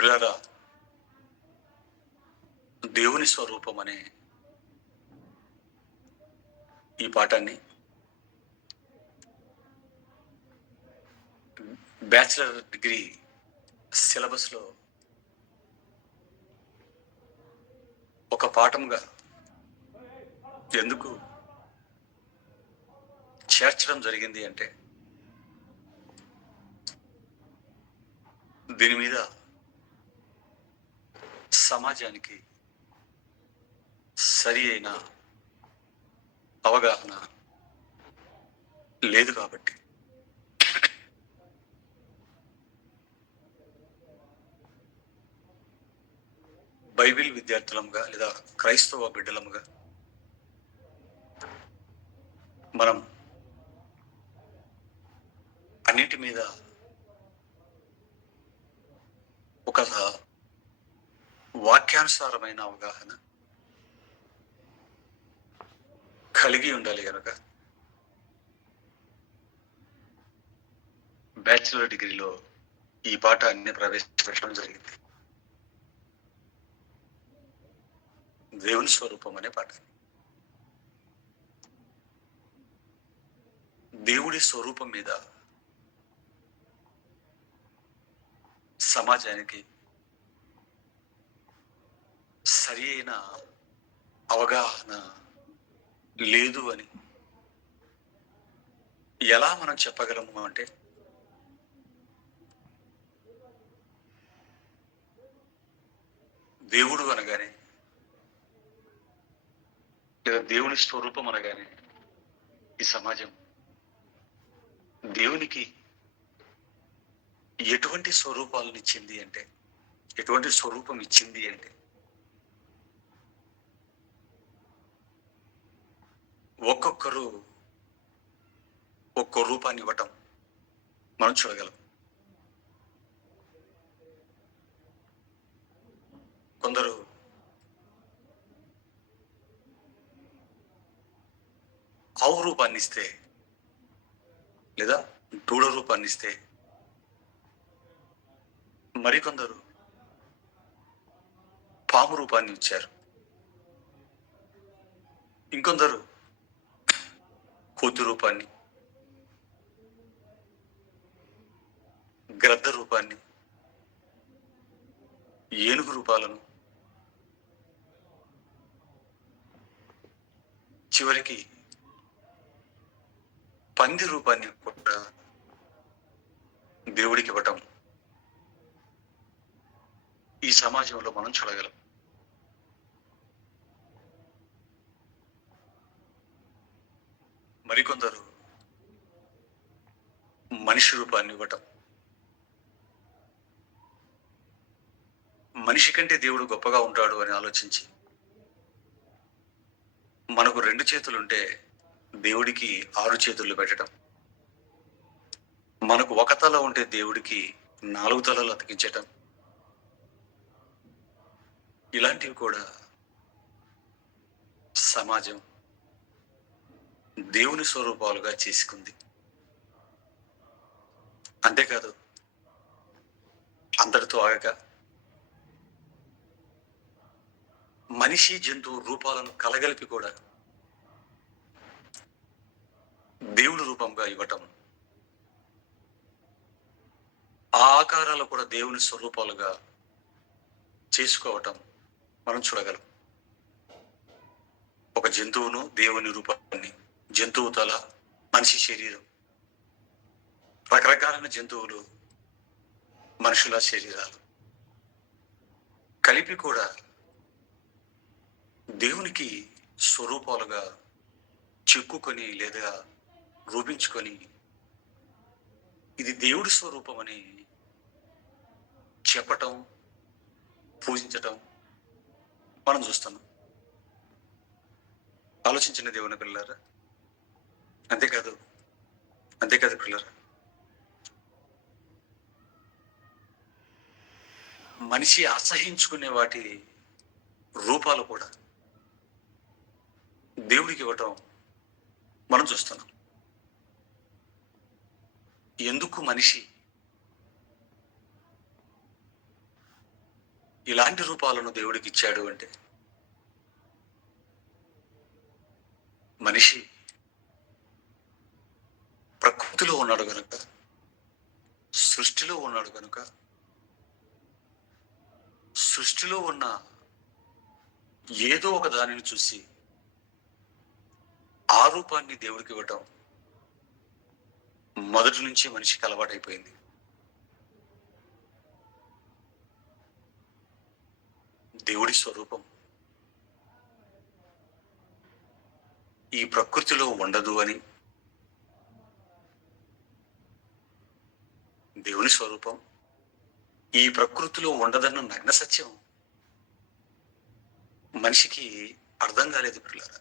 పిల్లరా, దేవుని స్వరూపం అనే ఈ పాఠాన్ని బ్యాచిలర్ డిగ్రీ సిలబస్లో ఒక పాఠంగా ఎందుకు చేర్చడం జరిగింది అంటే, దీని మీద సమాజానికి సరి అయిన అవగాహన లేదు కాబట్టి. బైబిల్ విద్యార్థులముగా లేదా క్రైస్తవ బిడ్డలముగా మనం అన్నిటి మీద ఒక వాక్యానుసారమైన అవగాహన కలిగి ఉండాలి కనుక బ్యాచిలర్ డిగ్రీలో ఈ పాఠాన్ని ప్రవేశపెట్టడం జరిగింది. దేవుని స్వరూపం అనే పాఠం. దేవుడి స్వరూపం మీద సమాజానికి సరి అయిన అవగాహన లేదు అని ఎలా మనం చెప్పగలము అంటే, దేవుడు అనగానే లేదా దేవుని స్వరూపం అనగానే ఈ సమాజం దేవునికి ఎటువంటి స్వరూపాలను ఇచ్చింది అంటే, ఎటువంటి స్వరూపం ఇచ్చింది అంటే, ఒక్కొక్కరు ఒక్కో రూపాన్ని ఇవ్వటం మనం చూడగలం. కొందరు ఆవు రూపాన్ని ఇస్తే లేదా దూడ రూపాన్ని ఇస్తే, మరికొందరు పాము రూపాన్ని ఇచ్చారు. ఇంకొందరు కోతి రూపాన్ని, గ్రద్ద రూపాన్ని, ఏనుగు రూపాలను, చివరికి పంది రూపాన్ని కూడా దేవుడికి ఇవ్వటం ఈ సమాజంలో మనం చూడగలం. మరికొందరు మనిషి రూపాన్ని ఇవ్వటం, మనిషి కంటే దేవుడు గొప్పగా ఉంటాడు అని ఆలోచించి, మనకు 2 చేతులుంటే దేవుడికి 6 చేతులు పెట్టడం, మనకు ఒక తల ఉంటే దేవుడికి 4 తలలు అతికించటం, ఇలాంటివి కూడా సమాజం దేవుని స్వరూపాలుగా చేసుకుంది. అంతేకాదు, అంతటితో ఆగక మనిషి జంతువు రూపాలను కలగలిపి కూడా దేవుని రూపంగా ఇవ్వటం, ఆ ఆకారాలు కూడా దేవుని స్వరూపాలుగా చేసుకోవటం మనం చూడగలం. ఒక జంతువును దేవుని రూపాన్ని, జంతువు తల, మనిషి శరీరం, రకరకాలైన జంతువులు, మనుషుల శరీరాలు కలిపి కూడా దేవునికి స్వరూపాలుగా చెక్కుకొని లేదా రూపించుకొని, ఇది దేవుడి స్వరూపం అని చెప్పటం, పూజించటం మనం చూస్తున్నాం. ఆలోచించిన దేవుని పిల్లరా, అంతేకాదు పిల్లరా, మనిషి అసహించుకునే వాటి రూపాలు కూడా దేవుడికి ఇవ్వటం మనం చూస్తున్నాం. ఎందుకు మనిషి ఇలాంటి రూపాలను దేవుడికి ఇచ్చాడు అంటే మనిషి ప్రకృతిలో ఉన్నాడు గనుక, సృష్టిలో ఉన్నాడు గనుక, సృష్టిలో ఉన్న ఏదో ఒక దానిని చూసి ఆ రూపాన్ని దేవుడికి ఇవ్వటం మొదటి నుంచి మనిషికి అలవాటైపోయింది. దేవుడి స్వరూపం ఈ ప్రకృతిలో ఉండదు అని, దేవుని స్వరూపం ఈ ప్రకృతిలో ఉండదన్న నగ్న సత్యం మనిషికి అర్థం కాలేదు పిల్లరా.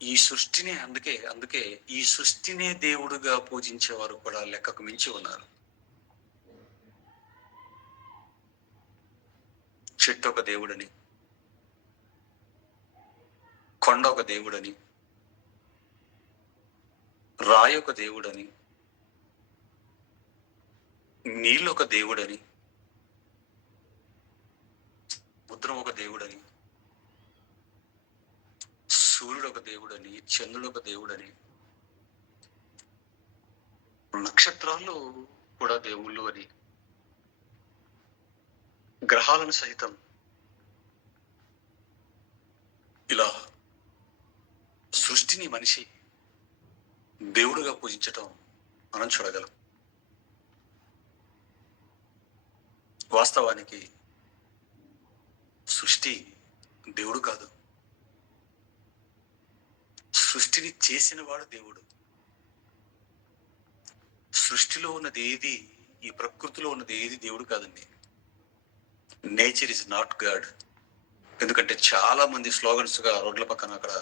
ఈ సృష్టిని అందుకే ఈ సృష్టినే దేవుడుగా పూజించేవారు కూడా లెక్కకు మించి ఉన్నారు. చెట్టు ఒక దేవుడని, కొండ ఒక దేవుడని, రాయి ఒక దేవుడని, నీళ్ళు ఒక దేవుడని, సముద్రం ఒక దేవుడని, సూర్యుడు ఒక దేవుడని, చంద్రుడు ఒక దేవుడని, నక్షత్రాలు కూడా దేవుళ్ళు అని, గ్రహాలను సహితం ఇలా సృష్టిని మనిషి దేవుడుగా పూజించటం మనం చూడగలం. వాస్తవానికి సృష్టి దేవుడు కాదు, సృష్టిని చేసిన వాడు దేవుడు. సృష్టిలో ఉన్నది ఏది, ఈ ప్రకృతిలో ఉన్నది ఏది దేవుడు కాదండి. Nature is not God. ఎందుకంటే చాలా మంది స్లోగన్స్ గా రోడ్ల పక్కన అక్కడ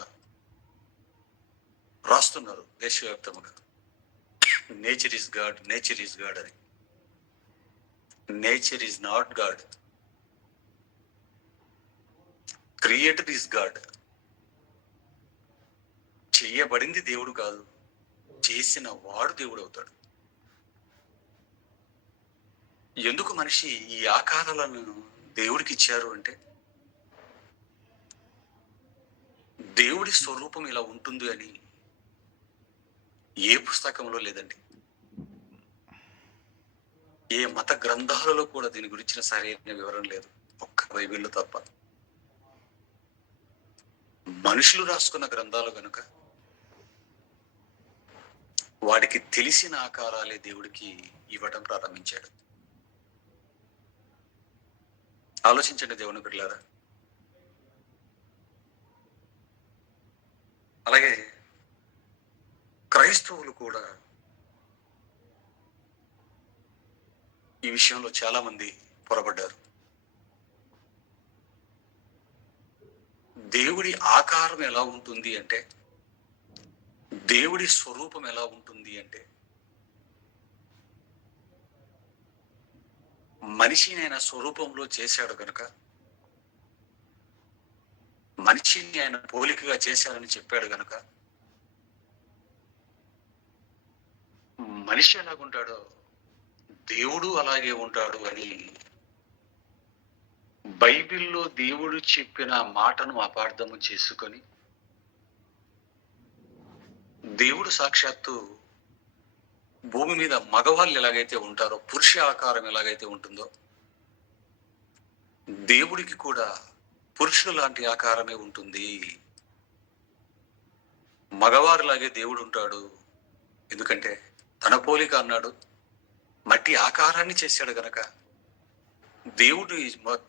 రాస్తున్నారు దేశవ్యాప్తంగా, nature is God, nature is God అని. Nature is not God, creator is God. చెయ్యబడింది దేవుడు కాదు, చేసిన వాడు దేవుడు అవుతాడు. ఎందుకు మనిషి ఈ ఆకారాలను దేవుడికి ఇచ్చారు అంటే, దేవుడి స్వరూపం ఇలా ఉంటుంది అని ఏ పుస్తకంలో లేదండి. ఏ మత గ్రంథాలలో కూడా దీని గురించిన సరైన వివరణ లేదు, ఒక్క బైబిల్లో తప్ప. మనుషులు రాసుకున్న గ్రంథాలు గనుక వాడికి తెలిసిన ఆకారాలే దేవుడికి ఇవ్వటం ప్రారంభించాడు. ఆలోచించండి దేవుని బిడ్డలారా. అలాగే క్రైస్తవులు కూడా ఈ విషయంలో చాలా మంది పొరబడ్డారు. దేవుడి ఆకారం ఎలా ఉంటుంది అంటే, దేవుడి స్వరూపం ఎలా ఉంటుంది అంటే, మనిషిని ఆయన స్వరూపంలో చేశాడు కనుక, మనిషిని ఆయన పోలికగా చేశాడని చెప్పాడు కనుక, మనిషి ఎలాగుంటాడో దేవుడు అలాగే ఉంటాడు అని బైబిల్లో దేవుడు చెప్పిన మాటను అపార్థము చేసుకొని, దేవుడు సాక్షాత్తు భూమి మీద మగవాళ్ళు ఎలాగైతే ఉంటారో, పురుష ఆకారం ఎలాగైతే ఉంటుందో, దేవుడికి కూడా పురుషుడు లాంటి ఆకారమే ఉంటుంది. మగవారిలాగే దేవుడు ఉంటాడు. ఎందుకంటే తన పోలిక అన్నాడు, మట్టి ఆకారాన్ని చేశాడు గనక.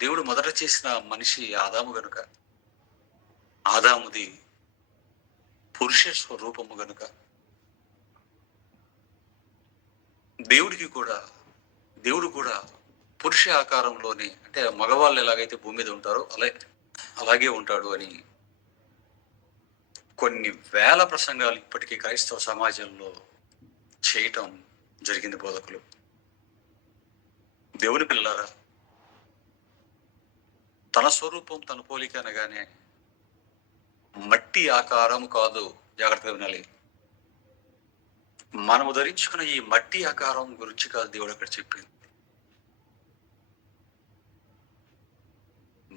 దేవుడు మొదట చేసిన మనిషి ఆదాము గనుక, ఆదాముది పురుష స్వరూపము గనుక, దేవుడు కూడా పురుష ఆకారంలోనే, అంటే మగవాళ్ళు ఎలాగైతే భూమి మీద ఉంటారో అలాగే ఉంటాడు అని కొన్ని వేల ప్రసంగాలు ఇప్పటికీ క్రైస్తవ సమాజంలో చేయటం జరిగింది బోధకులు. దేవుని పిల్లలారా, తన స్వరూపం తన పోలిక అనగానే మట్టి ఆకారం కాదు, జాగ్రత్తగా వినాలి. మనము ధరించుకున్న ఈ మట్టి ఆకారం గురించి కాదు దేవుడు అక్కడ చెప్పింది.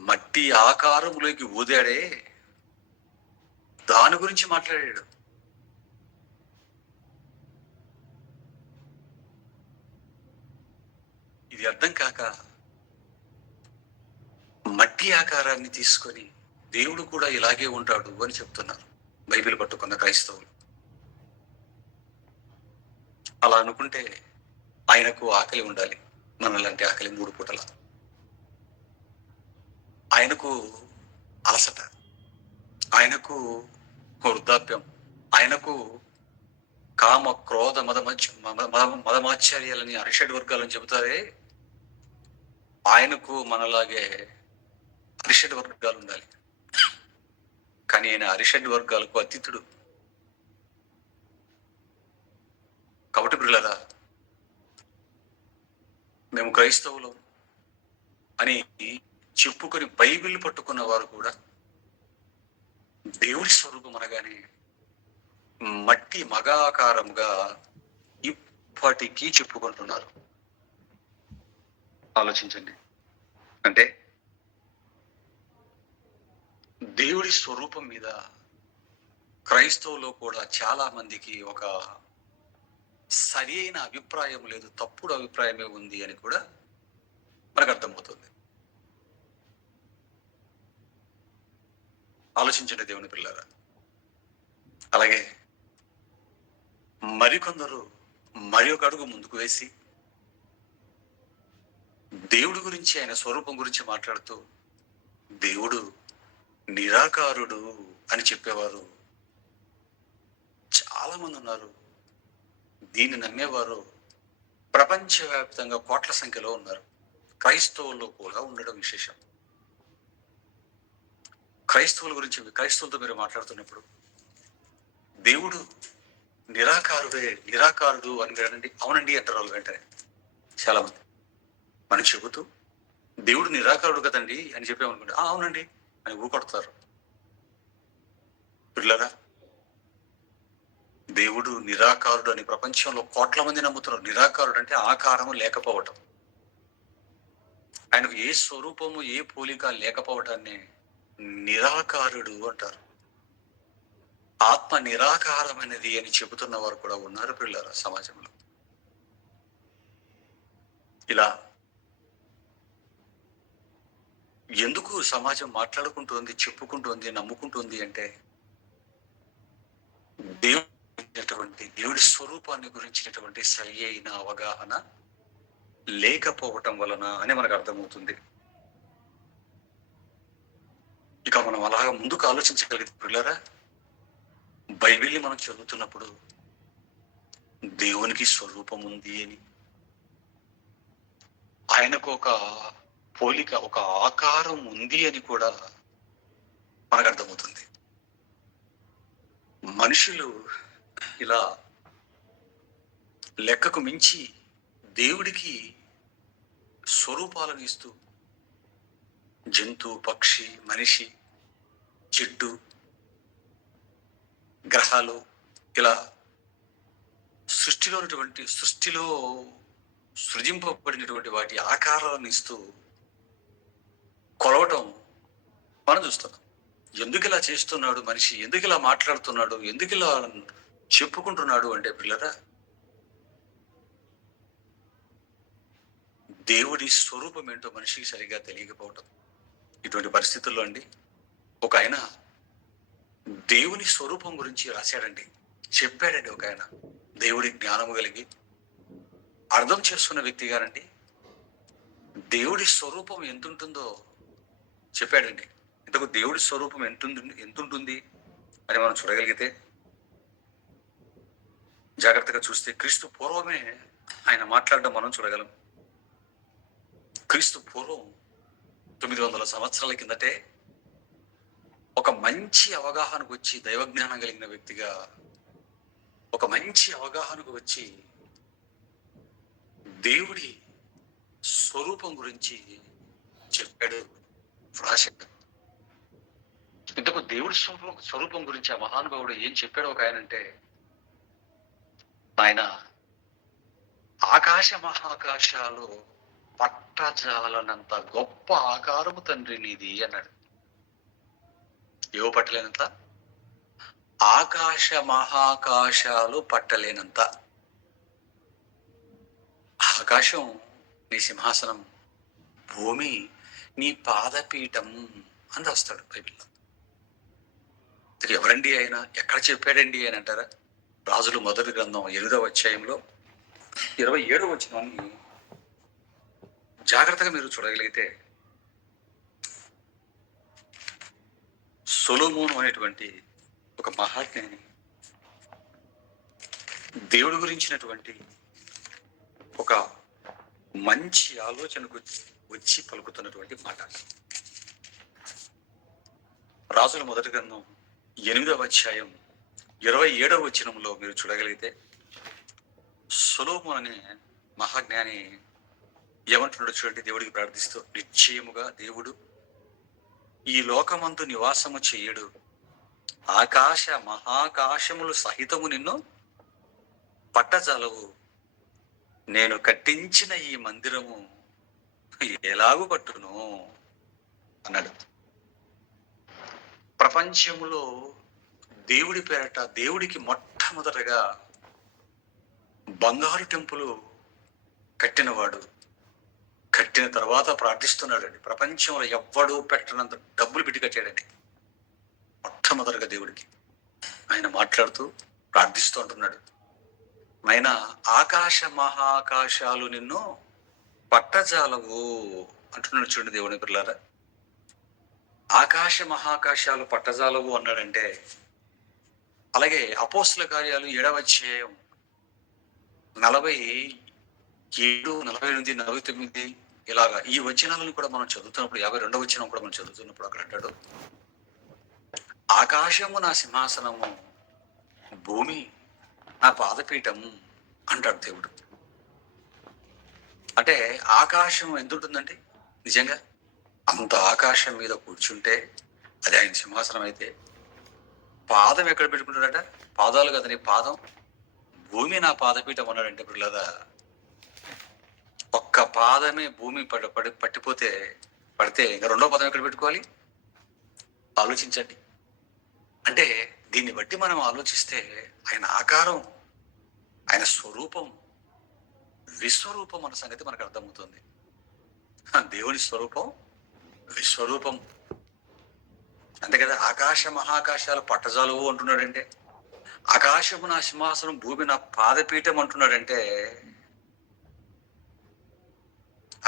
మట్టి ఆకారంలోకి ఊదాడే, దాని గురించి మాట్లాడాడు. ఇది అర్థం కాక మట్టి ఆకారాన్ని తీసుకొని దేవుడు కూడా ఇలాగే ఉంటాడు అని చెప్తున్నారు బైబిల్ పట్టుకున్న క్రైస్తవులు. అలా అనుకుంటే ఆయనకు ఆకలి ఉండాలి, మనలాంటి ఆకలి 3 పూటల. ఆయనకు అలసట, ఆయనకు వృద్ధాప్యం, ఆయనకు కామ క్రోధ మదమాశ్చర్యాలని అరిషడ్ వర్గాలని చెబుతారే, ఆయనకు మనలాగే అరిషడ్ వర్గాలు ఉండాలి. కానీ ఆయన అరిషడ్ వర్గాలకు అతీతుడు. కాబట్టి ప్రియులారా, మేము క్రైస్తవులం అని చెప్పుకొని బైబిల్ పట్టుకున్న వారు కూడా దేవుడి స్వరూపం అనగానే మట్టి మగాకారంగా ఇప్పటికీ చెప్పుకుంటున్నారు. ఆలోచించండి. అంటే దేవుడి స్వరూపం మీద క్రైస్తవులో కూడా చాలా మందికి ఒక సరి అయిన అభిప్రాయం లేదు, తప్పుడు అభిప్రాయమే ఉంది అని కూడా మనకు అర్థమవుతుంది. ఆలోచించండి దేవుని పిల్లారా. అలాగే మరికొందరు మరి ఒక అడుగు ముందుకు వేసి దేవుడి గురించి, ఆయన స్వరూపం గురించి మాట్లాడుతూ దేవుడు నిరాకారుడు అని చెప్పేవారు చాలా మంది ఉన్నారు. దీన్ని నమ్మేవారు ప్రపంచవ్యాప్తంగా కోట్ల సంఖ్యలో ఉన్నారు. క్రైస్తవుల్లో కూడా ఉండడం విశేషం. క్రైస్తవుల గురించి, క్రైస్తవులతో మీరు మాట్లాడుతున్నప్పుడు దేవుడు నిరాకారుడు అని వినండి, అవునండి అంటారు వాళ్ళు వెంటనే. చాలా మంది మనం చెబుతూ దేవుడు నిరాకారుడు కదండి అని చెప్పామనుకోండి, అవునండి అని ఊకొడతారు. పిల్లరా, దేవుడు నిరాకారుడు అని ప్రపంచంలో కోట్ల మంది నమ్ముతున్నారు. నిరాకారుడు అంటే ఆకారము లేకపోవటం, ఆయనకు ఏ స్వరూపము ఏ పోలిక లేకపోవటాన్ని నిరాకారుడు అంటారు. ఆత్మ నిరాకారమైనది అని చెబుతున్న వారు కూడా ఉన్నారు పిల్లరా సమాజంలో. ఇలా ఎందుకు సమాజం మాట్లాడుకుంటుంది, చెప్పుకుంటుంది, నమ్ముకుంటుంది అంటే దేవుడి స్వరూపాన్ని గురించినటువంటి సరి అయిన అవగాహన లేకపోవటం వలన అని మనకు అర్థమవుతుంది. ఇక మనం అలాగా ముందుకు ఆలోచించగలిగితే పిల్లరా, బైబిల్ని మనం చదువుతున్నప్పుడు దేవునికి స్వరూపం ఉంది అని, ఆయనకు ఒక పోలిక, ఒక ఆకారం ఉంది అని కూడా మనకు అర్థమవుతుంది. మనుషులు ఇలా లెక్కకు మించి దేవుడికి స్వరూపాలను ఇస్తూ జంతు, పక్షి, మనిషి, చెట్టు, గ్రహాలు, ఇలా సృష్టిలో సృజింపబడినటువంటి వాటి ఆకారాలను ఇస్తూ కొలవటం మనం చూస్తున్నాం. ఎందుకు ఇలా చేస్తున్నాడు మనిషి, ఎందుకు ఇలా మాట్లాడుతున్నాడు, ఎందుకు ఇలా చెప్పుకుంటున్నాడు అంటే పిల్లరా, దేవుడి స్వరూపం ఏంటో మనిషికి సరిగా తెలియకపోవటం. ఇటువంటి పరిస్థితుల్లో అండి ఒక ఆయన దేవుని స్వరూపం గురించి రాశాడండి, చెప్పాడండి. ఒక ఆయన దేవుడి జ్ఞానము కలిగి అర్థం చేసుకున్న వ్యక్తి గారండి దేవుడి స్వరూపం ఎంతుంటుందో చెప్పాడండి. ఇంతకు దేవుడి స్వరూపం ఎంతుంటుంది అని మనం చూడగలిగితే, జాగ్రత్తగా చూస్తే క్రీస్తు పూర్వమే ఆయన మాట్లాడడం మనం చూడగలం. క్రీస్తు పూర్వం 900 సంవత్సరాల కిందటే ఒక మంచి అవగాహనకు వచ్చి, దైవజ్ఞానం కలిగిన వ్యక్తిగా ఒక మంచి అవగాహనకు వచ్చి దేవుడి స్వరూపం గురించి చెప్పాడు, వ్రాశాడు. ఇంతకు దేవుడి స్వరూపం గురించి ఆ మహానుభావుడు ఏం చెప్పాడు ఒక ఆయన అంటే, ఆయన ఆకాశ మహాకాశాలు పట్టజాలనంత గొప్ప ఆకారము తండ్రి నీది అన్నాడు. ఏవో పట్టలేనంత, ఆకాశ మహాకాశాలు పట్టలేనంత. ఆకాశం నీ సింహాసనం, భూమి నీ పాదపీఠం అని రాస్తాడు బైబిల్లో. ఎవరండి ఆయన, ఎక్కడ చెప్పాడండి అని అంటారా? రాజులు మొదటి గ్రంథం 8వ అధ్యాయంలో 27వ వచనాన్ని జాగ్రత్తగా మీరు చూడగలిగితే, సొలొమోను అనేటువంటి ఒక మహాజ్ఞాని దేవుడి గురించినటువంటి ఒక మంచి ఆలోచనకు వచ్చి పలుకుతున్నటువంటి మాట. రాజుల మొదటి గ్రంథం 8వ అధ్యాయం 27వ వచనంలో మీరు చూడగలిగితే, సొలొమోను అనే మహాజ్ఞాని ఏమంటున్నాడు చూడండి. దేవుడికి ప్రార్థిస్తూ, నిశ్చయముగా దేవుడు ఈ లోకమందు నివాసము చేయడు, ఆకాశ మహాకాశములు సహితము నిన్ను పట్టజాలవు, నేను కట్టించిన ఈ మందిరము ఎలాగూ పట్టును అన్నాడు. ప్రపంచములో దేవుడి పేరట దేవుడికి మొట్టమొదటగా బంగారు టెంపుల్ కట్టినవాడు, కట్టిన తర్వాత ప్రార్థిస్తున్నాడండి. ప్రపంచంలో ఎవ్వడూ పెట్టనంత డబ్బులు పెట్టి కట్టాడండి మొట్టమొదటిగా దేవుడికి. ఆయన మాట్లాడుతూ ప్రార్థిస్తూ అంటున్నాడు, ఆయన ఆకాశ మహాకాశాలు నిన్ను పట్టజాలవు అంటున్నాడు చూడండి దేవుని పిల్లారా. ఆకాశ మహాకాశాలు పట్టజాలవు అన్నాడంటే, అలాగే అపోస్తుల కార్యాలు 7వ అధ్యాయం 47, 48, 49 ఇలాగా ఈ వచనాలను కూడా మనం చదువుతున్నప్పుడు, 52వ వచనం కూడా మనం చదువుతున్నప్పుడు అక్కడ అంటాడు, ఆకాశము నా సింహాసనము, భూమి నా పాదపీఠము అంటాడు దేవుడు. అంటే ఆకాశం ఎంత ఉంటుందండి? నిజంగా అంత ఆకాశం మీద కూర్చుంటే అది ఆయన సింహాసనం అయితే, పాదం ఎక్కడ పెట్టుకుంటాడట? పాదాలు కదా నీ పాదం, భూమి నా పాదపీఠం అన్నాడంటే పిల్లదా, ఒక్క పాదమే భూమి పడితే ఇంకా రెండో పాదం ఎక్కడ పెట్టుకోవాలి? ఆలోచించండి. అంటే దీన్ని బట్టి మనం ఆలోచిస్తే ఆయన ఆకారం, ఆయన స్వరూపం, విశ్వరూపం అన్న సంగతి మనకు అర్థమవుతుంది. దేవుని స్వరూపం విశ్వరూపం అంతే కదా. ఆకాశ మహాకాశాలు పట్టజాలువు అంటున్నాడంటే, ఆకాశము నా సింహాసనం, భూమి నా పాదపీఠం అంటున్నాడంటే,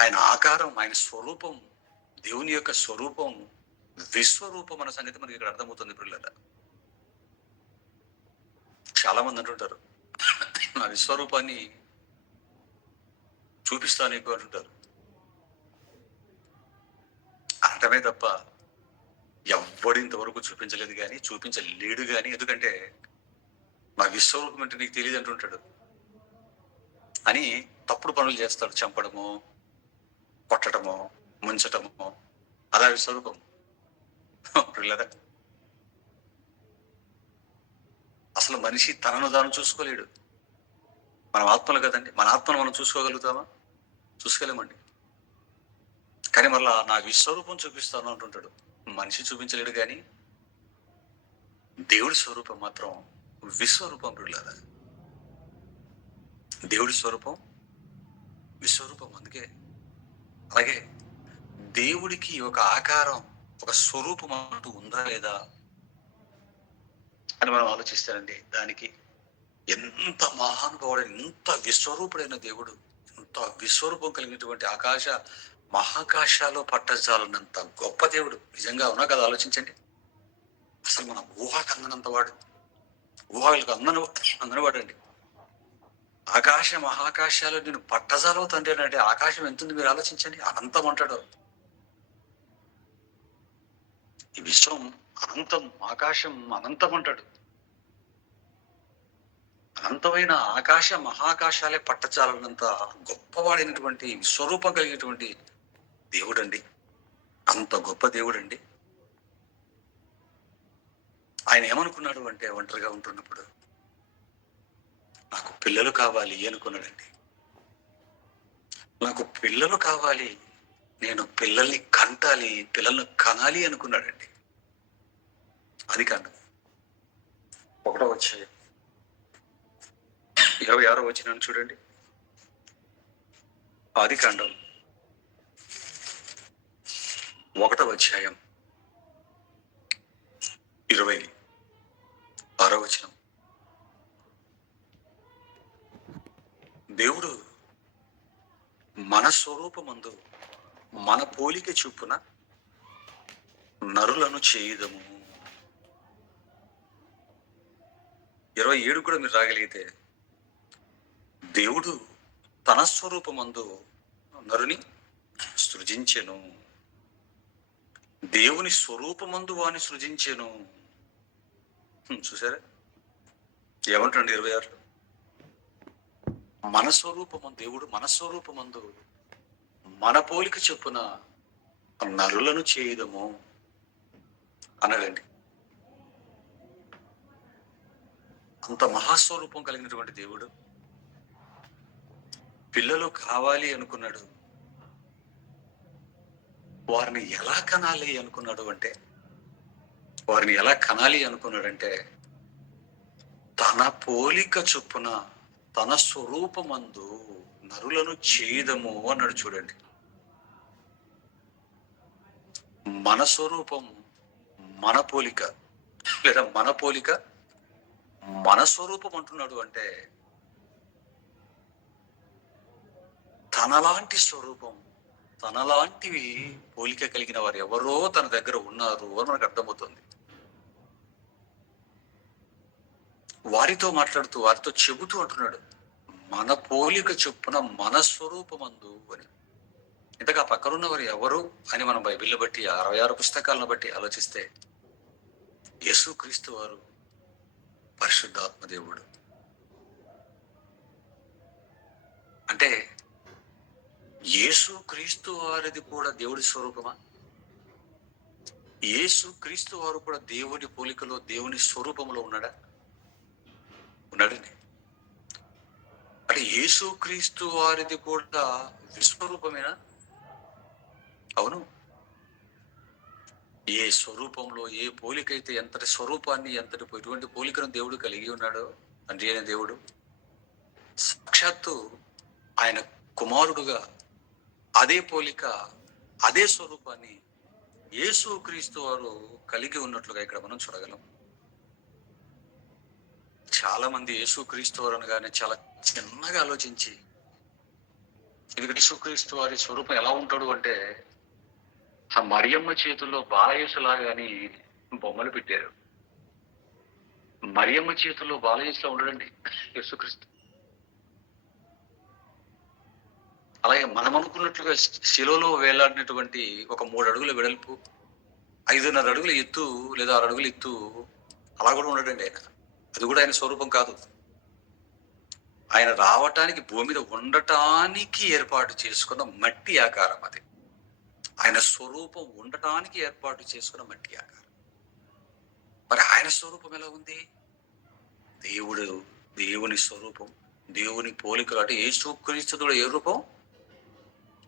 ఆయన ఆకారం, ఆయన స్వరూపం, దేవుని యొక్క స్వరూపం విశ్వరూపం అన్న సంగతి మనకి ఇక్కడ అర్థమవుతుంది పిల్లల. చాలా మంది అంటుంటారు, నా విశ్వరూపాన్ని చూపిస్తా నీకు అంటుంటారు. అనటమే తప్ప ఎవ్వడు ఇంతవరకు చూపించలేదు కానీ, చూపించలేడు కానీ. ఎందుకంటే నా విశ్వరూపం అంటే నీకు తెలియదు అంటుంటాడు అని తప్పుడు పనులు చేస్తాడు. చంపడము, కొట్టడము, ముంచటము, అలా విశ్వరూపం పిల్లదా. అసలు మనిషి తనను తాను చూసుకోలేడు. మనం ఆత్మలు కదండి, మన ఆత్మను మనం చూసుకోగలుగుతామా? చూసుకోలేమండి. కానీ మళ్ళా నా విశ్వరూపం చూపిస్తాను అంటుంటాడు. మనిషి చూపించలేడు కానీ దేవుడి స్వరూపం మాత్రం విశ్వరూపం పిల్లదా. దేవుడి స్వరూపం విశ్వరూపం. అందుకే అలాగే దేవుడికి ఒక ఆకారం, ఒక స్వరూపం అంటూ ఉందా లేదా అని మనం ఆలోచిస్తానండి. దానికి ఎంత మహానుభావుడు, ఎంత విశ్వరూపుడైన దేవుడు, ఎంత విశ్వరూపం కలిగినటువంటి ఆకాశ మహాకాశాలు పట్టజాలనంత గొప్ప దేవుడు నిజంగా ఉన్నా కదా. ఆలోచించండి. అసలు మన ఊహకు అందనంత వాడు, ఊహలకు అందనవాడు అండి. ఆకాశ మహాకాశాలు నేను పట్టజాలవు తండ్రి అంటే ఆకాశం ఎంతుంది మీరు ఆలోచించండి. అనంతం అంటాడు. ఈ విశ్వం అనంతం, ఆకాశం అనంతం అంటాడు. అనంతమైన ఆకాశ మహాకాశాలే పట్టజాలనంత గొప్పవాడైనటువంటి విశ్వరూపం కలిగినటువంటి దేవుడండి. అంత గొప్ప దేవుడండి. ఆయన ఏమనుకున్నాడు అంటే, ఒంటరిగా ఉంటున్నప్పుడు నాకు పిల్లలు కావాలి అనుకున్నాడండి. నాకు పిల్లలు కావాలి, నేను పిల్లల్ని కంటాలి, పిల్లల్ని కనాలి అనుకున్నాడండి. అది కాండం 1వ అధ్యాయం 26వ వచనాన్ని చూడండి. ఆది కాండం 1వ అధ్యాయం 26వ వచనం. దేవుడు మన స్వరూపమందు మన పోలిక చొప్పున నరులను చేయుదము. 27 కూడా మీరు రాగలిగితే, దేవుడు తన స్వరూపమందు నరుని సృజించెను, దేవుని స్వరూపమందు వాని సృజించెను. చూసారా ఏమంటాడు 26? మన స్వరూపము, దేవుడు మన స్వరూపమందు మన పోలిక చొప్పున నరులను చేయుదము అన్నాడండి. అంత మహాస్వరూపం కలిగినటువంటి దేవుడు పిల్లలు కావాలి అనుకున్నాడు. వారిని ఎలా కనాలి అనుకున్నాడంటే తన పోలిక చొప్పున తన స్వరూపమందు నరులను చేయుదము అన్నాడు. చూడండి, మన స్వరూపం మన పోలిక, లేదా మన పోలిక మన స్వరూపం అంటున్నాడు. అంటే తనలాంటి స్వరూపం, తనలాంటివి పోలిక కలిగిన వారు ఎవరో తన దగ్గర ఉన్నారు అని మనకు అర్థమవుతుంది. వారితో మాట్లాడుతూ, వారితో చెబుతూ అంటున్నాడు, మన పోలిక చొప్పున మన స్వరూపమందు అని. ఇంతగా పక్కనున్న వారు ఎవరు అని మనం బైబిల్ని బట్టి 66 పుస్తకాలను బట్టి ఆలోచిస్తే, యేసుక్రీస్తు వారు పరిశుద్ధాత్మ దేవుడు. అంటే యేసుక్రీస్తు వారిది కూడా దేవుడి స్వరూపమా? యేసుక్రీస్తు వారు కూడా దేవుడి పోలికలో, దేవుని స్వరూపంలో ఉన్నాడండి. అంటే యేసుక్రీస్తు వారిది కూడా విశ్వరూపమేనా? అవును. ఏ స్వరూపంలో, ఏ పోలికైతే, ఎంతటి స్వరూపాన్ని, ఎటువంటి పోలికను దేవుడు కలిగి ఉన్నాడో, తండ్రి అయిన దేవుడు సాక్షాత్తు ఆయన కుమారుడుగా అదే పోలిక, అదే స్వరూపాన్ని యేసుక్రీస్తు వారు కలిగి ఉన్నట్లుగా ఇక్కడ మనం చూడగలం. చాలా మంది యేసుక్రీస్తు వారు అనగానే చాలా చిన్నగా ఆలోచించి, ఎందుకంటే యేసుక్రీస్తు వారి స్వరూపం ఎలా ఉంటాడు అంటే, ఆ మరియమ్మ చేతుల్లో బాలయేసులాగా అని బొమ్మలు పెట్టారు. మరియమ్మ చేతుల్లో బాలయేసులా ఉండడండి యేసుక్రీస్తు. అలాగే మనం అనుకున్నట్లుగా శిలువలో వేలాడినటువంటి ఒక 3 అడుగుల వెడల్పు, 5.5 అడుగుల ఎత్తు, లేదా 6 అడుగుల ఎత్తు అలా కూడా ఉండడండి ఆయన. అది కూడా ఆయన స్వరూపం కాదు. ఆయన రావటానికి, భూమి మీద ఉండటానికి ఏర్పాటు చేసుకున్న మట్టి ఆకారం అది. ఆయన స్వరూపం ఉండటానికి ఏర్పాటు చేసుకున్న మట్టి ఆకారం. మరి ఆయన స్వరూపం ఎలా ఉంది? దేవుని స్వరూపం, దేవుని పోలికలు. అంటే యేసుక్రీస్తు కూడా ఏ రూపం?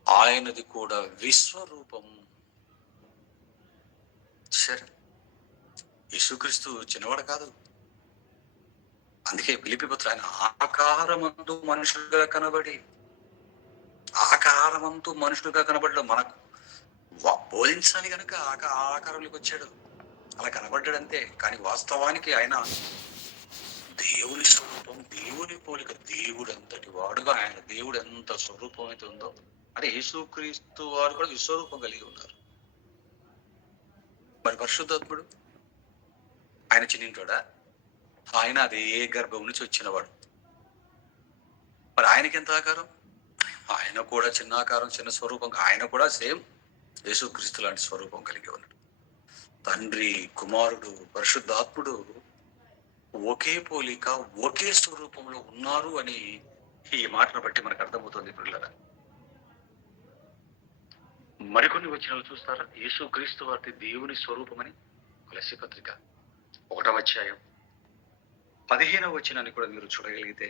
ఆయనది కూడా విశ్వరూపం. సరే, యేసుక్రీస్తు చిన్నవాడు కాదు. అందుకే ఫిలిప్పీ పత్రిక, ఆయన ఆకారమందు మనుషులుగా కనబడడం మనకు బోధించాలి కనుక ఆకారంలోకి వచ్చాడు. అలా కనబడ్డాడంతే. కానీ వాస్తవానికి ఆయన దేవుని స్వరూపం, దేవుని పోలిక, దేవుడు అంతటి వాడుగా ఆయన, దేవుడు ఎంత స్వరూపం అయితే ఉందో, అంటే యేసుక్రీస్తు వారు కూడా విశ్వరూపం కలిగి ఉన్నారు. మరి పరిశుద్ధాత్ముడు ఆయన చిన్నింటాడా? ఆయన అదే గర్భం నుంచి వచ్చినవాడు. మరి ఆయనకి ఎంత ఆకారం? ఆయన కూడా చిన్న ఆకారం, చిన్న స్వరూపం. ఆయన కూడా సేమ్ యేసుక్రీస్తు లాంటి స్వరూపం కలిగి ఉన్నాడు. తండ్రి, కుమారుడు, పరిశుద్ధాత్ముడు ఒకే పోలిక, ఒకే స్వరూపంలో ఉన్నారు అని ఈ మాటను బట్టి మనకు అర్థమవుతుంది. పిల్లల మరికొన్ని వచనాలు చూస్తారా? యేసుక్రీస్తు వారి దేవుని స్వరూపమని కొలస్సీ పత్రిక 1వ అధ్యాయం 15వ వచనాన్ని కూడా మీరు చూడగలిగితే,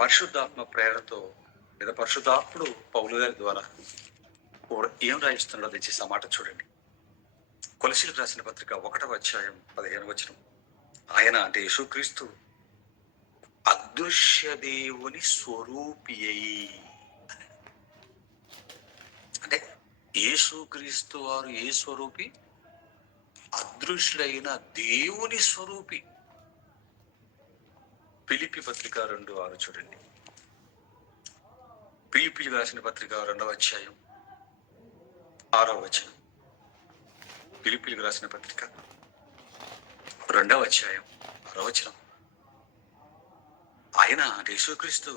పరిశుద్ధాత్మ ప్రేరణతో లేదా పరిశుద్ధాత్ముడు పౌలు గారి ద్వారా కూడా ఏం రాయిస్తున్నాడో దయచేసి ఆ మాట చూడండి. కొలసీలకు రాసిన పత్రిక 1వ అధ్యాయం 15వ వచనం. ఆయన అంటే యేసుక్రీస్తు అదృశ్య దేవుని స్వరూపి అయి, అంటే యేసుక్రీస్తు వారు ఏ స్వరూపి? అదృశ్యుడైన దేవుని స్వరూపి. ఫిలిప్పీ పత్రిక 2:6 చూడండి. ఫిలిప్పీలకు రాసిన పత్రిక 2వ అధ్యాయం 6వ వచనం. ఫిలిప్పీలకు రాసిన పత్రిక 2వ అధ్యాయం 6వ వచనం. ఆయన అంటే యేసుక్రీస్తు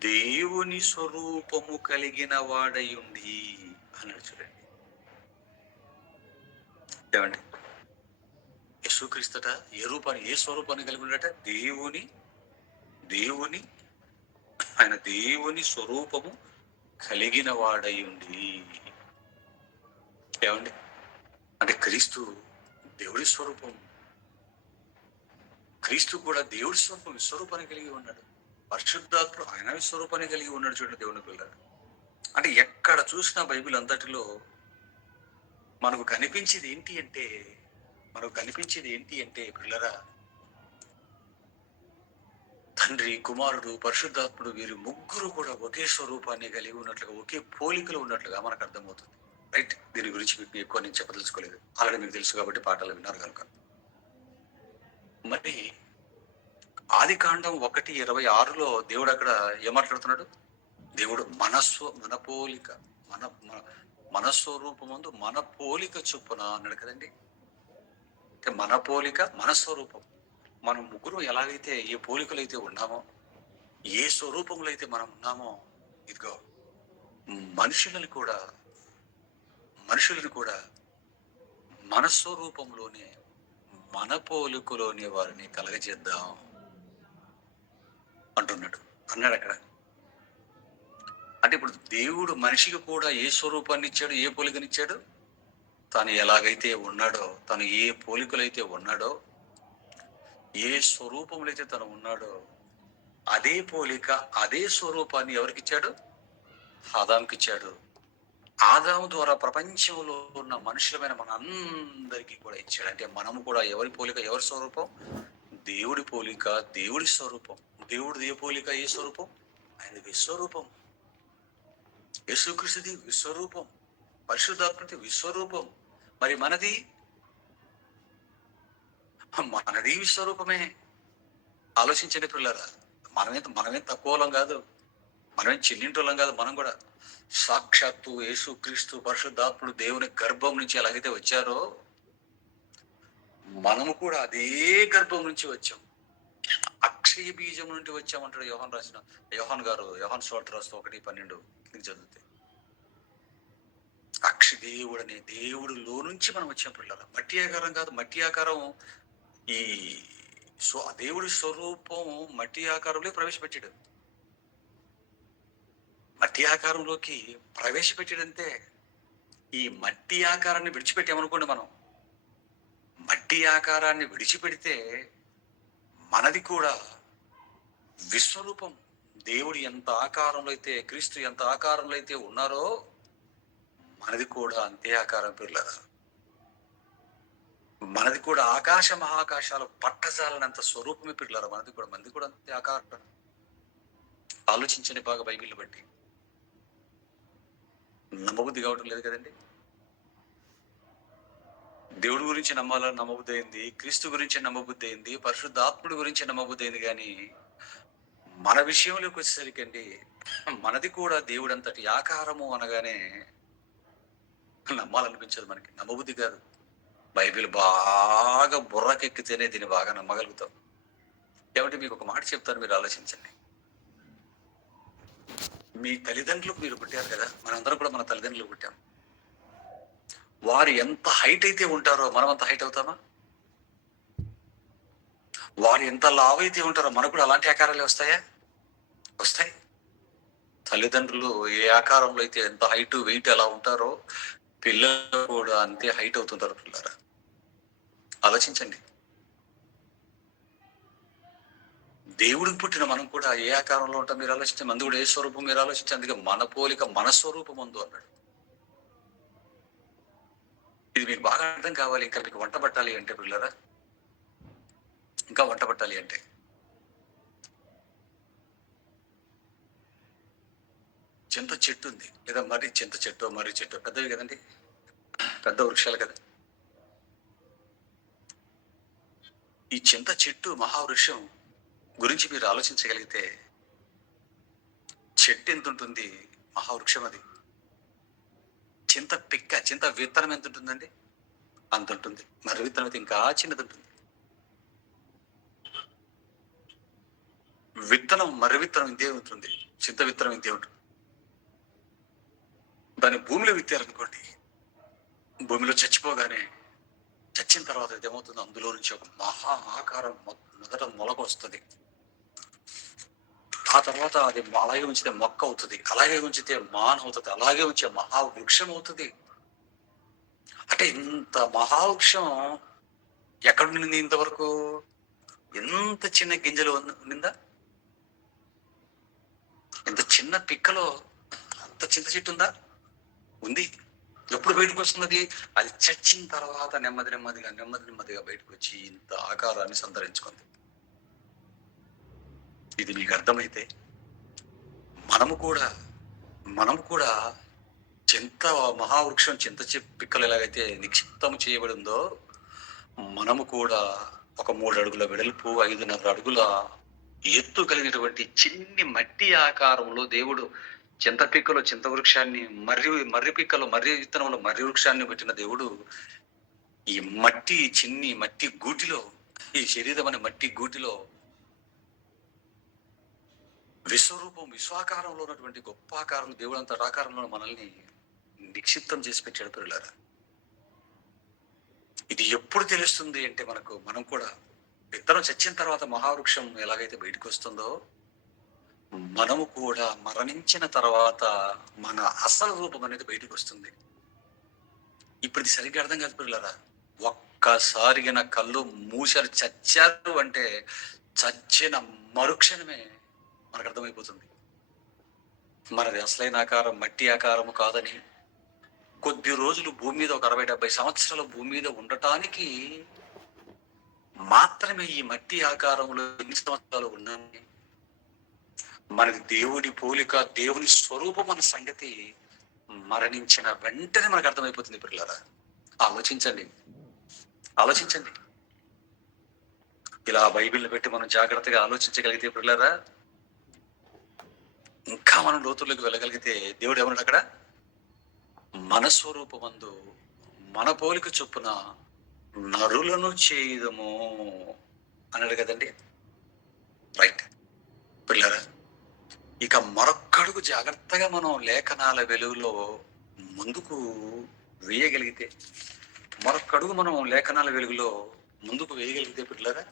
దేవుని స్వరూపము కలిగిన వాడయుండి అన్నాడు చూడండి. ఏమండి, యేసుక్రీస్తుట ఏ స్వరూపాన్ని కలిగి ఉండట? దేవుని ఆయన దేవుని స్వరూపము కలిగిన వాడయుండి. ఏమండి, అంటే క్రీస్తు దేవుడి స్వరూపం. క్రీస్తు కూడా దేవుడి స్వరూపం, విశ్వరూపాన్ని కలిగి ఉన్నాడు. పరిశుద్ధాత్ముడు ఆయన విశ్వరూపాన్ని కలిగి ఉన్నాడు చూడండి దేవుని పిల్లలు. అంటే ఎక్కడ చూసినా బైబిల్ అంతటిలో మనకు కనిపించేది ఏంటి అంటే పిల్లరా, తండ్రి, కుమారుడు, పరిశుద్ధాత్ముడు వీరు ముగ్గురు కూడా ఒకే స్వరూపాన్ని కలిగి ఉన్నట్లుగా, ఒకే పోలికలు ఉన్నట్లుగా మనకు అర్థమవుతుంది. రైట్. దీని గురించి మీకు ఎక్కువ నేను చెప్పదలుచుకోలేదు, ఆల్రెడీ మీకు తెలుసు కాబట్టి పాఠాలు విన్నారు కనుక. మరి ఆదికాండం 1:26లో దేవుడు అక్కడ ఏమాట్లాడుతున్నాడు? దేవుడు మన పోలిక, మన స్వరూపమందు మన పోలిక చొప్పున అన్నాడు కదండి. అంటే మన పోలిక, మన స్వరూపం. మనం ముగ్గురు ఎలాగైతే ఏ పోలికలు అయితే ఉన్నామో, ఏ స్వరూపంలో అయితే మనం ఉన్నామో, ఇదిగో మనుషులను కూడా మన స్వరూపంలోనే, మన పోలికలోనే వారిని కలగజేద్దాం అన్నాడు అక్కడ. అంటే ఇప్పుడు దేవుడు మనిషికి కూడా ఏ స్వరూపాన్ని ఇచ్చాడు, ఏ పోలికనిచ్చాడు? తాను ఎలాగైతే ఉన్నాడో, తను ఏ పోలికలైతే ఉన్నాడో, ఏ స్వరూపంలో అయితే తను ఉన్నాడో, అదే పోలిక, అదే స్వరూపాన్ని ఎవరికిచ్చాడు? ఆదాముకి ఇచ్చాడు. ఆదాము ద్వారా ప్రపంచంలో ఉన్న మనుషులమైన మన అందరికీ కూడా ఇచ్చాడు. అంటే మనము కూడా ఎవరి పోలిక, ఎవరి స్వరూపం? దేవుడి పోలిక, దేవుడి స్వరూపం. దేవుడిది ఏ పోలిక, ఏ స్వరూపం? ఆయన విశ్వరూపం. యేసుక్రీస్తుది విశ్వరూపం, పరిశుద్ధాత్మది విశ్వరూపం. మరి మనది విశ్వరూపమే. ఆలోచించండి పిల్లరా, మనమేం తక్కువలం కాదు, మనమేం చిన్నింటోళ్ళం కాదు. మనం కూడా సాక్షాత్తు యేసుక్రీస్తు పరిశుద్ధాత్ముడు దేవుని గర్భం నుంచి ఎలాగైతే వచ్చారో, మనము కూడా అదే గర్భం నుంచి వచ్చాం. అక్షయ బీజం నుండి వచ్చామంటాడు యోహాన్ గారు సువార్త రాస్తూ 1:12 చదివితే. దేవుడిలో నుంచి మనం వచ్చాం పిల్లల. మట్టి ఆకారం కాదు. మట్టి ఆకారం దేవుడి స్వరూపం మట్టి ఆకారంలో ప్రవేశపెట్టాడు. మట్టి ఆకారంలోకి ప్రవేశపెట్టాడంతే. ఈ మట్టి ఆకారాన్ని విడిచిపెట్టామనుకోండి, మనం మట్టి ఆకారాన్ని విడిచిపెడితే మనది కూడా విశ్వరూపం. దేవుడు ఎంత ఆకారంలో అయితే, క్రీస్తు ఎంత ఆకారంలో అయితే ఉన్నారో, మనది కూడా అంతే ఆకారం పిల్లరా. మనది కూడా ఆకాశ మహాకాశాలు పట్టజాలనంత స్వరూపమే పిల్లరా. మనది కూడా అంతే ఆకారం. ఆలోచించండి బాగా బైబిల్ బట్టి. నమ్మబుద్ధి కావటం లేదు కదండి. దేవుడి గురించి నమ్మాలని నమ్మబుద్ధి అయింది, క్రీస్తు గురించి నమ్మబుద్ధి అయింది, పరిశుద్ధాత్ముడి గురించి నమ్మబుద్ధి అయింది. కానీ మన విషయంలోకి వచ్చేసరికి అండి, మనది కూడా దేవుడు అంతటి ఆకారము అనగానే నమ్మాలనిపించదు మనకి, నమ్మబుద్ధి కాదు. బైబిల్ బాగా బుర్రకెక్కితేనే దీన్ని బాగా నమ్మగలుగుతాం. కాబట్టి మీకు ఒక మాట చెప్తాను, మీరు ఆలోచించండి. మీ తల్లిదండ్రులకు మీరు పుట్టారు కదా, మనందరం కూడా మన తల్లిదండ్రులకు పుట్టాం. వారు ఎంత హైట్ అయితే ఉంటారో మనం అంత హైట్ అవుతామా? వారు ఎంత లావు అయితే ఉంటారో మనకు కూడా అలాంటి ఆకారాలే వస్తాయా? వస్తాయి. తల్లిదండ్రులు ఏ ఆకారంలో అయితే ఎంత హైట్ వెయిట్ ఎలా ఉంటారో పిల్లలు కూడా అంతే హైట్ అవుతుంటారు పిల్లరా. ఆలోచించండి. దేవుడికి పుట్టిన మనం కూడా ఏ ఆకారంలో ఉంటాం మీరు ఆలోచించండి. మంది కూడా ఏ స్వరూపం మీరు ఆలోచించండి. అందుకే మన పోలిక మన స్వరూపం అందు అన్నాడు. ఇది మీకు బాగా అర్థం కావాలి. ఇంకా మీకు వంట పట్టాలి అంటే పిల్లరా, ఇంకా వంట పట్టాలి అంటే చింత చెట్టు ఉంది, లేదా మర్రి చింత చెట్టు, మర్రి చెట్టు పెద్దవి కదండి, పెద్ద వృక్షాలు కదా. ఈ చింత చెట్టు మహావృక్షం గురించి మీరు ఆలోచించగలిగితే చెట్టు ఎంత ఉంటుంది, మహావృక్షం అది. చింత పిక్క, చింత విత్తనం ఎంత ఉంటుందండి, అంత ఉంటుంది. మర్రి విత్తనం అయితే ఇంకా చిన్నది ఉంటుంది. విత్తనం, మర్రి విత్తనం ఇంతే ఉంటుంది, చింత విత్తనం ఇంతే ఉంటుంది. దాన్ని భూమిలో విత్తారనుకోండి, భూమిలో చచ్చిపోగానే చచ్చిన తర్వాత ఏమవుతుంది, అందులో నుంచి ఒక మహా ఆకారం మొదట మొలక వస్తుంది. ఆ తర్వాత అది అలాగే ఉంచితే మొక్క అవుతుంది, అలాగే ఉంచితే మాన అవుతుంది, అలాగే ఉంచే మహావృక్షం అవుతుంది. అంటే ఇంత మహావృక్షం ఎక్కడ ఉండింది ఇంతవరకు? ఎంత చిన్న గింజలు ఉండిందా? ఇంత చిన్న పిక్కలో అంత చింత చెట్టు ఉందా? ఉంది. ఎప్పుడు బయటకు వస్తున్నది? అది చచ్చిన తర్వాత నెమ్మదిగా బయటకు వచ్చి ఇంత ఆకారాన్ని సంతరించుకుంది. ఇది మీకు అర్థమైతే మనము కూడా చింత మహావృక్షం, చింత పిక్కలు ఎలాగైతే నిక్షిప్తం చేయబడి ఉందో, మనము కూడా ఒక 3 అడుగుల వెడల్పు, 5.5 అడుగుల ఎత్తు కలిగినటువంటి చిన్ని మట్టి ఆకారంలో దేవుడు చింత పిక్కలో చింత వృక్షాన్ని, మర్రి పిక్కలో మర్రి విత్తనంలో మర్రి వృక్షాన్ని పెట్టిన దేవుడు ఈ చిన్ని మట్టి గూటిలో, ఈ శరీరం అనే మట్టి గూటిలో విశ్వాకారంలో ఉన్నటువంటి గొప్ప ఆకారం, దేవుడు అంత ఆకారంలో మనల్ని నిక్షిప్తం చేసి పెట్టాడు పిల్లలారా. ఇది ఎప్పుడు తెలుస్తుంది అంటే మనం కూడా విత్తనం చచ్చిన తర్వాత మహావృక్షం ఎలాగైతే బయటకు వస్తుందో, మనము కూడా మరణించిన తర్వాత మన అసలు రూపం అనేది బయటకు వస్తుంది. ఇప్పుడు ఇది సరిగ్గా అర్థం కాదు పిల్లలారా. ఒక్కసారిగా కళ్ళు మూసారు, చచ్చారు అంటే చచ్చిన మరుక్షణమే మనకు అర్థమైపోతుంది మనది అసలైన ఆకారం మట్టి ఆకారము కాదని. కొద్ది రోజులు భూమి మీద, ఒక 60-70 సంవత్సరాల భూమి మీద ఉండటానికి మాత్రమే ఈ మట్టి ఆకారంలో ఎన్ని సంవత్సరాలు ఉన్నాయని, మనది దేవుడి పోలిక, దేవుని స్వరూపం అన్న సంగతి మరణించిన వెంటనే మనకు అర్థమైపోతుంది పిల్లలారా. ఆలోచించండి. ఇలా బైబిల్ని పెట్టి మనం జాగ్రత్తగా ఆలోచించగలిగితే పిల్లలారా, ఇంకా మనం లోతుల్లోకి వెళ్ళగలిగితే, దేవుడు ఏమన్నాడు అక్కడ? మన స్వరూపమందు మన పోలిక చొప్పున నరులను చేయదము అన్నాడు కదండి. రైట్ పిల్లరా, ఇక మరొక్కడుగు జాగ్రత్తగా మనం లేఖనాల వెలుగులో ముందుకు వేయగలిగితే, మరొక్కడుగు మనం లేఖనాల వెలుగులో ముందుకు వేయగలిగితే పిల్లరా,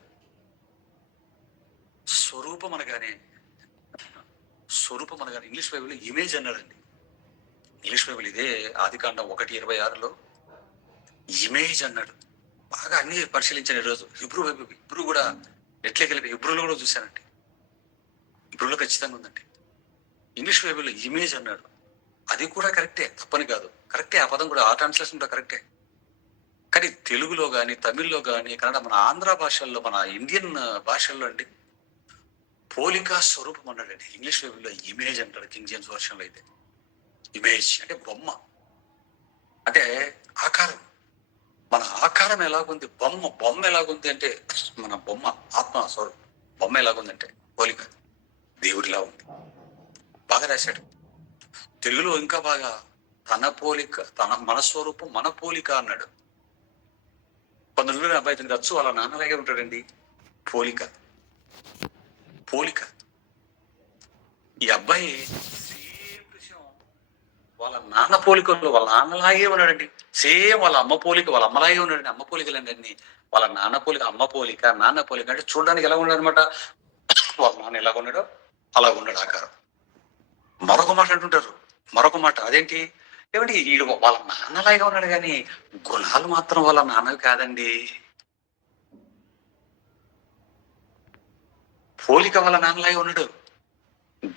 స్వరూపం అనగానే ఇంగ్లీష్ బైబిల్లో ఇమేజ్ అన్నాడండి. ఇంగ్లీష్ బైబిల్ ఇదే ఆదికాండం 1:26లో ఇమేజ్ అన్నాడు. బాగా అన్ని పరిశీలించాను ఈరోజు. హిబ్రూ కూడా ఎట్లే కలిపి హిబ్రూలో కూడా చూశానండి. హిబ్రూలో ఖచ్చితంగా ఉందండి. ఇంగ్లీష్ బైబిల్లో ఇమేజ్ అన్నాడు. అది కూడా కరెక్టే, తప్పని కాదు, కరెక్టే. ఆ పదం కూడా, ఆ ట్రాన్స్లేషన్ కూడా కరెక్టే. కానీ తెలుగులో కానీ, తమిళ్లో కానీ, కన్నడ, మన ఆంధ్ర భాషల్లో, మన ఇండియన్ భాషల్లో అండి పోలిక స్వరూపం అన్నాడండి. ఇంగ్లీష్ బైబిల్లో ఇమేజ్ అంటాడు. కింగ్ జేమ్స్ వర్షన్లో అయితే ఇమేజ్ అంటే బొమ్మ, అంటే ఆకారం. మన ఆకారం ఎలాగుంది, బొమ్మ ఎలాగుంది అంటే, మన బొమ్మ ఆత్మ స్వరూపం, బొమ్మ ఎలాగుందంటే పోలిక దేవుడిలా ఉంది. బాగా రాశాడు. తెలుగులో ఇంకా బాగా తన పోలిక, మన స్వరూపం మన పోలిక అన్నాడు. 1949 రచ్చు వాళ్ళ నాన్నలాగే ఉంటాడండి. పోలిక. ఈ అబ్బాయి సేమ్ విషయం వాళ్ళ నాన్న పోలికల్లో, వాళ్ళ నాన్నలాగే ఉన్నాడండి. సేమ్ వాళ్ళ అమ్మ పోలిక, వాళ్ళ అమ్మలాగే ఉన్నాడండి. అమ్మ పోలికలండి అన్ని. వాళ్ళ నాన్న పోలిక, అమ్మ పోలిక, నాన్న పోలిక. అంటే చూడడానికి ఎలా ఉన్నాడు అనమాట. వాళ్ళ నాన్న ఎలాగ ఉన్నాడో అలా ఉన్నాడు ఆకారం. మరొక మాట అదేంటి, ఏమంటే వీడు వాళ్ళ నాన్నలాగా ఉన్నాడు కానీ గుణాలు మాత్రం వాళ్ళ నాన్నవి కాదండి. పోలిక వాళ్ళ నాన్నలాగే ఉన్నాడు,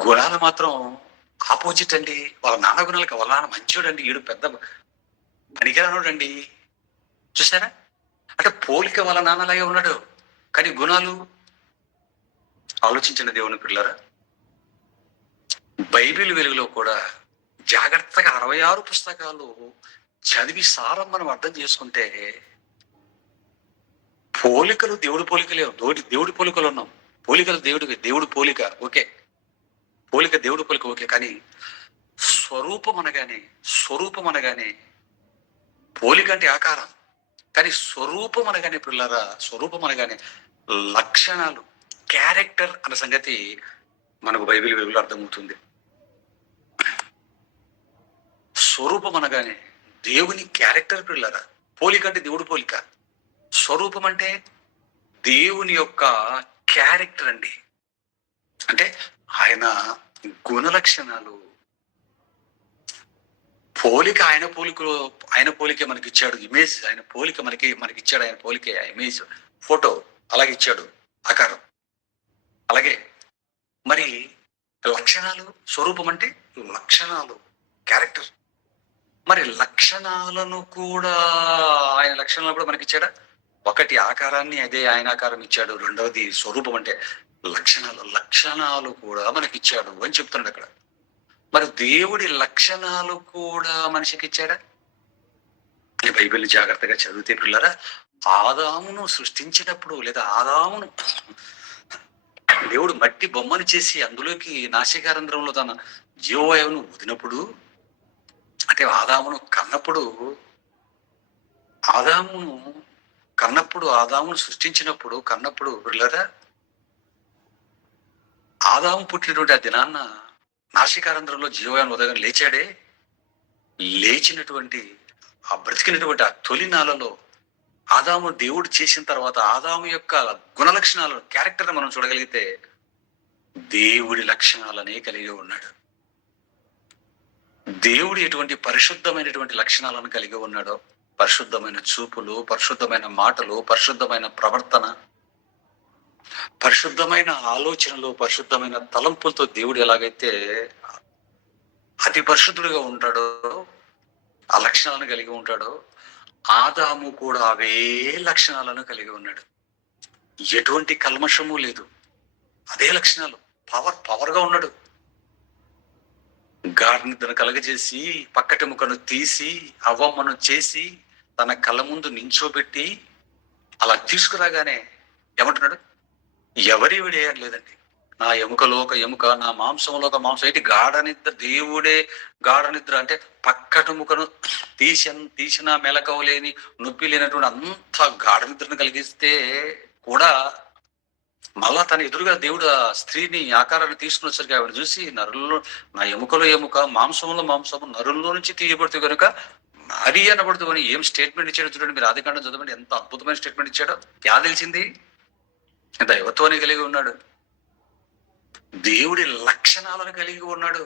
గుణాలు మాత్రం ఆపోజిట్ అండి. వాళ్ళ నాన్న గుణాలకి వాళ్ళ నాన్న మంచోడండి, ఈడు పెద్ద పనికిరానోడండి. చూసారా? అంటే పోలిక వాళ్ళ నాన్నలాగే ఉన్నాడు, కానీ గుణాలు. ఆలోచించిన దేవుని పిల్లరా, బైబిల్ వెలుగులో కూడా జాగ్రత్తగా 66 పుస్తకాలు చదివి సారం మనం అర్థం చేసుకుంటే, పోలికలు దేవుడి పోలికలే, దేవుడి పోలికలు ఉన్నాం. పోలికలు దేవుడి పోలిక ఓకే, పోలిక దేవుడి పోలిక ఓకే, కానీ స్వరూపం అనగానే పోలిక అంటే ఆకారం, కానీ స్వరూపం అనగానే పిల్లరా, స్వరూపం అనగానే లక్షణాలు, క్యారెక్టర్ అన్న సంగతి మనకు బైబిల్ వెలుగులో అర్థమవుతుంది. స్వరూపం అనగానే దేవుని క్యారెక్టర్ పిల్లరా. పోలిక అంటే దేవుడి పోలిక, స్వరూపం అంటే దేవుని యొక్క క్యారెక్టర్ అండి. అంటే ఆయన గుణ లక్షణాలు. పోలిక ఆయన పోలికే మనకి ఇచ్చాడు, ఇమేజ్ ఆయన పోలిక మనకి ఇచ్చాడు, ఆయన పోలికే ఇమేజ్, ఫోటో అలాగే ఇచ్చాడు, ఆకారం. అలాగే మరి లక్షణాలు, స్వరూపం అంటే లక్షణాలు, క్యారెక్టర్. మరి లక్షణాలను కూడా ఆయన లక్షణాలు కూడా మనకి ఇచ్చాడా? ఒకటి ఆకారాన్ని, అదే ఆయన ఆకారం ఇచ్చాడు. రెండవది స్వరూపం అంటే లక్షణాలు కూడా మనకి ఇచ్చాడు అని చెప్తున్నాడు అక్కడ. మరి దేవుడి లక్షణాలు కూడా మనిషికి ఇచ్చాడా? బైబిల్ జాగ్రత్తగా చదివితే పిల్లరా, ఆదామును సృష్టించినప్పుడు, లేదా ఆదామును దేవుడు మట్టి బొమ్మను చేసి అందులోకి నాసికారంధ్రంలో తన జీవవాయువును వదినప్పుడు, అంటే ఆదామును సృష్టించినప్పుడు పిల్లరా, ఆదాము పుట్టినటువంటి ఆ దినాన్న నాసికారంధ్రంలో జీవవాయువును వదలని లేచాడే, లేచినటువంటి ఆ బ్రతికినటువంటి ఆ తొలినాలలో ఆదాము దేవుడు చేసిన తర్వాత ఆదాము యొక్క గుణ లక్షణాలను, క్యారెక్టర్ మనం చూడగలిగితే దేవుడి లక్షణాలనే కలిగి ఉన్నాడు. దేవుడు ఎటువంటి పరిశుద్ధమైనటువంటి లక్షణాలను కలిగి ఉన్నాడో, పరిశుద్ధమైన చూపులు, పరిశుద్ధమైన మాటలు, పరిశుద్ధమైన ప్రవర్తన, పరిశుద్ధమైన ఆలోచనలు, పరిశుద్ధమైన తలంపులతో దేవుడు ఎలాగైతే అతి పరిశుద్ధుడిగా ఉంటాడో, ఆ లక్షణాలను కలిగి ఉంటాడో, ఆదాము కూడా అవే లక్షణాలను కలిగి ఉన్నాడు. ఎటువంటి కల్మషము లేదు, అదే లక్షణాలు. పవర్గా ఉన్నాడు. గాఢ నిద్ర కలగజేసి పక్కటెముకను తీసి అవ్వమ్మను చేసి తన కళ్ళ ముందు నించోబెట్టి అలా తీసుకురాగానే ఏమంటున్నాడు? ఎవరివిడే అని లేదండి, నా ఎముకలో ఒక ఎముక, నా మాంసంలో ఒక మాంసం. ఏంటి గాఢ నిద్ర? దేవుడే గాఢ నిద్ర అంటే పక్కటెముకను తీసిన మెలకువ లేని, నొప్పి లేనటువంటి అంత గాఢ నిద్రను కలిగిస్తే కూడా మళ్ళా తన ఎదురుగా దేవుడు ఆ స్త్రీని ఆకారాన్ని తీసుకుని వచ్చరికి ఆవిడ చూసి, నరుల్లో నా ఎముకలో ఎముక, మాంసంలో మాంసము, నరుల్లో నుంచి తీయబడుతూ కనుక నారీ అనబడుతూ అని ఏం స్టేట్మెంట్ ఇచ్చాడో చూడండి. మీరు ఆదికాండం చదవండి, ఎంత అద్భుతమైన స్టేట్మెంట్ ఇచ్చాడో. తెలిసింది దైవత్వాన్ని కలిగి ఉన్నాడు, దేవుడి లక్షణాలను కలిగి ఉన్నాడు,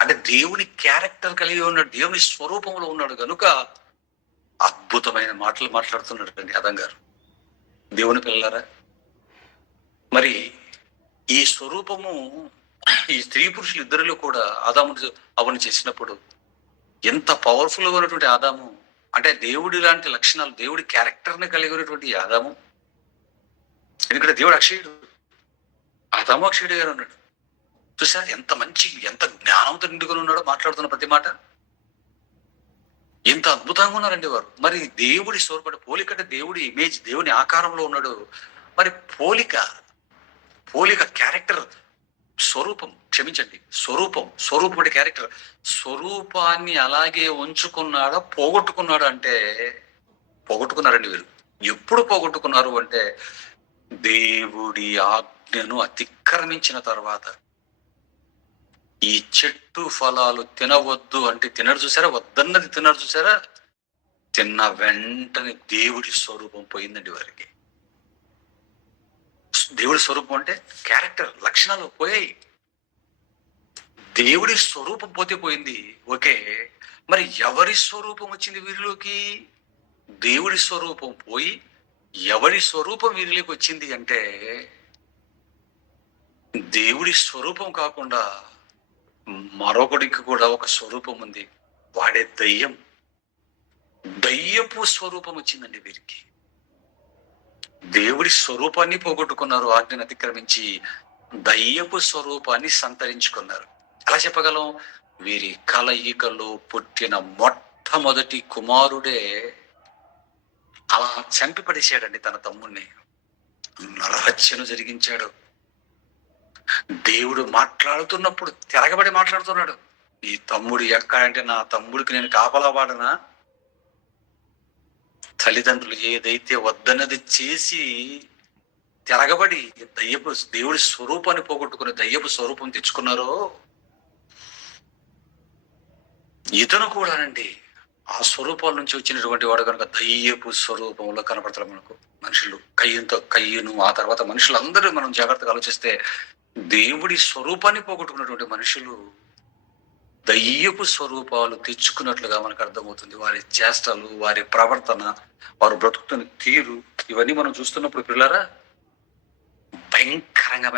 అంటే దేవుని క్యారెక్టర్ కలిగి ఉన్నాడు, దేవుని స్వరూపంలో ఉన్నాడు కనుక అద్భుతమైన మాటలు మాట్లాడుతున్నాడు అండి ఆదాం గారు. దేవుని పిల్లలారా, మరి ఈ స్వరూపము ఈ స్త్రీ పురుషులు ఇద్దరిలో కూడా ఆదాముని చేసినప్పుడు ఎంత పవర్ఫుల్గా ఉన్నటువంటి ఆదాము, అంటే దేవుడి లాంటి లక్షణాలు, దేవుడి క్యారెక్టర్ని కలిగి ఉన్నటువంటి ఆదాము. ఎందుకంటే దేవుడు అక్షయుడు, ఆదాము అక్షయుడిగా ఉన్నాడు. చూసారా ఎంత జ్ఞానంతో నిండుకొని ఉన్నాడో, మాట్లాడుతున్న ప్రతి మాట ఎంత అద్భుతంగా ఉన్నారండి వారు. మరి దేవుడి స్వరూపం, పోలిక అంటే దేవుడి ఇమేజ్, దేవుని ఆకారంలో ఉన్నాడు. మరి పోలిక క్యారెక్టర్, స్వరూపం అంటే క్యారెక్టర్. స్వరూపాన్ని అలాగే ఉంచుకున్నాడా, పోగొట్టుకున్నాడు అంటే? పోగొట్టుకున్నారండి వీరు. ఎప్పుడు పోగొట్టుకున్నారు అంటే దేవుడి ఆజ్ఞను అతిక్రమించిన తర్వాత. ఈ చెట్టు ఫలాలు తినవద్దు అంటే తినరు చూసారా, వద్దన్నది తినరు చూసారా, తిన్న వెంటనే దేవుడి స్వరూపం పోయిందండి వారికి. దేవుడి స్వరూపం అంటే క్యారెక్టర్, లక్షణాలు పోయాయి. దేవుడి స్వరూపం పోయింది ఓకే, మరి ఎవరి స్వరూపం వచ్చింది వీరిలోకి? దేవుడి స్వరూపం పోయి ఎవరి స్వరూపం వీరిలోకి వచ్చింది అంటే దేవుడి స్వరూపం కాకుండా మరొకడికి కూడా ఒక స్వరూపం ఉంది. వాడే దయ్యం. దయ్యపు స్వరూపం వచ్చిందండి వీరికి. దేవుడి స్వరూపాన్ని పోగొట్టుకున్నారు, ఆజ్ఞను అతిక్రమించి దయ్యపు స్వరూపాన్ని సంతరించుకున్నారు. ఎలా చెప్పగలం? వీరి కలయికలో పుట్టిన మొట్టమొదటి కుమారుడే అలా చంపి పడేశాడండి తన తమ్ముణ్ణి. నరహత్యను జరిగించాడు. దేవుడు మాట్లాడుతున్నప్పుడు తిరగబడి మాట్లాడుతున్నాడు. ఈ తమ్ముడు ఎక్కడంటే, నా తమ్ముడికి నేను కాపలావాడనా? తల్లిదండ్రులు ఏదైతే వద్దన్నది చేసి తిరగబడి దేవుడి స్వరూపాన్ని పోగొట్టుకుని దయ్యపు స్వరూపం తెచ్చుకున్నారో, ఇతను కూడానండి ఆ స్వరూపాల నుంచి వచ్చినటువంటి వాడు కనుక దయ్యపు స్వరూపంలో కనపడతారు మనకు. మనుషులు కయ్యను ఆ తర్వాత మనుషులందరూ మనం జాగ్రత్తగా ఆలోచిస్తే దేవుడి స్వరూపాన్ని పోగొట్టుకున్నటువంటి మనుషులు దయ్యపు స్వరూపాలు తెచ్చుకున్నట్లుగా మనకు అర్థమవుతుంది. వారి చేష్టలు, వారి ప్రవర్తన, వారు బ్రతుకుతున్న తీరు, ఇవన్నీ మనం చూస్తున్నప్పుడు పిల్లరా భయంకరంగా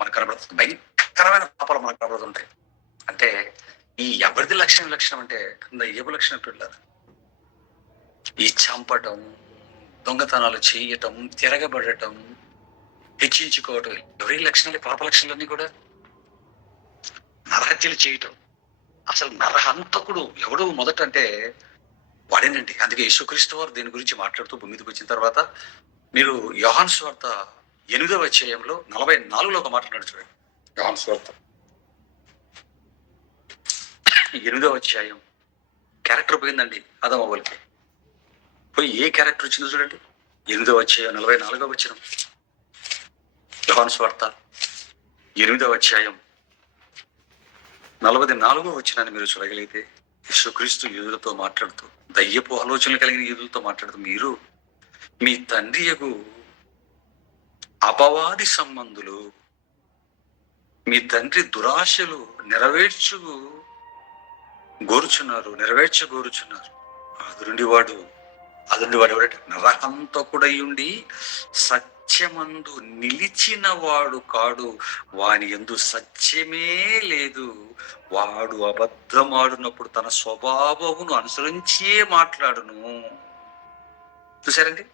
మనకు కనబడుతుంది. భయంకరమైన పాపాలు మనకు కనబడుతుంటాయి. అంటే ఈ ఎవరిది లక్షణం అంటే దయ్యపు లక్షణం పిల్లరా. ఈ చంపటం, దొంగతనాలు చేయటం, తిరగబడటం, హెచ్చించుకోవటం, ఎవరి లక్షణాలు, పాప లక్షణాలన్నీ కూడా నరహత్యలు చేయటం. అసలు నరహంతకుడు ఎవడు మొదట అంటే వాడేనండి. అందుకే యేసుక్రీస్తు వారు దీని గురించి మాట్లాడుతూ భూమి మీదకి వచ్చిన తర్వాత మీరు యోహాను సువార్త 8వ అధ్యాయంలో 44లో ఒక మాట్లాడు చూడండి. యోహాను సువార్త 8వ అధ్యాయం. క్యారెక్టర్ పోయిందండి ఆదామవ్వలకి. పోయి ఏ క్యారెక్టర్ వచ్చిందో చూడండి. 8వ అధ్యాయం 44వ వచనం. యోహాను సువార్త 8వ అధ్యాయం 44వ వచనాన్ని మీరు చూడగలిగితే, యేసుక్రీస్తు యూదులతో మాట్లాడుతూ, దయ్యపు ఆలోచనలు కలిగిన యూదులతో మాట్లాడుతూ, మీరు మీ తండ్రి యగు అపవాది సంబంధులు, మీ తండ్రి దురాశలు నెరవేర్చగోరుచున్నారు. అదుండి వాడు ఎవరంటే నరహంతకుడై ఉండి సత్యమందు నిలిచిన వాడు కాడు, వాని యందు సత్యమే లేదు. వాడు అబద్ధమాడునప్పుడు తన స్వభావమును అనుసరించే మాట్లాడును. చూసారండి,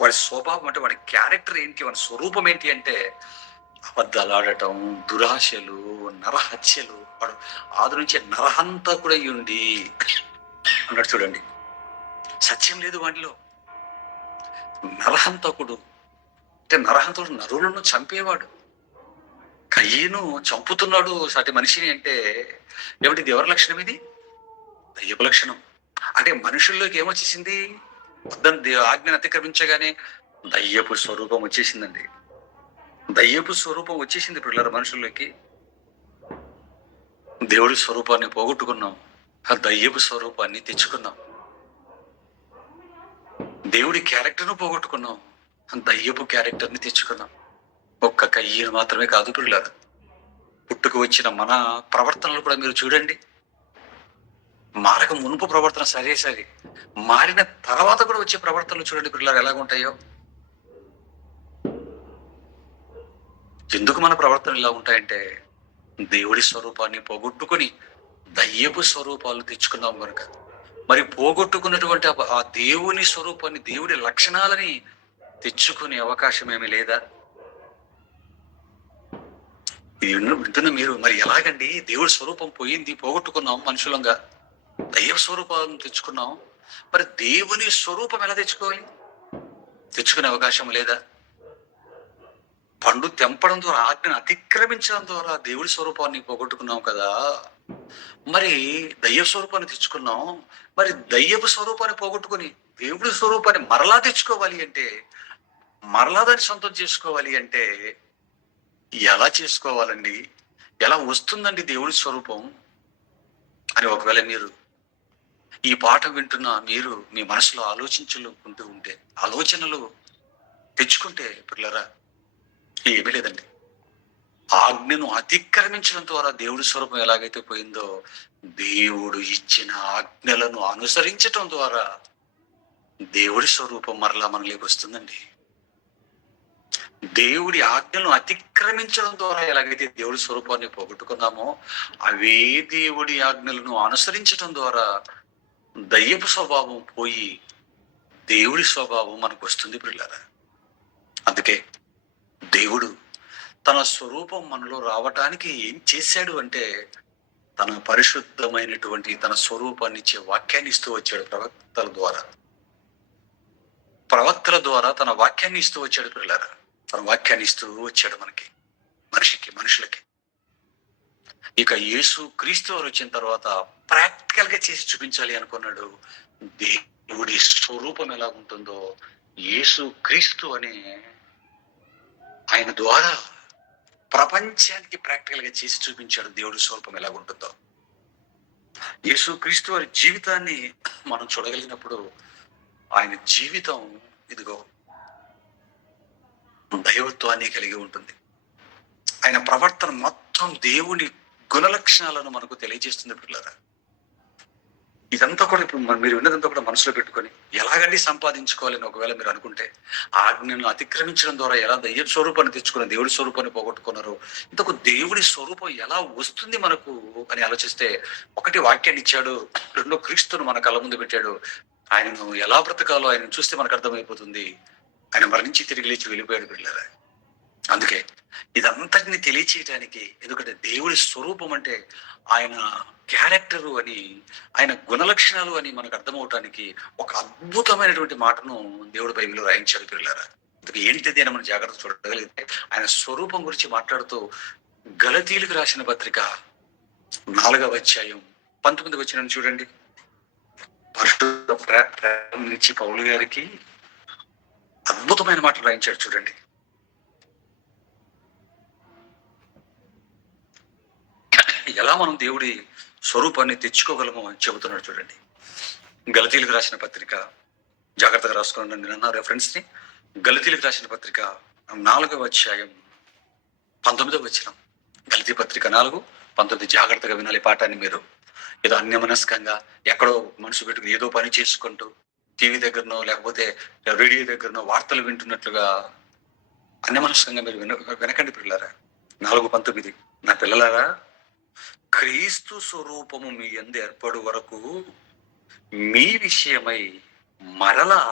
వాడి స్వభావం అంటే వాడి క్యారెక్టర్ ఏంటి, వాడి స్వరూపం ఏంటి అంటే అబద్ధాలు ఆడటం, దురాశలు, నరహత్యలు. వాడు ఆది నుంచి నరహంతకుడై ఉండి అన్నాడు చూడండి. సత్యం లేదు వాడిలో. నరహంతకుడు అంటే నరహంతుడు నరులను చంపేవాడు. కయ్యను చంపుతున్నాడు సాటి మనిషిని అంటే ఏమిటి? ఇది ఎవరి లక్షణం? ఇది దయ్యపు లక్షణం. అంటే మనుషుల్లోకి ఏమొచ్చేసింది? ఆజ్ఞను అతిక్రమించగానే దయ్యపు స్వరూపం వచ్చేసిందండి. దయ్యపు స్వరూపం వచ్చేసింది పిల్లల మనుషుల్లోకి. దేవుడి స్వరూపాన్ని పోగొట్టుకున్నాం, ఆ దయ్యపు స్వరూపాన్ని తెచ్చుకున్నాం. దేవుడి క్యారెక్టర్ను పోగొట్టుకున్నాం, దయ్యపు క్యారెక్టర్ని తెచ్చుకున్నాం. ఒక్క కయ్యను మాత్రమే కాదు పిల్లలు, పుట్టుకు వచ్చిన మన ప్రవర్తనలు కూడా మీరు చూడండి. మారక మునుపు ప్రవర్తన సరే, మారిన తర్వాత కూడా వచ్చే ప్రవర్తనలు చూడండి పిల్లలు ఎలాగుంటాయో. ఎందుకు మన ప్రవర్తన ఇలా ఉంటాయంటే దేవుడి స్వరూపాన్ని పోగొట్టుకుని దయ్యపు స్వరూపాలు తెచ్చుకున్నాం కనుక. మరి పోగొట్టుకున్నటువంటి ఆ దేవుని స్వరూపాన్ని, దేవుడి లక్షణాలని తెచ్చుకునే అవకాశం ఏమీ లేదా? వింటున్న మీరు మరి ఎలాగండి? దేవుడి స్వరూపం పోయింది, పోగొట్టుకున్నాం, మనుషులంగా దైవ స్వరూపాలను తెచ్చుకున్నాం. మరి దేవుని స్వరూపం ఎలా తెచ్చుకోవాలి? తెచ్చుకునే అవకాశం లేదా? పండు తెంపడం ద్వారా, ఆజ్ఞను అతిక్రమించడం ద్వారా దేవుడి స్వరూపాన్ని పోగొట్టుకున్నాం కదా. మరి దయ్య స్వరూపాన్ని తెచ్చుకున్నాం. మరి దయ్యపు స్వరూపాన్ని పోగొట్టుకుని దేవుడి స్వరూపాన్ని మరలా తెచ్చుకోవాలి అంటే, మరలా దాన్ని సొంతం చేసుకోవాలి అంటే ఎలా చేసుకోవాలండి? ఎలా వస్తుందండి దేవుడి స్వరూపం అని ఒకవేళ మీరు ఈ పాట వింటున్న మీరు మీ మనసులో ఆలోచనలు తెచ్చుకుంటే పిల్లరా, ఏమీ లేదండి. ఆజ్ఞను అతిక్రమించడం ద్వారా దేవుడి స్వరూపం ఎలాగైతే పోయిందో, దేవుడు ఇచ్చిన ఆజ్ఞలను అనుసరించటం ద్వారా దేవుడి స్వరూపం మరలా మనలోకి వస్తుందండి. దేవుడి ఆజ్ఞలను అతిక్రమించడం ద్వారా ఎలాగైతే దేవుడి స్వరూపాన్ని పోగొట్టుకున్నామో, అవే దేవుడి ఆజ్ఞలను అనుసరించడం ద్వారా దయ్యపు స్వభావం పోయి దేవుడి స్వభావం మనకు వస్తుంది పిల్లారా. అందుకే దేవుడు తన స్వరూపం మనలో రావటానికి ఏం చేశాడు అంటే, తన పరిశుద్ధమైనటువంటి తన స్వరూపాన్ని ఇచ్చే వాక్యాన్ని ఇస్తూ వచ్చాడు. ప్రవక్తల ద్వారా తన వాక్యాన్ని ఇస్తూ వచ్చాడు పిల్లారా. తన వాక్యాన్ని ఇస్తూ వచ్చాడు మనుషులకి. ఇక యేసు క్రీస్తు వారు వచ్చిన తర్వాత ప్రాక్టికల్ గా చేసి చూపించాలి అనుకున్నాడు. దేవుడి స్వరూపం ఎలా ఉంటుందో యేసు క్రీస్తు అనే ఆయన ద్వారా ప్రపంచానికి ప్రాక్టికల్ గా చేసి చూపించాడు దేవుడి స్వరూపం ఎలా ఉంటుందో. యేసు క్రీస్తు వారి జీవితాన్ని మనం చూడగలిగినప్పుడు ఆయన జీవితం ఇదిగో దైవత్వాన్ని కలిగి ఉంటుంది. ఆయన ప్రవర్తన మొత్తం దేవుని గుణలక్షణాలను మనకు తెలియజేస్తుంది పిల్లరా. ఇదంతా కూడా ఇప్పుడు మీరు విన్నదంతా కూడా మనసులో పెట్టుకొని ఎలాగండి సంపాదించుకోవాలని ఒకవేళ మీరు అనుకుంటే, ఆజ్ఞను అతిక్రమించడం ద్వారా ఎలా దయ్య స్వరూపాన్ని తెచ్చుకుని దేవుడి స్వరూపాన్ని పోగొట్టుకున్నారు, ఇంతకు దేవుడి స్వరూపం ఎలా వస్తుంది మనకు అని ఆలోచిస్తే, ఒకటి వాక్యాన్ని ఇచ్చాడు, రెండో క్రీస్తును మన కళ్ళ ముందు పెట్టాడు. ఆయనను ఎలా బ్రతకాలో ఆయన చూస్తే మనకు అర్థమైపోతుంది. ఆయన మరణించి తిరిగి లేచి వెళ్ళిపోయాడు పిల్లరా. అందుకే ఇదంతటిని తెలియచేయటానికి, ఎందుకంటే దేవుడి స్వరూపం అంటే ఆయన క్యారెక్టరు అని, ఆయన గుణలక్షణాలు అని మనకు అర్థమవటానికి ఒక అద్భుతమైనటువంటి మాటను దేవుడు బైబిల్లో రాయించాడు పిల్లరా. అందుకే ఏంటిది అని మనం జాగ్రత్త చూడగలిగితే, ఆయన స్వరూపం గురించి మాట్లాడుతూ గలతీయులకు రాసిన పత్రిక 4వ అధ్యాయం 19వ వచనం చూడండి. పరిశుద్ధ ప్రేమ నుంచి పౌలు గారికి అద్భుతమైన మాటలు రాయించాడు చూడండి. ఎలా మనం దేవుడి స్వరూపాన్ని తెచ్చుకోగలమో అని చెబుతున్నాడు చూడండి. గలతీయులకు రాసిన పత్రిక, జాగ్రత్తగా రాసుకోండి నేను రెఫరెన్స్ ని. గలతీయులకు రాసిన పత్రిక 4వ అధ్యాయం 19వ వచనం. గలతీ పత్రిక 4:19. జాగ్రత్తగా వినాలి పాఠాన్ని. మీరు ఏదో అన్యమనస్కంగా ఎక్కడో మనసు పెట్టుకుని ఏదో పని చేసుకుంటూ టీవీ దగ్గరనో లేకపోతే రేడియో దగ్గరనో వార్తలు వింటున్నట్లుగా అన్యమనస్కంగా మీరు వినకండి పిల్లలారా. 4:19. నా పిల్లలారా, క్రీస్తు స్వరూపము మీ యందు ఏర్పడు వరకు మీ విషయమై మరలా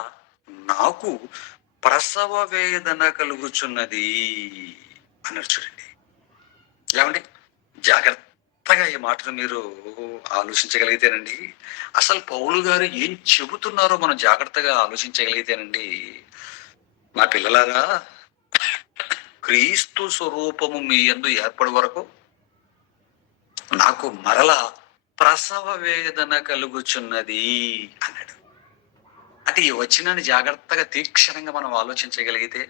నాకు ప్రసవ వేదన కలుగుచున్నది అన్నారు చూడండి. ఏమండి, జాగ్రత్తగా ఈ మాటను మీరు ఆలోచించగలిగితేనండి, అసలు పౌలు గారు ఏం చెబుతున్నారో మనం జాగ్రత్తగా ఆలోచించగలిగితేనండి, మా పిల్లలారా, క్రీస్తు స్వరూపము మీ యందు ఏర్పడి వరకు నాకు మరలా ప్రసవ వేదన కలుగుచున్నది అన్నాడు. అంటే ఈ వచనాన్ని జాగ్రత్తగా తీక్షణంగా మనం ఆలోచించగలిగితే,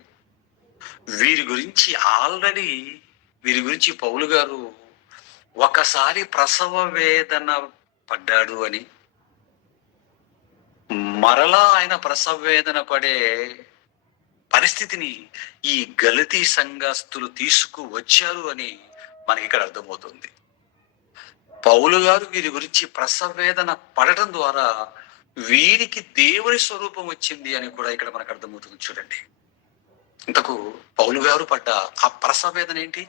వీరి గురించి పౌలు గారు ఒకసారి ప్రసవ వేదన పడ్డాడు అని, మరలా ఆయన ప్రసవ వేదన పడే పరిస్థితిని ఈ గలతీ సంఘస్థులు తీసుకువచ్చారు అని మనకి ఇక్కడ అర్థమవుతుంది. పౌలు గారు వీరి గురించి ప్రసవ వేదన పడటం ద్వారా వీరికి దేవుని స్వరూపం వచ్చింది అని కూడా ఇక్కడ మనకు అర్థమవుతుంది చూడండి. ఇంతకు పౌలు గారు పడ్డ ఆ ప్రసవ వేదన ఏంటి?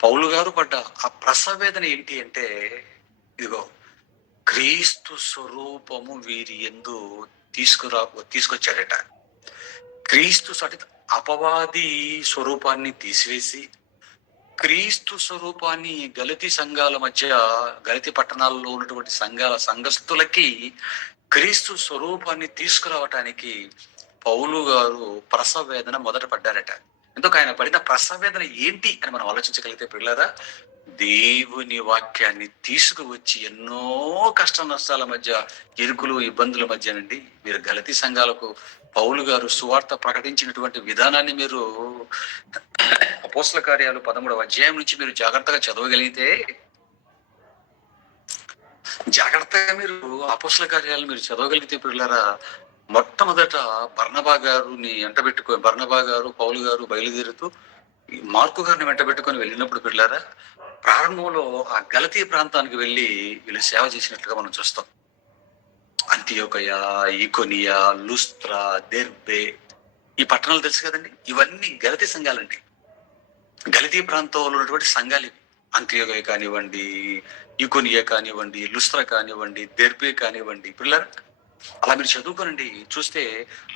పౌలు గారు పడ్డ ఆ ప్రసవ వేదన ఏంటి అంటే, ఇదిగో క్రీస్తు స్వరూపము వీరి యందు తీసుకొచ్చాడట. క్రీస్తు అపవాది స్వరూపాన్ని తీసివేసి క్రీస్తు స్వరూపాన్ని గలతీ సంఘాల మధ్య, గలతీ పట్టణాల్లో ఉన్నటువంటి సంఘస్థులకి క్రీస్తు స్వరూపాన్ని తీసుకురావటానికి పౌలు గారు ప్రసవ వేదన మొదట పడ్డారట. ఎందుకు ఆయన పడిన ప్రసవ వేదన ఏంటి అని మనం ఆలోచించగలిగితే పిల్లరా, దేవుని వాక్యాన్ని తీసుకువచ్చి ఎన్నో కష్ట నష్టాల మధ్య, ఇరుకులు ఇబ్బందుల మధ్య నుండి మీరు గలతీ సంఘాలకు పౌలు గారు సువార్త ప్రకటించినటువంటి విధానాన్ని మీరు అపోస్తల కార్యాలు 13వ అధ్యాయం నుంచి మీరు జాగ్రత్తగా చదవగలిగితే, మీరు అపోస్తల కార్యాలు మీరు చదవగలిగితే పిల్లరా, మొట్టమొదట బర్నబా గారు పౌలు గారు బయలుదేరుతూ మార్కు గారిని వెంట పెట్టుకొని వెళ్ళినప్పుడు పిల్లరా, ప్రారంభంలో ఆ గలతీ ప్రాంతానికి వీళ్ళు సేవ చేసినట్లుగా మనం చూస్తాం. అంతియోకయ, ఈకొనియా, లుస్త్రా, దెర్బే ఈ పట్టణాలు తెలుసు కదండి, ఇవన్నీ గలతీ సంఘాలండి. గలతీ ప్రాంతంలో ఉన్నటువంటి సంఘాలు ఇవి. అంత్యోదయ కానివ్వండి, ఈకొనియ కానివ్వండి, లుస్త్రా కానివ్వండి, దెర్బే కానివ్వండి. పిల్లలు అలా మీరు చదువుకోనండి, చూస్తే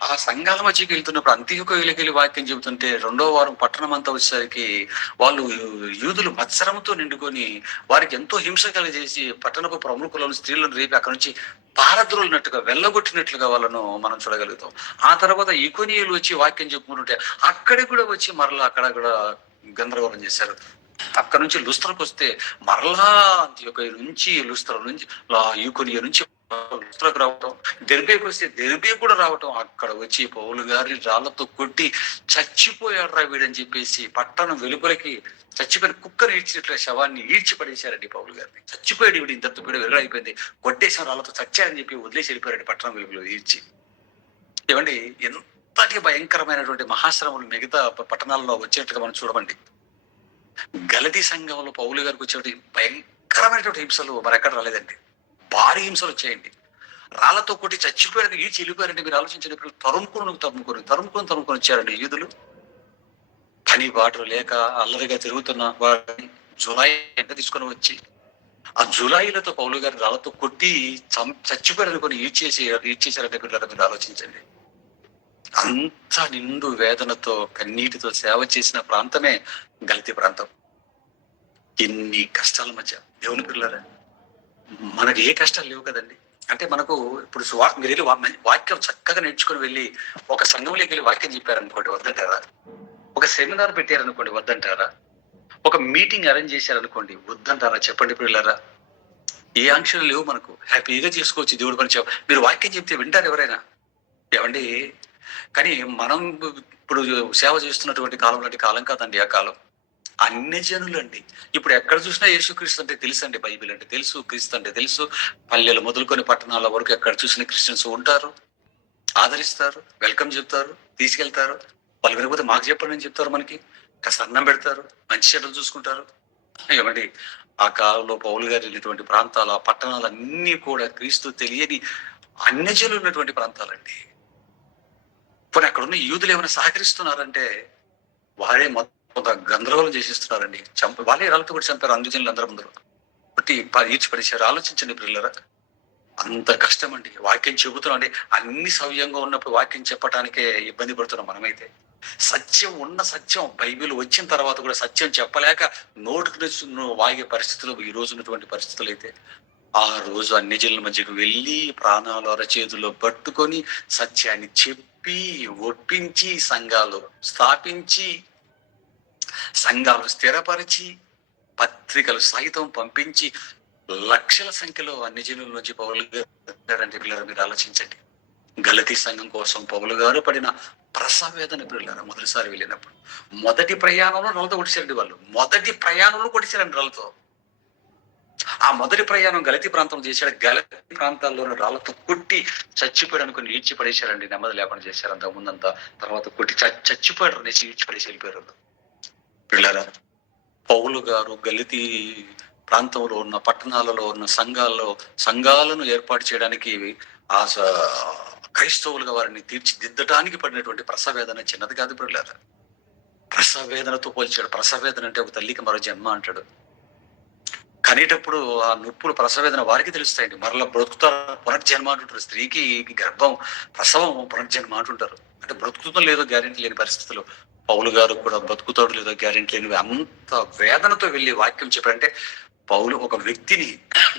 ఆ సంఘాల మధ్యకి వెళ్తున్నప్పుడు అంత్యోదయకి వెళ్ళి వాక్యం చెబుతుంటే రెండో వారం పట్టణం అంతా వచ్చేసరికి వాళ్ళు యూదులు మత్సరంతో నిండుకొని వారికి ఎంతో హింస కలిగజేసి పట్టణపు ప్రముఖులను స్త్రీలను రేపి అక్కడ నుంచి పారద్రోలినట్టుగా వెళ్ళగొట్టినట్లుగా వాళ్ళను మనం చూడగలుగుతాం. ఆ తర్వాత ఈకొనియలు వచ్చి వాక్యం చెప్పుకుంటుంటే అక్కడికి కూడా వచ్చి మరలా అక్కడ కూడా గందరగోళం చేశారు. అక్కడ నుంచి లుస్త్రకు వస్తే మరలా అంత్యోదయ నుంచి లుస్త్ర నుంచి ఈకొనియ నుంచి లుస్త్రకు రావటం, దెర్బేకి వస్తే దెర్బే కూడా రావటం, అక్కడ వచ్చి పౌలు గారి రాళ్లతో కొట్టి చచ్చిపోయాడు రా వీడని చెప్పేసి పట్టణం వెలుపలికి చచ్చిపోయిన కుక్కను ఈడ్చినట్లు శవాన్ని ఈడ్చి పడేశారండి పౌలు గారిని. చచ్చిపోయాడు వీడు, ఇంతతో కూడా వెలుగైపోయింది, కొట్టేసిన రాళ్లతో చచ్చారని చెప్పి వదిలేసి వెళ్ళిపోయాడు పట్టణం వెలుగులో ఈడ్చి. ఏమండి, ఎంతటి భయంకరమైనటువంటి మహాశ్రమలు మిగతా పట్టణాల్లో వచ్చేట్టుగా మనం చూడమండి. గలతీ సంఘంలో పౌలు గారికి వచ్చేటువంటి భయంకరమైనటువంటి హింసలు మరెక్కడ రాలేదండి. భారీ హింసలు వచ్చాయండి. రాళ్లతో కొట్టి చచ్చిపోయారు, ఈడ్చి వెళ్ళిపోయారండి. మీరు ఆలోచించండి, తరుముకొని వచ్చారండి యూదులు. పని బాటలు లేక అల్లరిగా తిరుగుతున్న వారిని జులాయి ఎంట తీసుకొని వచ్చి ఆ జులాయిలతో పౌలు గారిని రాళ్లతో కొట్టి చచ్చిపోయారు అనుకొని ఈడ్చేశారంటే పిల్లలు మీరు ఆలోచించండి. అంత నిండు వేదనతో కన్నీటితో సేవ చేసిన ప్రాంతమే గలతీ ప్రాంతం. ఎన్ని కష్టాల మధ్య దేవుని పిల్లరా, మనకు ఏ కష్టాలు లేవు కదండి. అంటే మనకు ఇప్పుడు మీరు వెళ్ళి వాక్యం చక్కగా నేర్చుకుని వెళ్ళి ఒక సంఘంలోకి వెళ్ళి వాక్యం చెప్పారనుకోండి, వద్దంటారా? ఒక సెమినార్ పెట్టారనుకోండి, వద్దంటారా? ఒక మీటింగ్ అరేంజ్ చేశారనుకోండి, వద్దంటారా? చెప్పండి పిల్లరా. ఏ ఆంక్షలు లేవు మనకు, హ్యాపీగా చేసుకోవచ్చు దేవుడి పని. మీరు వాక్యం చెప్తే వింటారు ఎవరైనా? ఏమండి, కానీ మనం ఇప్పుడు సేవ చేస్తున్నటువంటి కాలం లాంటి కాలం కాదండి ఆ కాలం. అన్ని జనులు అండి. ఇప్పుడు ఎక్కడ చూసినా యేసుక్రీస్తు అంటే తెలుసు అండి, బైబిల్ అంటే తెలుసు, క్రీస్తు అంటే తెలుసు. పల్లెలు మొదలుకొని పట్టణాల వరకు ఎక్కడ చూసిన క్రిస్టియన్స్ ఉంటారు, ఆదరిస్తారు, వెల్కమ్ చెప్తారు, తీసుకెళ్తారు. వాళ్ళు వినకపోతే మాకు చెప్పండి అని చెప్తారు, మనకి కాస్త అన్నం పెడతారు, మంచి చెడ్డలు చూసుకుంటారు. ఏమండి, ఆ కాలంలో పౌలు గారు వెళ్ళినటువంటి ప్రాంతాలు, ఆ పట్టణాలన్నీ కూడా క్రీస్తు తెలియని అన్యజనులు ఉన్నటువంటి ప్రాంతాలండి. ఇప్పుడు అక్కడ ఉన్న యూదులు ఏమైనా సహకరిస్తున్నారంటే వారే మొత్తం గందరగోళం చేసేస్తున్నారండి. వాళ్ళే రాళ్ళతో కూడా చంపారు అన్యజనులు అందరి ముందు బట్టి ఈడ్చి పడేశారు. ఆలోచించండి పిల్లరా, అంత కష్టం అండి. వాక్యం చెబుతున్నాం అండి, అన్ని సవ్యంగా ఉన్నప్పుడు వాక్యం చెప్పడానికే ఇబ్బంది పడుతున్నాం మనమైతే. సత్యం బైబిల్ వచ్చిన తర్వాత కూడా సత్యం చెప్పలేక నోటుకు వాగే పరిస్థితులు ఈ రోజు ఉన్నటువంటి పరిస్థితులు అయితే, ఆ రోజు అన్యజనుల మధ్యకు వెళ్ళి ప్రాణాలు అరచేతుల్లో పట్టుకొని సత్యాన్ని చెప్పి ఒప్పించి సంఘాలు స్థాపించి సంఘాలు స్థిరపరిచి పత్రికలు సైతం పంపించి లక్షల సంఖ్యలో అన్యజనుల నుంచి పౌలు గారు పిల్లలు మీరు ఆలోచించండి. గలతీ సంఘం కోసం పౌలు గారు పడిన ప్రసవేదన పిల్లలు మొదటిసారి వెళ్ళినప్పుడు మొదటి ప్రయాణంలో రాళ్ళతో కొట్టేశారండి. వాళ్ళు మొదటి ప్రయాణంలో కొట్టేశారండి రాళ్ళతో. ఆ మొదటి ప్రయాణం గలతీ ప్రాంతం చేశాడు. గలతీ ప్రాంతాల్లోని రాళ్ళతో కొట్టి చచ్చిపోయాడు అనుకుని ఈడ్చి పడేశారండి. నెమ్మది లేకుండా చేశారు అంత ముందంతా. తర్వాత కొట్టి చచ్చిపోయాడు అనేసి ఈడ్చి పడేసి వెళ్ళిపోయారు పిల్లరా. పౌలు గారు గలతీ ప్రాంతంలో ఉన్న పట్టణాలలో ఉన్న సంఘాలను ఏర్పాటు చేయడానికి ఆ క్రైస్తవులుగా వారిని తీర్చిదిద్దడానికి పడినటువంటి ప్రసవేదన చిన్నది కాదు పిల్లరా. ప్రసవేదనతో పోల్చాడు. ప్రసవేదన అంటే ఒక తల్లికి మరో జన్మ అంటాడు. కనేటప్పుడు ఆ నొప్పులు ప్రసవేదన వారికి తెలుస్తాయండి. మరలా బ్రతుకుతారు, పునర్జన్మ అంటుంటారు. స్త్రీకి గర్భం ప్రసవం పునర్జన్మ అంటుంటారు. అంటే బ్రతుకుతుందో లేదో గ్యారెంటీ లేని పరిస్థితులు. పౌలు గారు కూడా బ్రతుకుతాడు లేదో గ్యారెంటీ లేని అంత వేదనతో వెళ్ళి వాక్యం చెప్పారంటే పౌలు ఒక వ్యక్తిని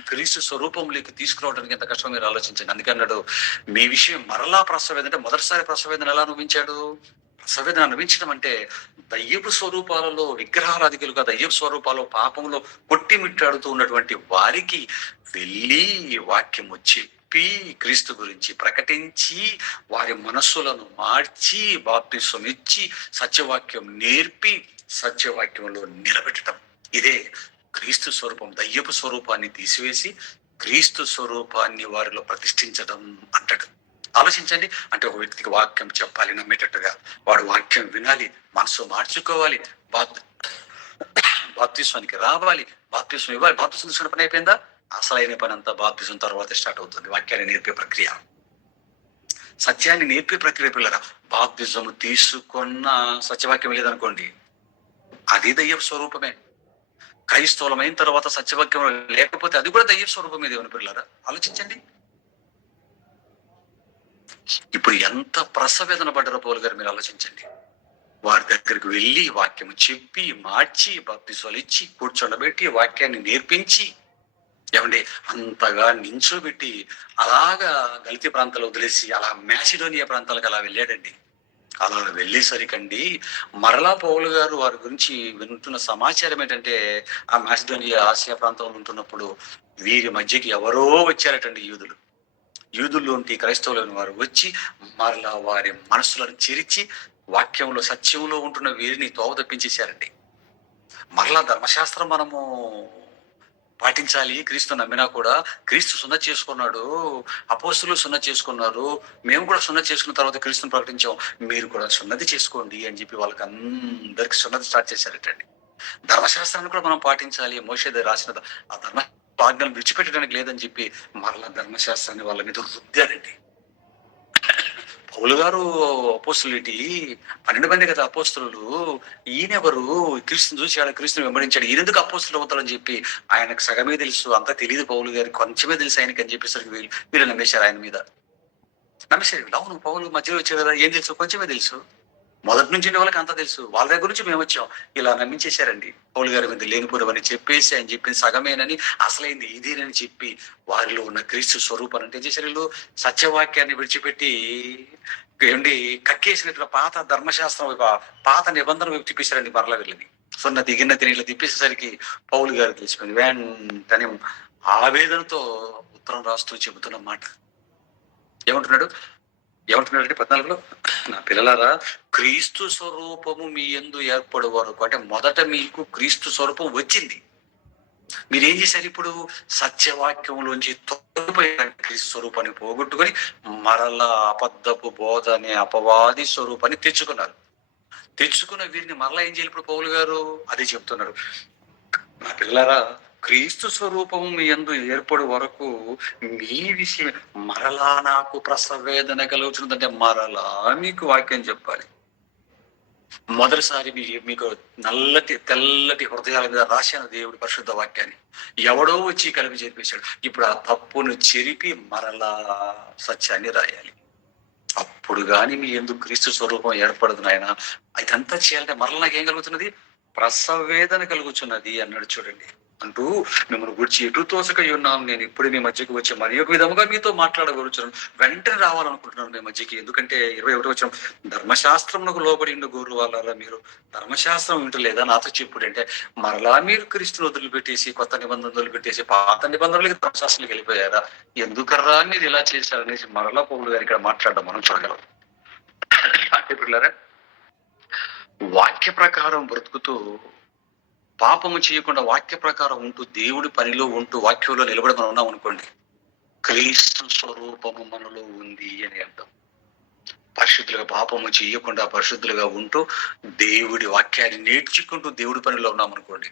క్రీస్తు స్వరూపంలోకి తీసుకురావడానికి ఎంత కష్టం మీరు ఆలోచించండి. అందుకన్నాడు, మీ విషయం మరలా ప్రసవేదన అంటే మొదటిసారి ప్రసవేదన ఎలా అనుభవించాడు? ప్రసవేదన అనుభవించడం అంటే దయ్యపు స్వరూపాలలో విగ్రహారాధికులుగా దయ్యపు స్వరూపాలు పాపంలో కొట్టిమిట్టాడుతూ ఉన్నటువంటి వారికి వెళ్ళి వాక్యము చెప్పి క్రీస్తు గురించి ప్రకటించి వారి మనస్సులను మార్చి బాప్తిసం ఇచ్చి సత్యవాక్యం నేర్పి సత్యవాక్యంలో నిలబెట్టడం. ఇదే క్రీస్తు స్వరూపం. దయ్యపు స్వరూపాన్ని తీసివేసి క్రీస్తు స్వరూపాన్ని వారిలో ప్రతిష్ఠించడం అంటాడు. ఆలోచించండి. అంటే ఒక వ్యక్తికి వాక్యం చెప్పాలి నమ్మేటట్టుగా, వాడు వాక్యం వినాలి, మనసు మార్చుకోవాలి, బాప్తిస్వానికి రావాలి, బాప్తిస్వం ఇవ్వాలి. బాప్తిస్వం తీసుకున్న పని అయిపోయిందా? అసలైన పని అంతా బాప్తిస్వం తర్వాత స్టార్ట్ అవుతుంది, వాక్యాన్ని నేర్పే ప్రక్రియ. సత్యాన్ని నేర్పే ప్రక్రియ పిల్లరా. బాప్తిజము తీసుకున్న సత్యవాక్యం లేదనుకోండి, అది దయ్య స్వరూపమే. క్రైస్తవులమైన తర్వాత సత్యవాక్యం లేకపోతే అది కూడా దయ్య స్వరూపమే. దేవుని పిల్లరా, ఆలోచించండి. ఇప్పుడు ఎంత ప్రసవేదన పడ్డారో పౌలు గారు, మీరు ఆలోచించండి. వారి దగ్గరికి వెళ్ళి వాక్యం చెప్పి మార్చి బాప్తిజాలు ఇచ్చి కూర్చోబెట్టి వాక్యాన్ని నేర్పించి, ఏమండి, అంతగా నించోబెట్టి అలాగా గలితీ ప్రాంతాలు వదిలేసి అలా మ్యాసిడోనియా ప్రాంతాలకు అలా వెళ్ళాడండి. అలా వెళ్ళేసరికండి మరలా పౌలు గారు వారి గురించి వింటున్న సమాచారం ఏంటంటే, ఆ మ్యాసిడోనియా ఆసియా ప్రాంతంలో ఉంటున్నప్పుడు వీరి మధ్యకి ఎవరో వచ్చారటండి, యూదుల్లోంటి క్రైస్తవులైన వారు వచ్చి మరలా వారి మనస్సులను చెరిచి వాక్యంలో సత్యంలో ఉంటున్న వీరిని తోవ తప్పించేశారండి. మరలా ధర్మశాస్త్రం మనము పాటించాలి, క్రీస్తు నమ్మినా కూడా. క్రీస్తు సున్నత చేసుకున్నాడు, అపోస్తులు సున్నత చేసుకున్నారు, మేము కూడా సున్నత చేసుకున్న తర్వాత క్రీస్తుని ప్రకటించాం, మీరు కూడా సున్నతి చేసుకోండి అని చెప్పి వాళ్ళకి అందరికి సున్నతి స్టార్ట్ చేశారటండి. ధర్మశాస్త్రాన్ని కూడా మనం పాటించాలి, మోషే రాసిన ఆ ధర్మ ఆజ్ఞలు విడిచిపెట్టడానికి లేదని చెప్పి మరలా ధర్మశాస్త్రాన్ని వాళ్ళ మీద రుద్దారండి. పౌలు గారు అపోస్తులేటి 12 మంది కదా అపోస్తులు, ఈయనెవరు, క్రీస్తుని చూసి ఆడ క్రీస్తుని వెంబడించాడు, ఈయనెందుకు అపోస్తులు అవుతారని చెప్పి ఆయనకు సగమే తెలుసు, అంతా తెలియదు పౌలు గారికి, కొంచెమే తెలుసు ఆయనకి అని చెప్పేసరికి వీళ్ళు నమ్మేశారు ఆయన మీద. నమ్మేశారు. అవును, పౌలు మధ్యలో వచ్చాడు కదా, ఏం తెలుసు, కొంచెమే తెలుసు, మొదటి నుంచి వాళ్ళకి అంతా తెలుసు, వాళ్ళ దగ్గర నుంచి మేము వచ్చాం, ఇలా నమ్మించేశారండి. పౌలు గారి మీద లేనిపోవని చెప్పేసి ఆయన చెప్పింది సగమేనని, అసలైంది ఇదేనని చెప్పి వారిలో ఉన్న క్రీస్తు స్వరూపాన్ని అంటే చేశారు వీళ్ళు. సత్యవాక్యాన్ని విడిచిపెట్టి ఏంటి కక్కేసినట్టుగా పాత ధర్మశాస్త్రం, పాత నిబంధన వైపు తిప్పేశారండి మరలా వీళ్ళని. సున్నతి గిన్నె ఇలా తిప్పేసేసరికి పౌలు గారు తెలిసిపోయింది. వెంటనే ఆవేదనతో ఉత్తరం రాస్తూ చెబుతున్న మాట ఏమంటున్నాడు, 14లో, నా పిల్లలారా, క్రీస్తు స్వరూపము మీ యందు ఏర్పడే వరకు, అంటే మొదట మీకు క్రీస్తు స్వరూపం వచ్చింది, మీరేం చేశారు, ఇప్పుడు సత్యవాక్యంలోంచి తొలగిపోయిన క్రీస్తు స్వరూపాన్ని పోగొట్టుకొని మరలా అబద్ధపు బోధ అనే అపవాది స్వరూపాన్ని తెచ్చుకున్న వీరిని మరలా ఏం చేయాలి ఇప్పుడు పౌలు గారు, అదే చెప్తున్నాడు. నా పిల్లలారా, క్రీస్తు స్వరూపము మీ యందు ఏర్పడు వరకు మీ విషయం మరలా నాకు ప్రసవేదన కలుగుతుందంటే మరలా మీకు వాక్యం చెప్పాలి. మొదటిసారి మీకు తెల్లటి హృదయాల మీద రాశాను దేవుడి పరిశుద్ధ వాక్యాన్ని, ఎవడో వచ్చి కలిపి చేర్పేశాడు. ఇప్పుడు ఆ తప్పును చెరిపి మరలా సత్యాన్ని రాయాలి. అప్పుడు గాని మీ ఎందుకు క్రీస్తు స్వరూపం ఏర్పడదు నాయన. ఇదంతా చేయాలంటే మరలా నాకేం కలుగుతున్నది, ప్రసవేదన కలుగుతున్నది అన్నాడు. చూడండి, అంటూ మిమ్మల్ని గురించి ఎటు తోసక ఉన్నాను, నేను ఇప్పుడు మీ మధ్యకి వచ్చి మరి ఒక విధముగా మీతో మాట్లాడగలుగుతున్నాను, వెంటనే రావాలనుకుంటున్నాను మీ మధ్యకి. ఎందుకంటే 21 వచ్చిన, ధర్మశాస్త్రమునకు లోబడి గోరు వాళ్ళ మీరు ధర్మశాస్త్రం వింటలేదా నాతో చెప్పుడు అంటే, మరలా మీరు క్రీస్తుని వదిలిపెట్టేసి కొత్త నిబంధనలు వదిలిపెట్టేసి పాత నిబంధనలకి ధర్మశాస్త్రానికి వెళ్ళిపోయారా, ఎందుకర్రా మీరు ఇలా చేశారనేసి మరలా పౌలు గారు ఇక్కడ మాట్లాడడం మనం చూడగలం. అంటే పిల్లరా, వాక్య ప్రకారం బ్రతుకుతూ పాపము చేయకుండా వాక్య ప్రకారం ఉంటూ దేవుడి పనిలో ఉంటూ వాక్యంలో నిలబడి మనం ఉన్నాం అనుకోండి, క్రీస్తు స్వరూపము మనలో ఉంది అని అర్థం. పరిశుద్ధులుగా పాపము చేయకుండా పరిశుద్ధులుగా ఉంటూ దేవుడి వాక్యాన్ని నేర్చుకుంటూ దేవుడి పనిలో ఉన్నాం అనుకోండి,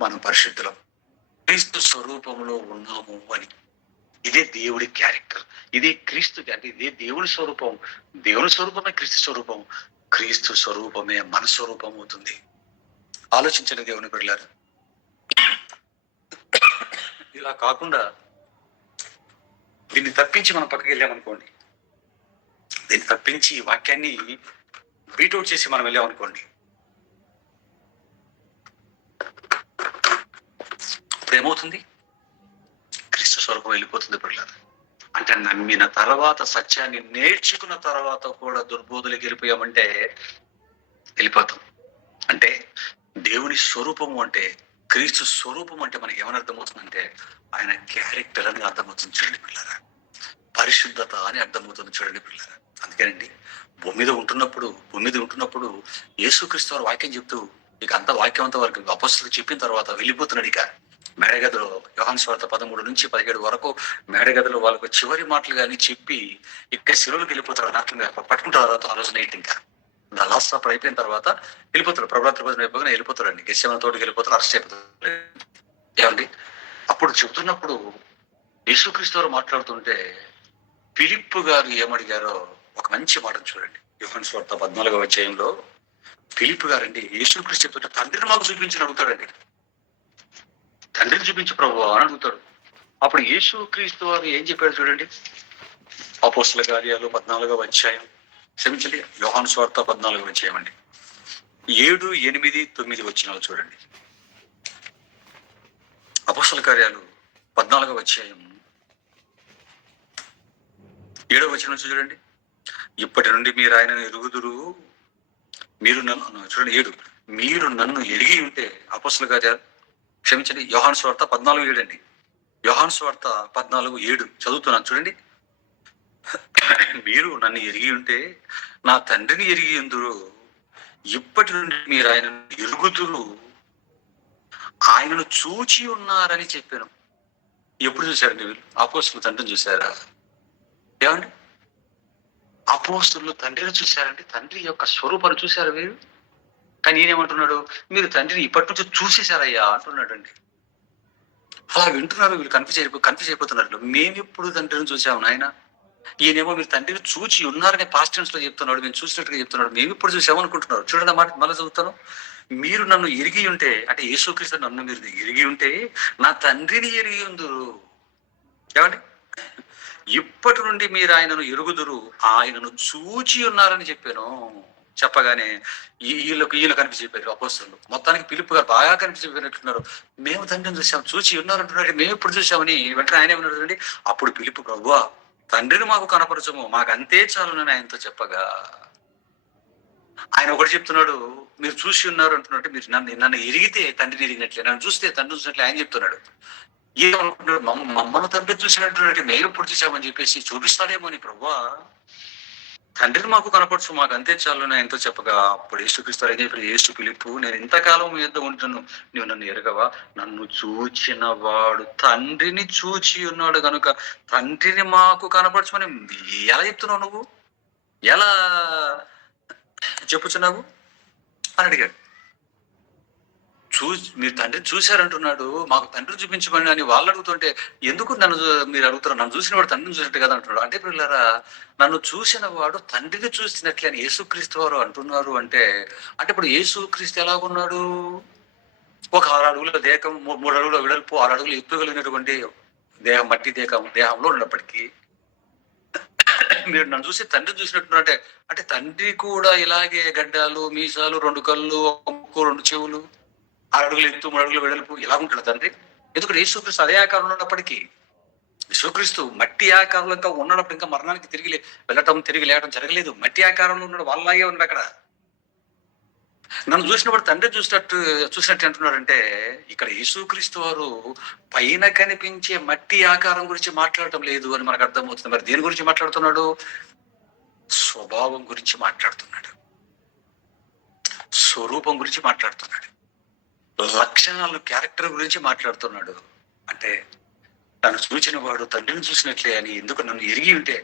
మనం పరిశుద్ధులం, క్రీస్తు స్వరూపంలో ఉన్నాము అని. ఇదే దేవుడి క్యారెక్టర్, ఇదే క్రీస్తు, అంటే ఇదే దేవుడి స్వరూపం. దేవుని స్వరూపమే క్రీస్తు స్వరూపం, క్రీస్తు స్వరూపమే మన స్వరూపం అవుతుంది. ఆలోచించండి దేవుని బిడ్డలారా. ఇలా కాకుండా దీన్ని తప్పించి మనం పక్కకి వెళ్ళామనుకోండి, దీన్ని తప్పించి వాక్యాన్ని బీట్అవుట్ చేసి మనం వెళ్ళామనుకోండి, ఏమవుతుంది, క్రీస్తు స్వరూపం వెళ్ళిపోతుంది బిడ్డలారా. అంటే నమ్మిన తర్వాత, సత్యాన్ని నేర్చుకున్న తర్వాత కూడా దుర్బోధులకు వెళ్ళిపోయామంటే వెళ్ళిపోతాం. అంటే దేవుని స్వరూపము అంటే, క్రీస్తు స్వరూపం అంటే మనకి ఏమని అర్థమవుతుందంటే ఆయన క్యారెక్టర్ అని అర్థమవుతుంది. చూడండి పిల్లరా, పరిశుద్ధత అని అర్థమవుతుంది. చూడండి పిల్లరా, అందుకేనండి భూమి మీద ఉంటున్నప్పుడు యేసుక్రీస్తు వారు వాక్యం చెప్తూ, ఇక అంత వాక్యం అంతా వారికి అపొస్తలులకు చెప్పిన తర్వాత వెళ్ళిపోతున్నాడు. ఇక మేడగదిలో యోహాను సువార్త 13 నుంచి 17 వరకు మేడగదిలో వాళ్ళకు చివరి మాటలు కానీ చెప్పి ఇక శిలువలకు వెళ్ళిపోతాడు. నాకు పట్టుకుంటారు ఆ రోజు నైట్. ఇంకా లాస్ట్ ఆఫర్ అయిపోయిన తర్వాత వెళ్ళిపోతాడు, ప్రభాత భోజనం అయిపోయినా వెళ్ళిపోతాడండి, గెస్సేమన తోటికి వెళ్ళిపోతాడు, అరెస్ట్ అయిపోతాడు. ఏమండి, అప్పుడు చెప్తున్నప్పుడు యేసుక్రీస్తు వారు మాట్లాడుతుంటే ఫిలిప్పు గారు ఏమడిగారో ఒక మంచి మాట చూడండి. యోహాను సువార్త 14వ అధ్యాయంలో ఫిలిప్పు గారండి యేసుక్రీస్తు చెప్తుంటే తండ్రిని మాకు చూపించి అడుగుతాడండి. తండ్రిని చూపించి ప్రభువా అని అడుగుతాడు. అప్పుడు యేసుక్రీస్తు వారు ఏం చెప్పాడు చూడండి. అపోస్తల కార్యాలు 14వ అధ్యాయం, క్షమించండి, యోహాను సువార్త 14వ అధ్యాయం అండి, 7, 8, 9 వచనాలు చూడండి. అపోస్తల కార్యాలు 14వ అధ్యాయం 7వ వచనం చూడండి. ఇప్పటి నుండి మీరు ఆయనను ఎరుగుదురు, మీరు నన్ను చూడండి 7, మీరు నన్ను ఎరిగి ఉంటే. అపోస్తల కార్యాలు క్షమించండి, యోహాను సువార్త 14:7 అండి. యోహాను సువార్త 14:7 చదువుతున్నాను చూడండి. మీరు నన్ను ఎరిగి ఉంటే నా తండ్రిని ఎరిగి ఉందురు, ఇప్పటి నుండి మీరు ఆయనను ఎరుగుదురు, ఆయనను చూచి ఉన్నారని చెప్పాను. ఎప్పుడు చూశారండి వీళ్ళు? అపోస్తలులు తండ్రిని చూశారా? ఏమండి, అపోస్తలులు తండ్రిని చూశారండి. తండ్రి యొక్క స్వరూపాన్ని చూశారు వీరు. కానీ ఈయనేమంటున్నాడు, మీరు తండ్రిని ఇప్పటి నుంచి చూసేశారయ్యా అంటున్నాడు అండి. అలా వింటున్నారు వీళ్ళు, కన్ఫ్యూజ్ అయిపోతున్నారు. మేమెప్పుడు తండ్రిని చూసాము నాయన. ఈయనేమో మీరు తండ్రిని చూచి ఉన్నారనే పాస్ట్ టెన్స్ లో చెప్తున్నాడు, మేము చూసినట్టుగా చెప్తున్నాడు. మేము ఇప్పుడు చూసాము అనుకుంటున్నారు. చూడండి మాట మళ్ళీ చదువుతాను. మీరు నన్ను ఎరిగి ఉంటే, అంటే యేసుక్రీస్తు నన్ను మీరు ఎరిగి ఉంటే నా తండ్రిని ఎరిగి ఉందురు. ఏమండి, ఇప్పటి నుండి మీరు ఆయనను ఎరుగుదురు, ఆయనను చూచి ఉన్నారని చెప్పాను. చెప్పగానే ఈయన కనిపించి చెప్పారు అపోస్తలులు. మొత్తానికి ఫిలిప్పు గారు బాగా కనిపించి చెప్పినట్టున్నారు. మేము తండ్రిని చూసాం, చూచి ఉన్నారంటున్నాడు. మేము ఎప్పుడు చూసామని వెంటనే ఆయన ఏమన్నాడు అండి. అప్పుడు ఫిలిప్పు, ప్రభువా తండ్రిని మాకు కనపరచము, మాకు అంతే చాలునని ఆయనతో చెప్పగా, ఆయన ఒకటి చెప్తున్నాడు, మీరు చూసి ఉన్నారు అంటున్నట్టు, మీరు నన్ను ఎరిగితే తండ్రిని ఎరిగినట్లే, నన్ను చూస్తే తండ్రిని చూసినట్లే ఆయన చెప్తున్నాడు. ఏమనుకుంటున్నాడు, మమ్మల్ని తండ్రి చూసినట్టు మేము ఎప్పుడు చూసామని చెప్పేసి చూపిస్తాడేమో అని. ప్రభువా తండ్రిని మాకు కనపరచు, మాకు అంతే చాలు ఎంతో చెప్పగా, అప్పుడు యేసుక్రీస్తు ఏం చెప్పారు, యేసు ఫిలిప్పు, నేను ఇంతకాలం మీ యొద్ద ఉంటున్నాను, నువ్వు నన్ను ఎరగవా? నన్ను చూచిన వాడు తండ్రిని చూచి ఉన్నాడు కనుక తండ్రిని మాకు కనపరచమని ఎలా చెప్తున్నావు నువ్వు, ఎలా చెప్పుచున్నావు అని అడిగాడు. మీరు తండ్రిని చూశారంటున్నాడు, మాకు తండ్రిని చూపించమని అని వాళ్ళు అడుగుతుంటే, ఎందుకు నన్ను మీరు అడుగుతున్నారు? నన్ను చూసిన వాడు తండ్రిని చూసినట్టు కదా అంటున్నాడు. అంటే పిల్లరా, నన్ను చూసిన వాడు తండ్రిని చూసినట్లే అని యేసుక్రీస్తు వారు అంటున్నారు. అంటే ఇప్పుడు యేసుక్రీస్తు ఎలాగున్నాడు? ఒక 6 అడుగుల దేహం, 3 అడుగుల వెడల్పు, 6 అడుగులు ఎత్తు కలిగినటువంటి దేహం, మట్టి దేహంలో ఉన్నప్పటికీ మీరు నన్ను చూసి తండ్రిని చూసినట్టున్నారంటే, అంటే తండ్రి కూడా ఇలాగే గడ్డాలు, మీసాలు, 2 కళ్ళు, 2 చెవులు, 6 అడుగులు ఎత్తు, 3 అడుగులు వెడల్పు, ఇలా ఉంటాడు తండ్రి. ఎందుకంటే యేసుక్రీస్తు అదే ఆకారంలో ఉన్నప్పటికీ, యేసుక్రీస్తు మట్టి ఆకారంలో ఉన్నప్పుడు ఇంకా మరణానికి తిరిగి లేవటం జరగలేదు. మట్టి ఆకారంలో ఉన్నాడు, వాళ్ళలాగే ఉన్నాడు అక్కడ. నన్ను చూసినప్పుడు తండ్రి చూసినట్టు అంటున్నాడంటే, ఇక్కడ యేసుక్రీస్తు వారు పైన కనిపించే మట్టి ఆకారం గురించి మాట్లాడటం లేదు అని మనకు అర్థమవుతుంది. మరి దేని గురించి మాట్లాడుతున్నాడు? స్వభావం గురించి మాట్లాడుతున్నాడు, స్వరూపం గురించి మాట్లాడుతున్నాడు, లక్షణాలు, క్యారెక్టర్ గురించి మాట్లాడుతున్నాడు. అంటే నన్ను చూసిన వాడు తండ్రిని చూసినట్లే అని, ఎందుకు నన్ను ఎరిగి ఉంటే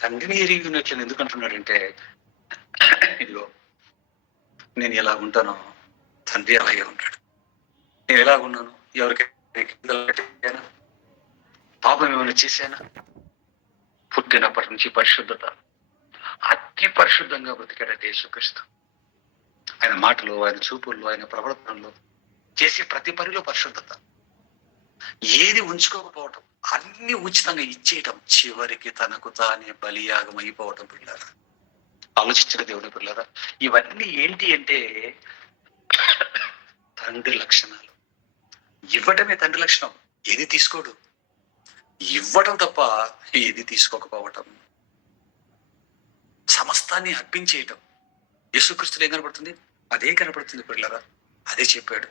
తండ్రిని ఎరిగి ఉన్నట్లే ఎందుకు అంటున్నాడంటే, ఇదిగో నేను ఎలా ఉంటానో తండ్రి అలాగే ఉంటాడు. నేను ఎలాగున్నాను, ఎవరికైనా పాపం ఏమైనా చేశానా? పుట్టినప్పటి నుంచి పరిశుద్ధత, అతి పరిశుద్ధంగా బ్రతికాడట యేసుక్రీస్తు. ఆయన మాటలు, ఆయన చూపుల్లో, ఆయన ప్రవర్తనలో, చేసే ప్రతి పనిలో పరిశుద్ధత, ఏది ఉంచుకోకపోవటం, అన్ని ఉచితంగా ఇచ్చేయటం, చివరికి తనకు తానే బలియాగం అయిపోవటం. పిల్లారా, ఆలోచించిన దేవుని పిల్లారా, ఇవన్నీ ఏంటి అంటే తండ్రి లక్షణాలు. ఇవ్వటమే తండ్రి లక్షణం. ఏది తీసుకోడు, ఇవ్వటం తప్ప ఏది తీసుకోకపోవటం, సమస్తాన్ని అర్పించేయటం. యేసుక్రీస్తులో ఏం కనపడుతుంది? అదే కనపడుతుంది పిల్లారా, అదే చెప్పాడు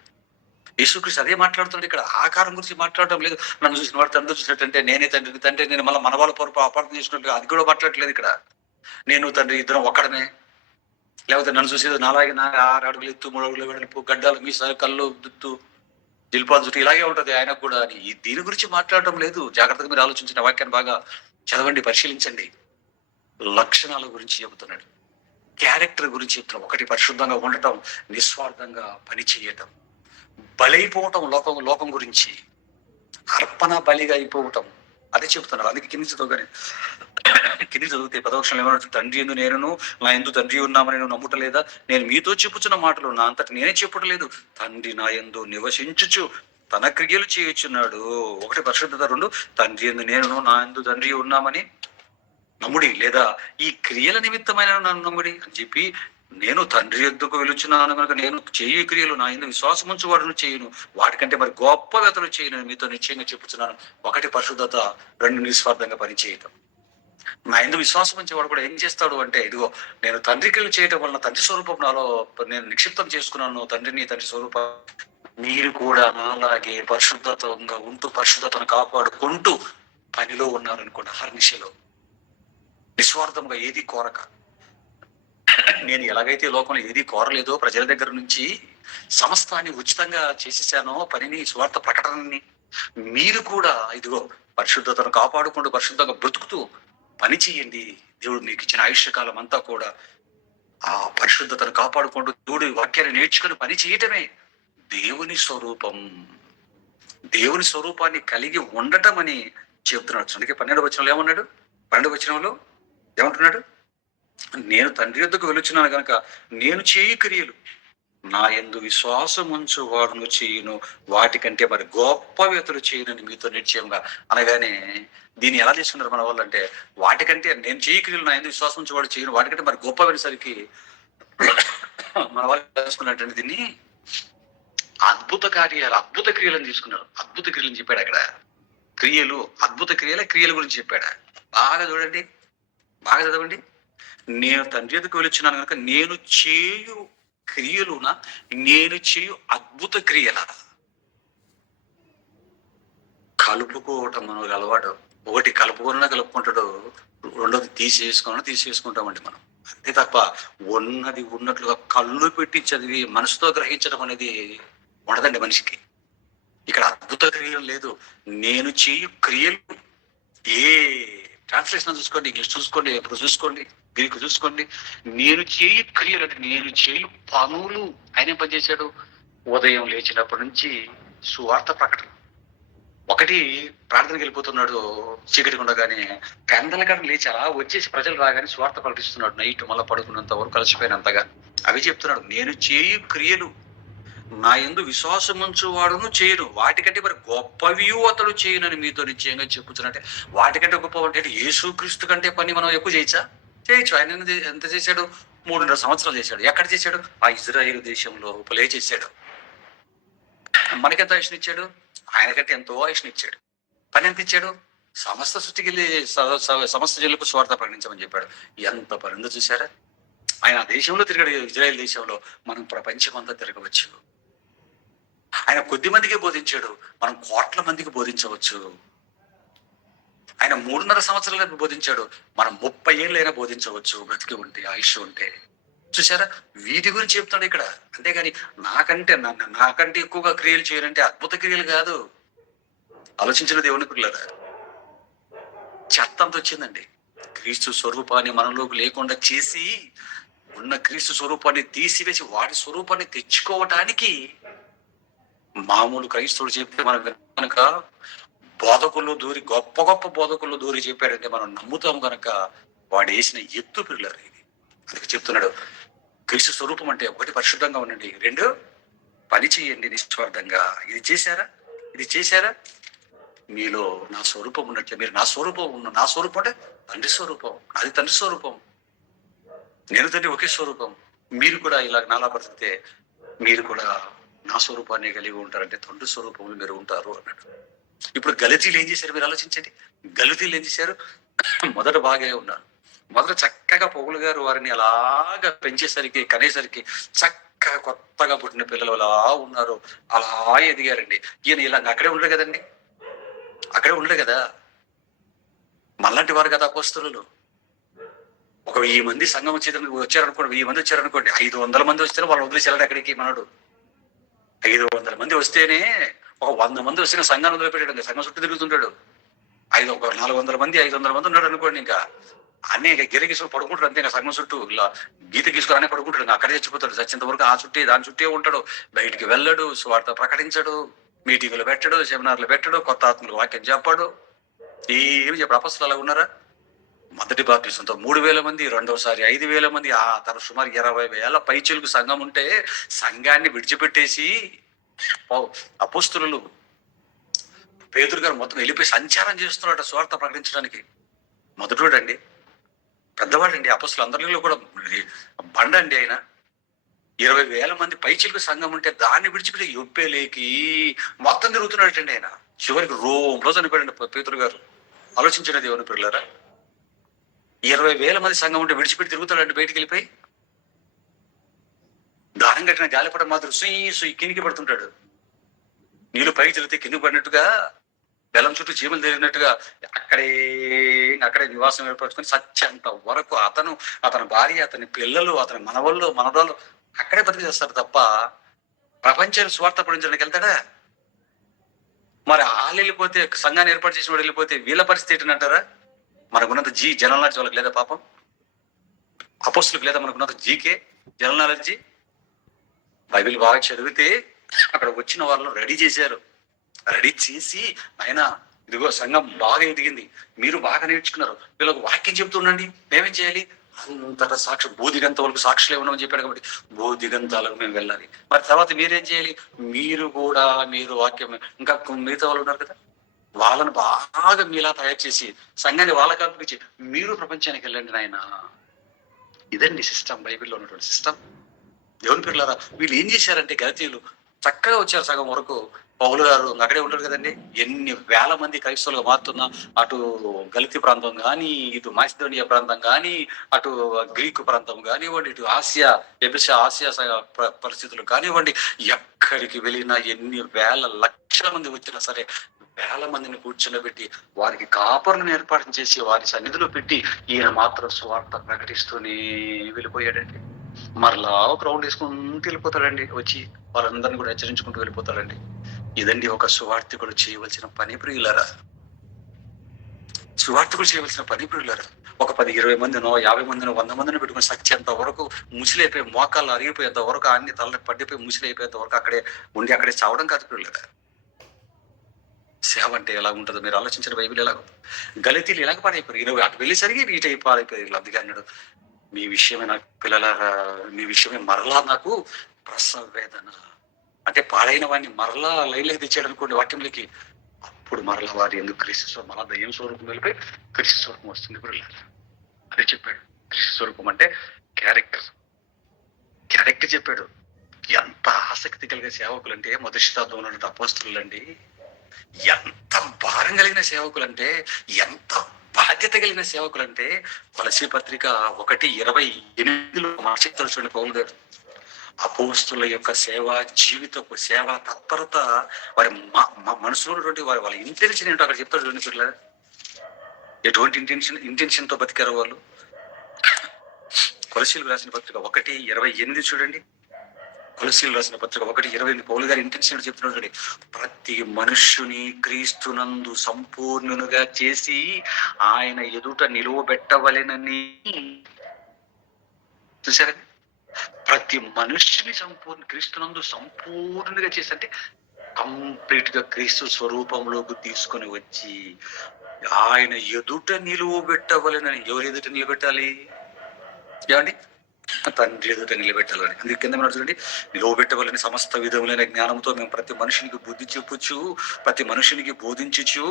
యేసుక్రీస్తు. అదే మాట్లాడుతున్నాడు ఇక్కడ. ఆకారం గురించి మాట్లాడటం లేదు. నన్ను చూసిన వాడు తండ్రి చూసినట్టంటే నేనే తండ్రి నేను మళ్ళీ మన వాళ్ళ పొరపు అపార్థం చేసినట్టుగా అది కూడా మాట్లాడట్లేదు ఇక్కడ. నేను తండ్రి ఇద్దరం ఒక్కడమే. లేకపోతే నన్ను చూసేది నాలాగే, 6 అడుగులు ఎత్తు, 3 అడుగులు వెడల్పు, గడ్డాలు, మీసాలు, కళ్ళు, దుత్తు, జిల్పాలు చుట్టూ ఇలాగే ఉంటది ఆయనకు కూడా అని దీని గురించి మాట్లాడటం లేదు. జాగ్రత్తగా మీరు ఆలోచించిన వాక్యాన్ని బాగా చదవండి, పరిశీలించండి. లక్షణాల గురించి చెబుతున్నాడు, క్యారెక్టర్ గురించి చెప్తున్నాడు. ఒకటి పరిశుద్ధంగా ఉండటం, నిస్వార్థంగా పని చేయటం, బలైపోవటం, లోకం గురించి అర్పణ బలిగా అయిపోవటం, అదే చెబుతున్నాడు. అందుకే కింది చదవగానే కింది చదివితే పదవక్షణం ఏమన్నా, తండ్రి ఎందు నేనును నా ఎందు తండ్రి ఉన్నామని నేను నమ్ముటలేదా? నేను మీతో చెప్పుచున్న మాటలు నా అంతటి నేనే చెప్పుటలేదు, తండ్రి నా ఎందు నివసించుచు తన క్రియలు చేయుచున్నాడు. ఒకటి పరిశుద్ధత, రెండు తండ్రి ఎందు నేనును నా ఎందు తండ్రి ఉన్నామని నమ్ముడి, లేదా ఈ క్రియల నిమిత్తమైన నన్ను నమ్ముడి అని చెప్పి, నేను తండ్రి యొద్దకు వెలుచున్నాను కనుక నేను చేయు క్రియలు నా యందు విశ్వాసం ఉంచువాడును చేయును, వాటికంటే మరి గొప్ప వ్యతలు చేయను మీతో నిశ్చయంగా చెప్పుచున్నాను. ఒకటి పరిశుద్ధత, రెండు నిస్వార్థంగా పనిచేయటం. నా యందు విశ్వాసం ఉంచేవాడు కూడా ఏం చేస్తాడు అంటే, ఇదిగో నేను తండ్రి క్రియలు చేయటం వలన తండ్రి స్వరూపం నాలో నేను నిక్షిప్తం చేసుకున్నాను, తండ్రిని తండ్రి స్వరూపం. మీరు కూడా నాలాగే పరిశుద్ధతంగా ఉంటూ పరిశుద్ధతను కాపాడుకుంటూ పనిలో ఉన్నారనుకోండి, హర్నిశలో నిస్వార్థంగా ఏది కోరక. నేను ఎలాగైతే లోకంలో ఏది కోరలేదో, ప్రజల దగ్గర నుంచి సమస్తాన్ని ఉచితంగా చేసేసానో, పనిని, స్వార్థ ప్రకటనని, మీరు కూడా ఇదిగో పరిశుద్ధతను కాపాడుకుంటూ పరిశుద్ధంగా బ్రతుకుతూ పని చేయండి. దేవుడు మీకు ఇచ్చిన ఆయుష్యకాలం అంతా కూడా ఆ పరిశుద్ధతను కాపాడుకుంటూ దేవుడి వాక్యాన్ని నేర్చుకుని పని చేయటమే దేవుని స్వరూపం. దేవుని స్వరూపాన్ని కలిగి ఉండటం అని చెబుతున్నాడు. అందుకే 12వ వచనంలో ఏమన్నాడు? 12వ వచనంలో ఏమంటున్నాడు? నేను తండ్రి యొద్దకు వెలుచున్నాను కనుక నేను చేయు క్రియలు నా యందు విశ్వాసం ఉంచు వాడును చేయును, వాటికంటే మరి గొప్ప వ్యతలు చేయనని మీతో నిశ్చయంగా. అనగానే దీన్ని ఎలా తీసుకున్నారు మన వాళ్ళు అంటే, వాటికంటే నేను చేయు క్రియలు నా యందు విశ్వాసం ఉంచు వాడు చేయను, వాటికంటే మరి గొప్ప వెళ్ళేసరికి మన వాళ్ళు తీసుకున్నట్టు దీన్ని అద్భుత కార్యాలు, అద్భుత క్రియలను తీసుకున్నారు. అద్భుత క్రియలను చెప్పాడు అక్కడ. క్రియలు, అద్భుత క్రియల గురించి చెప్పాడు. బాగా చూడండి, బాగా చదవండి. నేను తండ్రి ఎదుకు వెలుచున్నాను కనుక నేను చేయు క్రియలునా, నేను చేయు అద్భుత క్రియల. కలుపుకోవటం మనకు అలవాటు. ఒకటి కలుపుకుంటాడు, రెండోది తీసేసుకుంటామండి మనం. అంతే తప్ప ఉన్నది ఉన్నట్లుగా కళ్ళు పెట్టి చదివి మనసుతో గ్రహించడం అనేది ఉండదండి మనిషికి. ఇక్కడ అద్భుత క్రియలు లేదు. నేను చేయు క్రియలు, ఏ ట్రాన్స్లేషన్ చూసుకోండి, ఇంగ్లీష్ చూసుకోండి, ఎప్పుడు చూసుకోండి, గ్రీకు చూసుకోండి. నేను చేయు క్రియలు అంటే నేను చేయు పనులు. ఆయన ఏం పని చేశాడు? ఉదయం లేచినప్పటి నుంచి సువార్త ప్రకటన. ఒకటి ప్రార్థనకి వెళ్ళిపోతున్నాడు, చీకటి ఉండగానే పెందలకడ లేచి అలా వచ్చేసి ప్రజలు రాగానే స్వార్థ ప్రకటిస్తున్నాడు. నైట్ మళ్ళీ పడుకున్నంత వరకు కలిసిపోయినంతగా అవి చెప్తున్నాడు. నేను చేయు క్రియలు నా యందు విశ్వాసం ఉంచు వాడును చేయను, వాటికంటే మరి గొప్పవి అతడు చేయనని మీతో నిశ్చయంగా చెప్పుతున్నట్టే. వాటికంటే గొప్ప అంటే యేసుక్రీస్తు కంటే పని మనం ఎక్కువ చేయొచ్చు. ఆయన ఎంత చేశాడు? 3.5 సంవత్సరాలు చేశాడు. ఎక్కడ చేశాడు? ఆ ఇజ్రాయేల్ దేశంలో ఉపలే చేశాడు. మనకెంత ఆయుష్ని ఇచ్చాడు? ఆయనకంటే ఎంతో ఆయుష్ని ఇచ్చాడు. పని ఎంత ఇచ్చాడు? సమస్త సృష్టికి వెళ్ళి సమస్త జనులకు స్వార్థ ప్రకటించమని చెప్పాడు. ఎంత పని చూశారా? ఆయన దేశంలో తిరిగాడు, ఇజ్రాయేల్ దేశంలో. మనం ప్రపంచం అంతా తిరగవచ్చు. ఆయన కొద్ది మందికి బోధించాడు, మనం కోట్ల మందికి బోధించవచ్చు. ఆయన 3.5 సంవత్సరాలు బోధించాడు, మనం 30 ఏళ్ళైనా బోధించవచ్చు, బ్రతికి ఉంటే, ఆయుష్ ఉంటే. చూసారా? వీటి గురించి చెప్తాడు ఇక్కడ. అంతేగాని నాకంటే ఎక్కువగా క్రియలు చేయాలంటే అద్భుత క్రియలు కాదు. ఆలోచించిన దేవుని పిల్లరా, చెత్త అంత వచ్చిందండి. క్రీస్తు స్వరూపాన్ని మనలోకి లేకుండా చేసి, ఉన్న క్రీస్తు స్వరూపాన్ని తీసివేసి వాడి స్వరూపాన్ని తెచ్చుకోవటానికి మామూలు క్రైస్తవుడు చెప్తే మనం కనుక, బోధకుల్లో దూరి గొప్ప గొప్ప బోధకుల్లో దూరి చెప్పాడంటే మనం నమ్ముతాం కనుక వాడు వేసిన ఎత్తు పిల్లలు ఇది. అందుకే చెప్తున్నాడు, క్రీస్తు స్వరూపం అంటే ఒకటి పరిశుద్ధంగా ఉండండి, 2 పని చేయండి నిస్వార్థంగా. ఇది చేశారా మీలో నా స్వరూపం ఉన్నట్లే. మీరు నా స్వరూపం అంటే తండ్రి స్వరూపం, అది తండ్రి స్వరూపం, నేను తండ్రి ఒకే స్వరూపం. మీరు కూడా ఇలా నాలా బ్రతికితే మీరు కూడా నా స్వరూపాన్ని కలిగి ఉంటారంటే తండ్రి స్వరూపంలో మీరు ఉంటారు అన్నాడు. ఇప్పుడు గలితీలు ఏం చేశారు మీరు ఆలోచించండి. గలితీలు ఏం చేశారు? మొదట బాగా ఉన్నారు. మొదట చక్కగా పౌలు గారు వారిని అలాగా పెంచేసరికి, కనేసరికి చక్కగా కొత్తగా పుట్టిన పిల్లలు అలా ఉన్నారు, అలా ఎదిగారండి. ఈయన ఇలా అక్కడే ఉండరు కదండి, అక్కడే ఉండరు కదా. మళ్ళంటి వారు కదా అపోస్తలులు. ఒక 1000 మంది సంఘం వచ్చారనుకోండి, 1000 మంది వచ్చారనుకోండి, 500 మంది వస్తేనే వాళ్ళు వదిలేసి వెళ్ళాడు అక్కడికి. మనడు 500 మంది వస్తేనే, ఒక 100 మంది వస్తేనే సంఘాన్ని వదిలిపెట్టాడు. సంఘం చుట్టూ తిరుగుతుంటాడు. ఒక 400 మంది 500 మంది ఉన్నాడు అనుకోండి, ఇంకా అన్నీ గిరగీసుకుని పడుకుంటాడు. అంతే, ఇంకా సంఘం చుట్టూ ఇలా గీత గీసుకుని అనే పడుకుంటాడు. ఇంకా అక్కడే చచ్చిపోతాడు. చచ్చేంత వరకు దాని చుట్టే ఉంటాడు. బయటికి వెళ్ళడు, స్వార్థ ప్రకటించడు, మీటింగులు పెట్టడు, సెమినార్లు పెట్టడు, కొత్త ఆత్మలు వాక్యం చెప్పాడు, ఏమి చెప్పడు. అపస్తులు అలా ఉన్నారా? మొదటి బాప్తిసంతో 3,000 మంది, రెండోసారి 5,000 మంది, ఆ తర్వాత సుమారు 20,000 పైచిలుకు సంఘం ఉంటే సంఘాన్ని విడిచిపెట్టేసి అపోస్తులు పేతురు గారు మొత్తం వెళ్ళిపోయి సంచారం చేస్తున్నాడు స్వార్థ ప్రకటించడానికి. మొదటోడండి, పెద్దవాడండి, అపోస్తులు అందరిలో కూడా బండండి ఆయన. 20,000 మంది పైచిలుకు సంఘం ఉంటే దాన్ని విడిచిపెట్టి యొప్పేలేకి మొత్తం తిరుగుతున్నాడటండి ఆయన. చివరికి రోజు అనిపోయాడండి పేతురు గారు. ఆలోచించిన దేవుని పిల్లరా, 20,000 మంది సంఘం ఉంటే విడిచిపెట్టి తిరుగుతాడండి బయటికి వెళ్ళిపోయి. దానం కట్టిన గాలిపటం మాత్రం సుయ్యి కిందికి పడుతుంటాడు. నీళ్ళు పైకి తిరిగితే కిందికి పడినట్టుగా, బెల్లం చుట్టూ చీమలు తిరిగినట్టుగా అక్కడే నివాసం ఏర్పరచుకొని సత్యంత వరకు అతని భార్య, అతని పిల్లలు, అతని మనవరాళ్ళు అక్కడే బతికి చేస్తారు తప్ప ప్రపంచాన్ని స్వార్థ పడించడానికి వెళ్తాడా? మరి వాళ్ళు వెళ్ళిపోతే, సంఘాన్ని ఏర్పాటు చేసిన వాడు వెళ్ళిపోతే వీళ్ళ పరిస్థితి ఏంటంటారా? మనకున్నంత జనరల్ నాలెడ్జ్ వాళ్ళకి లేదా? పాపం అపోస్తులకు లేదా మనకున్నంత జీకే జనరల్ నాలెడ్జ్? బైబిల్ బాగా చదివితే అక్కడ వచ్చిన వాళ్ళు రెడీ చేశారు. రెడీ చేసి ఆయన ఇదిగో సంఘం బాగా ఎదిగింది, మీరు బాగా నేర్చుకున్నారు, వీళ్ళకి వాక్యం చెబుతుండండి, మేమేం చేయాలి? అంతటా సాక్షి బోధిగంత వాళ్ళకు సాక్షులే ఉన్నామని చెప్పాడు కాబట్టి బోధిగంతాలకు మేము వెళ్ళాలి. మరి తర్వాత మీరేం చేయాలి? మీరు వాక్యం, ఇంకా మిగతా వాళ్ళు ఉన్నారు కదా, వాళ్ళని బాగా మీలా తయారు చేసి సంఘాన్ని వాళ్ళకి అప్పగించి మీరు ప్రపంచానికి వెళ్ళండి నాయన. ఇదండి సిస్టమ్, బైబిల్లో ఉన్నటువంటి సిస్టమ్. దేవుని పిల్లలారా, వీళ్ళు ఏం చేశారంటే గలతీయులు చక్కగా వచ్చారు సగం వరకు. పౌలు గారు అక్కడే ఉంటారు కదండి. ఎన్ని వేల మంది క్రైస్తవులుగా మారుతున్నా, అటు గలతీ ప్రాంతం కానీ, ఇటు మాసిదోనియా ప్రాంతం కానీ, అటు గ్రీకు ప్రాంతం కానివ్వండి, ఇటు ఆసియా పరిస్థితులు కానివ్వండి, ఎక్కడికి వెళ్ళినా ఎన్ని వేల లక్షల మంది వచ్చినా సరే వేల మందిని కూర్చోబెట్టి వారికి కాపర్లను ఏర్పాటు చేసి వారి సన్నిధిలో పెట్టి ఈయన మాత్రం స్వార్థ ప్రకటిస్తూనే వెళ్ళిపోయాడండి. మరలా ఒక రౌండ్ వేసుకుంటూ వెళ్ళిపోతాడండి. వచ్చి వాళ్ళందరినీ కూడా హెచ్చరించుకుంటూ వెళ్ళిపోతాడండి. ఇదండి ఒక సువార్థికుడు చేయవలసిన పని ప్రియులారా. సువార్థికుడు చేయవలసిన పని ప్రియులారా. ఒక 10, 20 మందినో 50 మందినో 100 మందిని పెట్టుకుని సత్యంత వరకు ముసిలైపోయి, మోకాళ్ళు అరిగిపోయేంత వరకు, అన్ని తల పడిపోయి ముసిలైపోయేంత వరకు అక్కడే ఉండి అక్కడే చావడం కాదు ప్రియులారా. సేవ అంటే ఎలా ఉంటుందో మీరు ఆలోచించిన. బైబిల్ ఎలాగ గలతీలు ఎలాగ పాడైపోయారు. అటు వెళ్ళేసరికి ఇటు పాడైపోయారు. అందుకే అన్నాడు, మీ విషయమే నాకు పిల్లలారా, మీ విషయమే మరలా నాకు ప్రసవ వేదన. అంటే పాడైన వాడిని మరలా లైన్లోకి తెచ్చాడు అనుకోండి వాక్యంలోకి, అప్పుడు మరలా వారి ఎందుకు క్రీస్తు మరలా దయ్యం స్వరూపం వెళ్ళిపోయి క్రీస్తు స్వరూపం వస్తుంది. పిల్లలారా అదే చెప్పాడు. క్రీస్తు స్వరూపం అంటే క్యారెక్టర్ చెప్పాడు. ఎంత ఆసక్తి కలిగిన సేవకులు అంటే మొదటి శతాబ్దంలో ఉన్న అపోస్తులు అండి. ఎంత భారం కలిగిన సేవకులు అంటే, ఎంత బాధ్యత కలిగిన సేవకులు అంటే, కొలసీ పత్రిక 1:28 మార్చేస్తాడు పౌలు గారు. అపోస్తుల యొక్క సేవా జీవితపు సేవా తత్పరత, వారి మనసులో ఉన్నటువంటి వాళ్ళ ఇంటెన్షన్ ఏంటో అక్కడ చెప్తాడు చూడండి పిల్లలు. ఎటువంటి ఇంటెన్షన్ తో బతికారు వాళ్ళు. కొలసీలు రాసిన పత్రిక 1:28 చూడండి. కొలసీలు రాసిన పత్రిక 1:28 పౌలు గారి ఇంటెన్షన్ చెప్తున్నాడు. ప్రతి మనుష్యుని క్రీస్తునందు సంపూర్ణునిగా చేసి ఆయన ఎదుట నిలువబెట్టవలెనని. చూసారండి, ప్రతి మనుష్యుని క్రీస్తునందు సంపూర్ణంగా చేసి అంటే కంప్లీట్ గా క్రీస్తు స్వరూపంలోకి తీసుకొని వచ్చి ఆయన ఎదుట నిలువబెట్టవలెనని. ఎవరి ఎదుట నిలబెట్టాలి? ఏమండి? తండ్రి ఎదుట నిలబెట్టాలని. అందుకే కింద చూడండి, నిలవబెట్టవాలని సమస్త విధములైన జ్ఞానంతో మేము ప్రతి మనుషునికి బుద్ధి చెప్పుచు, ప్రతి మనుషునికి బోధించుచు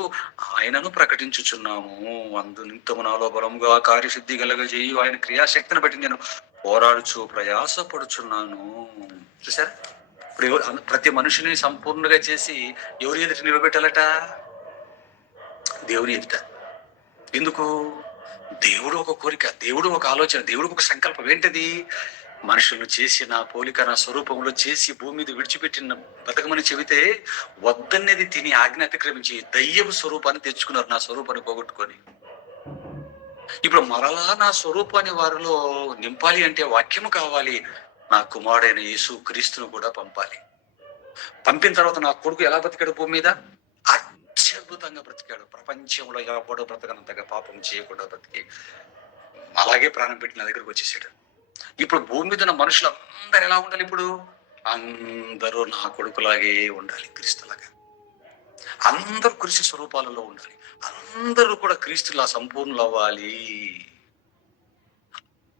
ఆయనను ప్రకటించుచున్నాము. అందు నిమిత్తము నాలో బలముగా కార్యసిద్ధి కలగజేయి ఆయన క్రియాశక్తిని బట్టి నేను పోరాడుచు ప్రయాసపడుచున్నాను. చూసారా, ఇప్పుడు ప్రతి మనుషుని సంపూర్ణంగా చేసి ఎవరి ఎదుట నిలబెట్టాలట? దేవుని ఎదుట. ఎందుకు? దేవుడు ఒక కోరిక, దేవుడు ఒక ఆలోచన, దేవుడు ఒక సంకల్పం. ఏంటది? మనుషులను చేసి నా పోలిక నా స్వరూపంలో చేసి భూమి మీద విడిచిపెట్టిన బతకమని చెబితే వద్దనేది తిని ఆజ్ఞ అతిక్రమించి దయ్యపు స్వరూపాన్ని తెచ్చుకున్నారు, నా స్వరూపాన్ని పోగొట్టుకొని. ఇప్పుడు మరలా నా స్వరూపాన్ని వారిలో నింపాలి అంటే వాక్యము కావాలి. నా కుమారుడైన యేసు క్రీస్తును కూడా పంపాలి. పంపిన తర్వాత నా కొడుకు ఎలా బతికాడు భూమి మీద? అద్భుతంగా బ్రతికాడు. ప్రపంచంలో ఎవడో బ్రతకనంతగా పాపం చేయకుండా బ్రతికి అలాగే ప్రాణం పెట్టి నా దగ్గరకు వచ్చేసాడు. ఇప్పుడు భూమి మీద ఉన్న మనుషులందరూ ఎలా ఉండాలి? ఇప్పుడు అందరూ నా కొడుకులాగే ఉండాలి, క్రీస్తులాగా. అందరూ క్రీస్తు స్వరూపాలలో ఉండాలి. అందరూ కూడా క్రీస్తులా సంపూర్ణులు అవ్వాలి.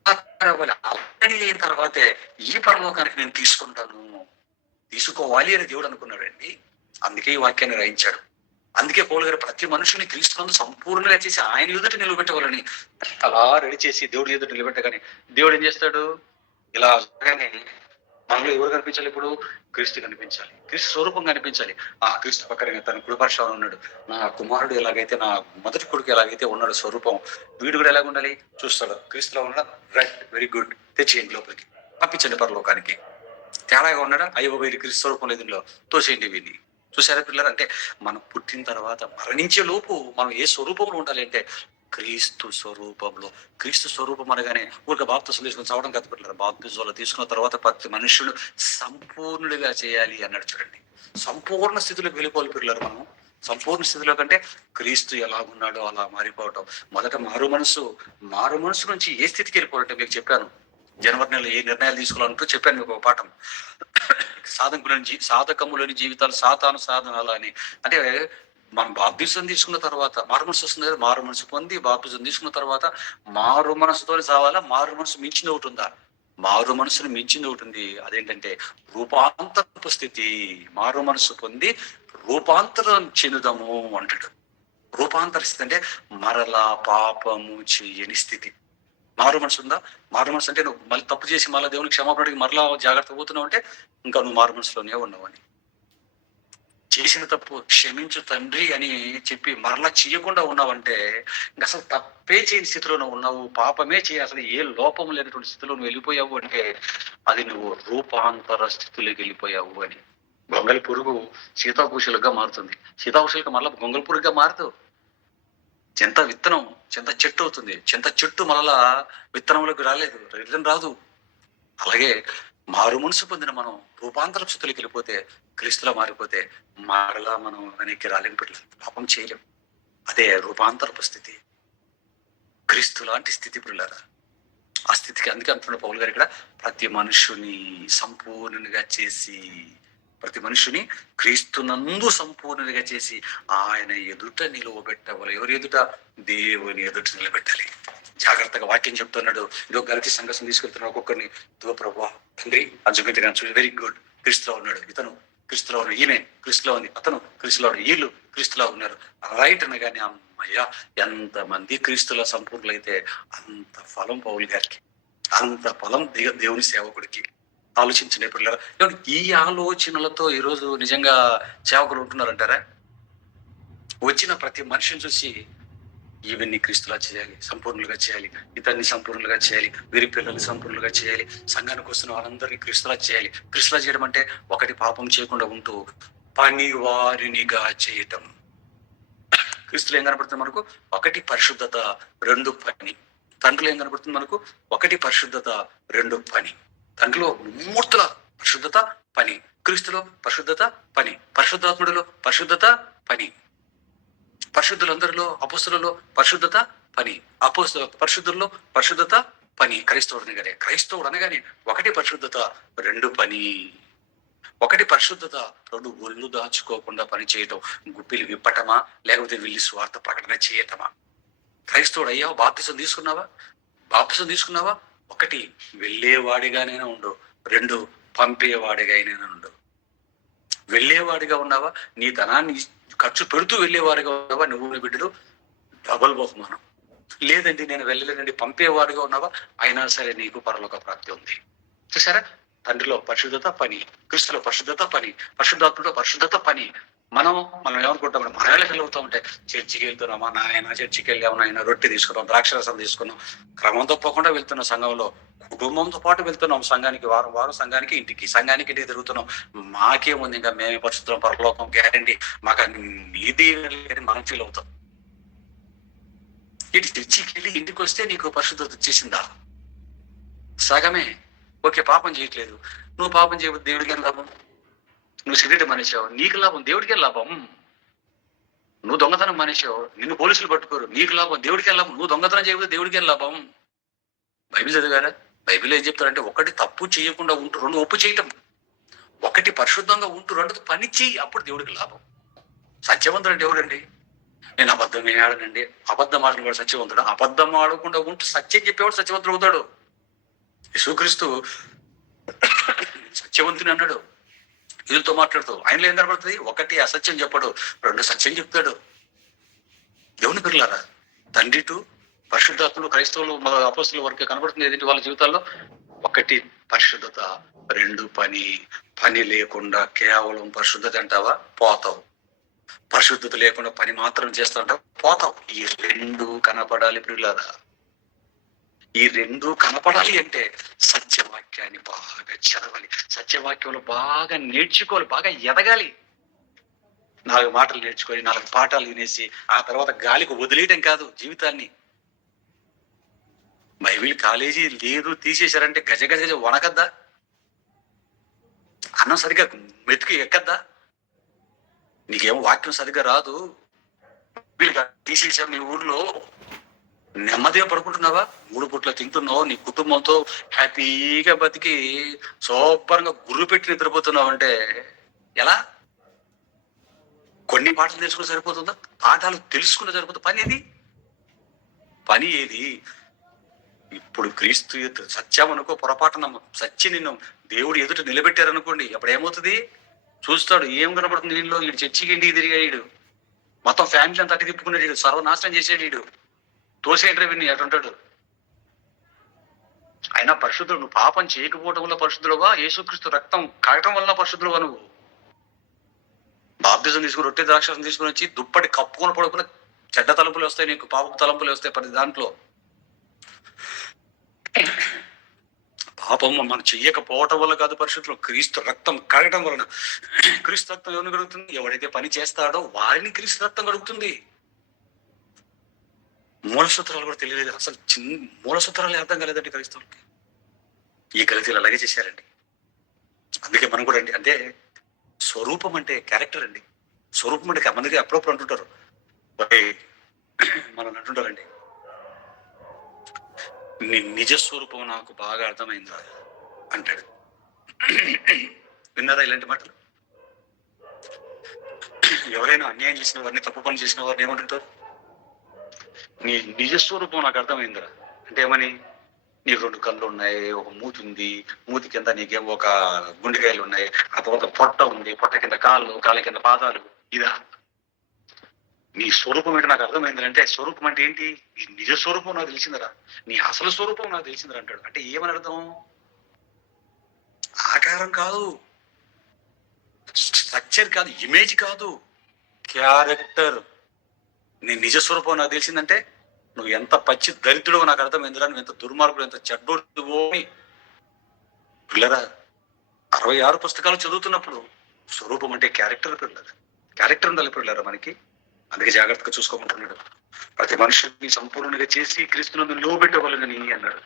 ఆల్రెడీ అయిన తర్వాతే ఈ పరలోకానికి నేను తీసుకోవాలి అని దేవుడు అనుకున్నాడండి. అందుకే ఈ వాక్యాన్ని రాయించాడు. అందుకే పౌలు గారు ప్రతి మనుషుని క్రీస్తునందు సంపూర్ణంగా చేసి ఆయన ఎదుట నిలబెట్టవాలని అలా రెడీ చేసి దేవుడి ఎదుట నిలబెట్టగానే దేవుడు ఏం చేస్తాడు? ఇలా మనలో ఎవరు కనిపించాలి? ఇప్పుడు క్రీస్తు కనిపించాలి, క్రీస్తు స్వరూపం కనిపించాలి. ఆ క్రీస్తు పక్కన తన కుడిపార్శ్వంలో ఉన్నాడు. నా కుమారుడు ఎలాగైతే, నా మొదటి కొడుకు ఎలాగైతే ఉన్నాడు స్వరూపం, వీడు కూడా ఎలాగ ఉండాలి చూస్తాడు. క్రీస్తులో ఉన్న రైట్, వెరీ గుడ్, తెచ్చేయండి లోపలికి, పంపించండి పరలోకానికి. తేడాగా ఉన్నాడా? అయ్యో వీరి క్రీస్తు స్వరూపం లేదు, ఇందులో తోసేయండి వీడిని. చూసారా పిల్లలు? అంటే మనం పుట్టిన తర్వాత మరణించే లోపు మనం ఏ స్వరూపంలో ఉండాలి అంటే క్రీస్తు స్వరూపంలో. క్రీస్తు స్వరూపం అనగానే ఊరిక బాప్తిసం తీసుకుని చదవడం కదా పిల్లలు. బాప్తిజంలో తీసుకున్న తర్వాత ప్రతి మనుషులు సంపూర్ణుడిగా చేయాలి అన్నాడు. చూడండి, సంపూర్ణ స్థితిలోకి వెళ్ళిపోవాలి పిల్లలు. మనం సంపూర్ణ స్థితిలో కంటే క్రీస్తు ఎలాగున్నాడో అలా మారిపోవటం. మొదట మారు మనసు నుంచి ఏ స్థితికి వెళ్ళిపోవాలంటే మీకు చెప్పాను. జనవరి నెలలో ఏ నిర్ణయాలు తీసుకోవాలంటూ చెప్పాను మీకు ఒక పాఠం. సాధకములోని జీవితాలు సాతాను సాధనాలు అని. అంటే మనం బాప్తిజం తీసుకున్న తర్వాత మారు మనసు వస్తుంది కదా, మారు మనసు పొంది బాప్తిజం తీసుకున్న తర్వాత మారు మనసుతో చావాలా? మారు మనసు మించింది ఒకటి ఉందా? మారు మనసును మించింది ఒకటి ఉంది. అదేంటంటే రూపాంతరపు స్థితి. మారు మనసు పొంది రూపాంతరం చెందుదాము అంటాడు. రూపాంతర స్థితి అంటే మరలా పాపము చేయని స్థితి. మారు మనసు ఉందా? మారు మనసు అంటే నువ్వు మళ్ళీ తప్పు చేసి మళ్ళీ దేవునికి క్షమాపణకి మరలా జాగ్రత్త పోతున్నావు అంటే ఇంకా నువ్వు మారు మనసులోనే ఉన్నావు అని. చేసిన తప్పు క్షమించు తండ్రి అని చెప్పి మరలా చేయకుండా ఉన్నావంటే ఇంకా అసలు తప్పే చేయని స్థితిలో నువ్వు ఉన్నావు, పాపమే చేయ, అసలు ఏ లోపం లేనటువంటి స్థితిలో నువ్వు వెళ్ళిపోయావు అంటే అది నువ్వు రూపాంతర స్థితిలోకి వెళ్ళిపోయావు అని. గొంగలి పురుగు సీతాకోశలుగా మారుతుంది, సీతాకోశలుగా మళ్ళీ గొంగలి పురుగుగా మారదు. చింత విత్తనం చింత చెట్టు అవుతుంది, చింత చెట్టు మళ్ళా విత్తనంలోకి రిటర్న్ రాదు. అలాగే మారు మనసు పొందిన మనం రూపాంతర స్థితిలోకి వెళ్ళిపోతే, క్రీస్తులో మారిపోతే మరలా మనం వెనక్కి రాలేం, పాపం చేయలేం. అదే రూపాంతరపు స్థితి, క్రీస్తు లాంటి స్థితి పిల్లరా. ఆ స్థితికి అందుకే అంటున్న పౌలు గారు ఇక్కడ ప్రతి మనుషుని సంపూర్ణునిగా చేసి, ప్రతి మనుషుని క్రీస్తునందు సంపూర్ణునిగా చేసి ఆయన ఎదుట నిలువబెట్టవాలి. ఎవరి ఎదుట? దేవుని ఎదుట నిలబెట్టాలి. జాగ్రత్తగా వాక్యం చెప్తున్నాడు. ఇదో గలతీ సంఘం తీసుకెళ్తున్నాడు ఒక్కొక్కరిని. ఇదో ప్రభువా తండ్రి అని వెరీ గుడ్, క్రీస్తులో ఉన్నాడు, ఇతను క్రీస్తులో ఉన్నాడు, ఈమె క్రీస్తులో ఉంది, అతను క్రీస్తులో ఉన్నాడు, వీళ్ళు క్రీస్తులో ఉన్నారు, రైట్ అనగానే అమ్మయ్య ఎంతమంది క్రీస్తుల సంపూర్ణులైతే అంత ఫలం పౌలు గారికి, అంత ఫలం దేవుని సేవకుడికి. ఆలోచించండి పిల్లలు. ఈ ఆలోచనలతో ఈరోజు నిజంగా సేవకులు ఉంటున్నారంటారా? వచ్చిన ప్రతి మనిషిని చూసి ఈవెన్ని క్రీస్తులా చేయాలి, సంపూర్ణులుగా చేయాలి, ఇతన్ని సంపూర్ణులుగా చేయాలి, వీరి పిల్లల్ని సంపూర్ణులుగా చేయాలి, సంఘానికి వస్తున్న వాళ్ళందరినీ క్రీస్తులా చేయాలి. క్రీస్తులా చేయడం అంటే ఒకటి పాపం చేయకుండా ఉంటూ పని వారినిగా చేయటం. క్రీస్తులు ఏం కనబడుతుంది మనకు? ఒకటి పరిశుద్ధత, రెండు పని. తండ్రిలో ఏం కనబడుతుంది మనకు? ఒకటి పరిశుద్ధత, రెండు పని. తండ్రిలో మూర్తుల పరిశుద్ధత పని, క్రీస్తులో పరిశుద్ధత పని, పరిశుద్ధాత్ముడిలో పరిశుద్ధత పని, పరిశుద్ధులందరిలో అపోస్తులలో పరిశుద్ధత పని, పరిశుద్ధుల్లో పరిశుద్ధత పని. క్రైస్తవుడు అనగానే ఒకటి పరిశుద్ధత, రెండు పని. ఒకటి పరిశుద్ధత, రెండు ఒళ్ళు దాచుకోకుండా పని చేయటం, గుప్పిలు విప్పటమా లేకపోతే వెళ్ళి స్వార్థ ప్రకటన చేయటమా? క్రైస్తవుడు అయ్యావు, బాప్తిసం తీసుకున్నావా? ఒకటి వెళ్ళేవాడిగానైనా ఉండు, రెండు పంపేవాడిగానైనా ఉండు. వెళ్ళేవాడిగా ఉన్నావా? నీ ధనాన్ని ఖర్చు పెడుతూ వెళ్ళేవాడిగా ఉన్నావా? నువ్వు బిడ్డలు డబల్ బహుమానం. లేదండి నేను వెళ్ళలేదండి పంపేవాడిగా ఉన్నావా? అయినా సరే నీకు పరలోక ప్రాప్తి ఉంది. చూసారా? తండ్రిలో పరిశుద్ధత పని, క్రీస్తులో పరిశుద్ధత పని, పరిశుద్ధాత్మలో పరిశుద్ధత పని. మనం ఏమనుకుంటాం? మనమే ఫీల్ అవుతా ఉంటే చర్చికి వెళ్తున్నామా నాయన, చర్చికి వెళ్ళాము నాయన, రొట్టె తీసుకున్నాం, ద్రాక్షరసం తీసుకున్నాం, క్రమం తప్పకుండా వెళ్తున్నాం, సంఘంలో కుటుంబంతో పాటు వెళ్తున్నాం, సంఘానికి వారం సంఘానికి ఇంటికి తిరుగుతున్నాం. మాకేముంది, ఇంకా మేమే పరిశుద్ధం, పరలోకం గ్యారంటీ, మాకు నీది మనం ఫీల్ అవుతాం. ఇటు చర్చికి వెళ్ళి ఇంటికి వస్తే నీకు పరిశుద్ధత వచ్చేసిందా? సగమే. ఓకే, పాపం చేయట్లేదు. నువ్వు పాపం చేయబోతు దేవుడికి ఏం లాభం? నువ్వు సిగరెట్ మానేశావు, నీకు లాభం, దేవుడికే లాభం. నువ్వు దొంగతనం మానేశావు, నిన్ను పోలీసులు పట్టుకోరు, నీకు లాభం, దేవుడికే లాభం. నువ్వు దొంగతనం చేయబోతే దేవుడికే లాభం. బైబిల్ చదివారా? బైబిల్ ఏం చెప్తారంటే ఒకటి తప్పు చేయకుండా ఉంటూ రెండు ఒప్పు చేయటం, ఒకటి పరిశుద్ధంగా ఉంటూ రెండు పని చెయ్యి, అప్పుడు దేవుడికి లాభం. సత్యవంతుడు అంటే ఎవరండి? నేను అబద్ధమే ఆడనండి. అబద్ధం ఆడను కూడా సత్యవంతుడు. అబద్ధం ఆడకుండా ఉంటూ సత్యం చెప్పేవాడు సత్యవంతుడు అవుతాడు. యేసుక్రీస్తు సత్యవంతుని అన్నాడు వీళ్ళతో మాట్లాడుతూ. ఆయనలో ఏం కనబడుతుంది? ఒకటి అసత్యం చెప్పడు, రెండు సత్యం చెప్తాడు. దేవుని పిల్లలారా, తండ్రి టు పరిశుద్ధాత్మలు క్రైస్తవులు అపోస్తుల వరకు కనబడుతుంది ఏదంటే వాళ్ళ జీవితాల్లో. ఒకటి పరిశుద్ధత, రెండు పని. పని లేకుండా కేవలం పరిశుద్ధత అంటావా? పోతావు. పరిశుద్ధత లేకుండా పని మాత్రం చేస్తాంటావు, పోతావు. ఈ రెండు కనపడాలి పిల్లలారా. ఈ రెండు కనపడాలి అంటే సత్యవాక్యాన్ని బాగా చదవాలి, సత్యవాక్యంలో బాగా నేర్చుకోవాలి, బాగా ఎదగాలి. 4 మాటలు నేర్చుకొని 4 పాఠాలు వినేసి ఆ తర్వాత గాలికి వదిలేయడం కాదు జీవితాన్ని. బైబిల్ కాలేజీ లేదు తీసేశారంటే గజ గజ గజ వనకద్దా? అన్నం సరిగ్గా మెతుకు ఎక్కద్దా? నీకేమో వాక్యం సరిగ్గా రాదు, తీసేశారు, నీ ఊర్లో నెమ్మదిగా పడుకుంటున్నావా? 3 పూట్ల తింటున్నావు, నీ కుటుంబంతో హ్యాపీగా బతికి సూపర్గా గుర్రు పెట్టి నిద్రపోతున్నావు అంటే ఎలా? కొన్ని పాటలు తెలుసుకుని సరిపోతుందా? పాఠాలు తెలుసుకుని సరిపోతుంది. పని ఏది? ఇప్పుడు క్రీస్తు సత్యం అనుకో, పొరపాటున సత్యం నిన్ను దేవుడు ఎదుట నిలబెట్టారనుకోండి, అప్పుడు ఏమవుతుంది? చూస్తాడు, ఏం కనబడుతుంది వీళ్ళు? వీడు చర్చికి ఇంటికి తిరిగాడు, మొత్తం ఫ్యామిలీ అంతా అట్టి తిప్పుకున్నాడు, వీడు సర్వనాశనం చేసాడు, వీడు తోసేంట్రా విని అటుంటాడు. అయినా పరిశుద్ధుడు. నువ్వు పాపం చేయకపోవడం వల్ల పరిశుద్ధుడువా? యేసుక్రీస్తు రక్తం కాగటం వల్ల పరిశుద్ధుడువా? నువ్వు బాప్తిజం తీసుకుని రొట్టె ద్రాక్షరసం తీసుకుని వచ్చి దుప్పటి కప్పుకొని పడుకున్న చెడ్డ తలంపులు వస్తాయి నీకు, పాపపు తలంపులు వస్తాయి ప్రతి దాంట్లో. పాపం మనం చెయ్యకపోవటం వల్ల కాదు పరిశుద్ధులు, క్రీస్తు రక్తం కడగటం వలన. క్రీస్తు రక్తం ఎవరిని కడుగుతుంది? ఎవడైతే పని చేస్తాడో వారిని క్రీస్తు రక్తం కడుగుతుంది. మూల సూత్రాలు కూడా తెలియలేదు అసలు. మూల సూత్రాలు అర్థం కాలేదండి క్రైస్తవులకి. ఈ గలితీలు అలాగే చేశారండి. అందుకే మనం కూడా అండి, అంటే స్వరూపం అంటే క్యారెక్టర్ అండి. స్వరూపం అంటే మనకి అప్పుడప్పుడు అంటుంటారు, మనం అంటుంటారండి, నీ నిజ స్వరూపం నాకు బాగా అర్థమైందా అంటాడు. విన్నారా ఇలాంటి మాటలు? ఎవరైనా అన్యాయం చేసిన వారిని, తప్పు పని చేసిన వారిని ఏమంటుంటారు? నీ నిజస్వరూపం నాకు అర్థమైందిరా అంటే ఏమని? నీకు 2 కళ్ళు ఉన్నాయి, ఒక మూతి ఉంది, మూతి కింద నీకేమో ఒక గుండెకాయలు ఉన్నాయి, ఆ తర్వాత పొట్ట ఉంది, పొట్ట కింద కాళ్ళు, కాళ్ళ కింద పాదాలు. ఇదా నీ స్వరూపం ఏంటి నాకు అర్థమైంది అంటే? స్వరూపం అంటే ఏంటి? నీ నిజ స్వరూపం నాకు తెలిసిందరా, నీ అసలు స్వరూపం నాకు తెలిసిందిరా అంటాడు. అంటే ఏమని అర్థం? ఆకారం కాదు, స్ట్రక్చర్ కాదు, ఇమేజ్ కాదు, క్యారెక్టర్. నీ నిజ స్వరూపం నాకు తెలిసిందంటే నువ్వు ఎంత పచ్చి దరిద్రుడో నాకు అర్థమైందిరా, నువ్వు ఎంత దుర్మార్గుడు, ఎంత చెడ్డోడువో అని. పిల్లరా, 66 పుస్తకాలు చదువుతున్నప్పుడు స్వరూపం అంటే క్యారెక్టర్ పిల్లలు, క్యారెక్టర్ ఉండాలి పిల్లరా మనకి. అందుకే జాగ్రత్తగా చూసుకోమంటున్నాడు. ప్రతి మనుషుని సంపూర్ణంగా చేసి క్రీస్తునందు నిలువబెట్టవలనని అన్నాడు.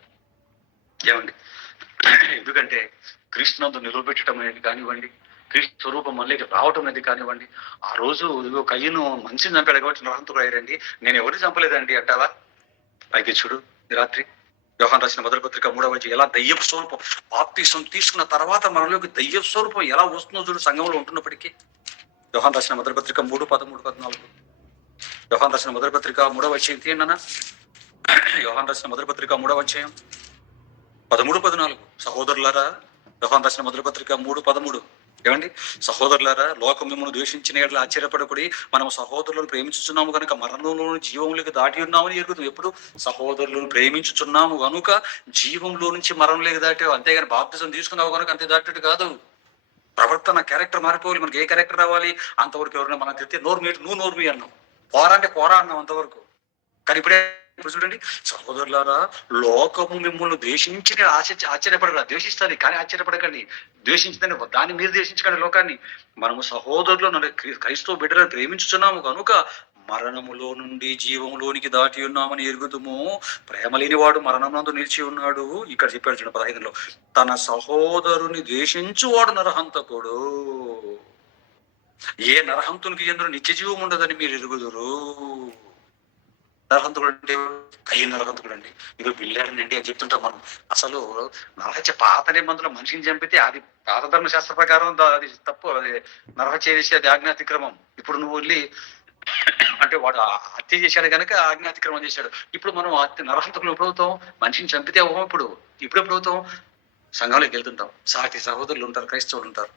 ఏమండి? ఎందుకంటే క్రీస్తునందు నిలువబెట్టడం అనేది కానివ్వండి, క్రీస్తు స్వరూపం మళ్ళీ రావటం అనేది కానివ్వండి. ఆ రోజు కయ్యను మనిషిని చంపాడు కాబట్టి నరహంతకుడు అయ్యారండి. నేను ఎవరిని చంపలేదండి అంటావా? అయితే చూడు, రాత్రి యోహాను రాసిన మొదటి పత్రిక 3వ అధ్యాయం ఎలా దయ్యపు స్వరూపం, బాప్తిసం తీసుకున్న తర్వాత మనలోకి దయ్యపు స్వరూపం ఎలా వస్తుందో చూడు సంఘంలో ఉంటున్నప్పటికీ. యోహాను రాసిన మొదటి పత్రిక 3, 13, 14. యోహాను రాసిన మొదటి పత్రిక 3వ అధ్యాయం తీయన్నా. యోహాను రాసిన మొదటి పత్రిక 3వ అధ్యాయం 13, 14. సహోదరులారా, యోహాను రాసిన మొదటి పత్రిక 3, 13. ఏమండి? సహోదరులారా, లోకం మిమ్మల్ని ద్వేషించిన ఎడల ఆశ్చర్యపడకుడి, మనం సహోదరులను ప్రేమించుచున్నాము కనుక మరణంలోని జీవంలోకి దాటి ఉన్నామని ఎరుగుతాం. ఎప్పుడు? సహోదరులను ప్రేమించుచున్నాము కనుక జీవంలో నుంచి మరణంలోకి దాటావు. అంతేగాని బాప్తిజం తీసుకున్నావు కనుక అంతే దాటట్టు కాదు. ప్రవర్తన, క్యారెక్టర్ మారిపోవాలి. మనకి ఏ క్యారెక్టర్ రావాలి? అంతవరకు ఎవరైనా మనం తిరిగితే నువ్వు నోర్మి అన్నావు, పోరా అంటే పోరా అన్నావు అంతవరకు. కానీ ఇప్పుడు చూడండి, సహోదరులారా, లోకము మిమ్మల్ని ద్వేషించి ఆశ్చర్యపడరా, ద్వేషిస్తుంది కానీ ఆశ్చర్యపడకండి. ద్వేషించిందని దాన్ని మీరు ద్వేషించకండి లోకాన్ని. మనము సహోదరులు క్రైస్తవ బిడ్డలను ప్రేమించుచున్నాము కనుక మరణములో నుండి జీవంలోనికి దాటి ఉన్నామని ఎరుగుదుము. ప్రేమ లేనివాడు మరణమునందు నిలిచి ఉన్నాడు. ఇక్కడ చెప్పాడు చూడండి 15లో, తన సహోదరుని ద్వేషించువాడు నరహంతకుడు. ఏ నరహంతునికి ఎందుకు నిత్య జీవం ఉండదని మీరు ఎరుగుదురు. నరహంతకుడు అంటే కయ్యి నరహంతకుడు అండి, ఇదో బిల్లాడనండి అని చెప్తుంటాం మనం. అసలు నరహత్య పాత నిబంధనలో మనిషిని చంపితే అది పాత ధర్మశాస్త్ర ప్రకారం అది తప్పు, అది నరహత్య చేసి అది ఆజ్ఞాతిక్రమం. ఇప్పుడు నువ్వు వెళ్ళి అంటే వాడు హత్య చేశాడు కనుక ఆజ్ఞాతిక్రమం చేశాడు. ఇప్పుడు మనం నరహంతకులు ఎప్పుడు అవుతాం? మనిషిని చంపితే అవ్వం. ఇప్పుడు ఎప్పుడు అవుతాం? సంఘంలోకి వెళ్తుంటాం, సాటి సహోదరులు ఉంటారు, క్రైస్తవులు ఉంటారు,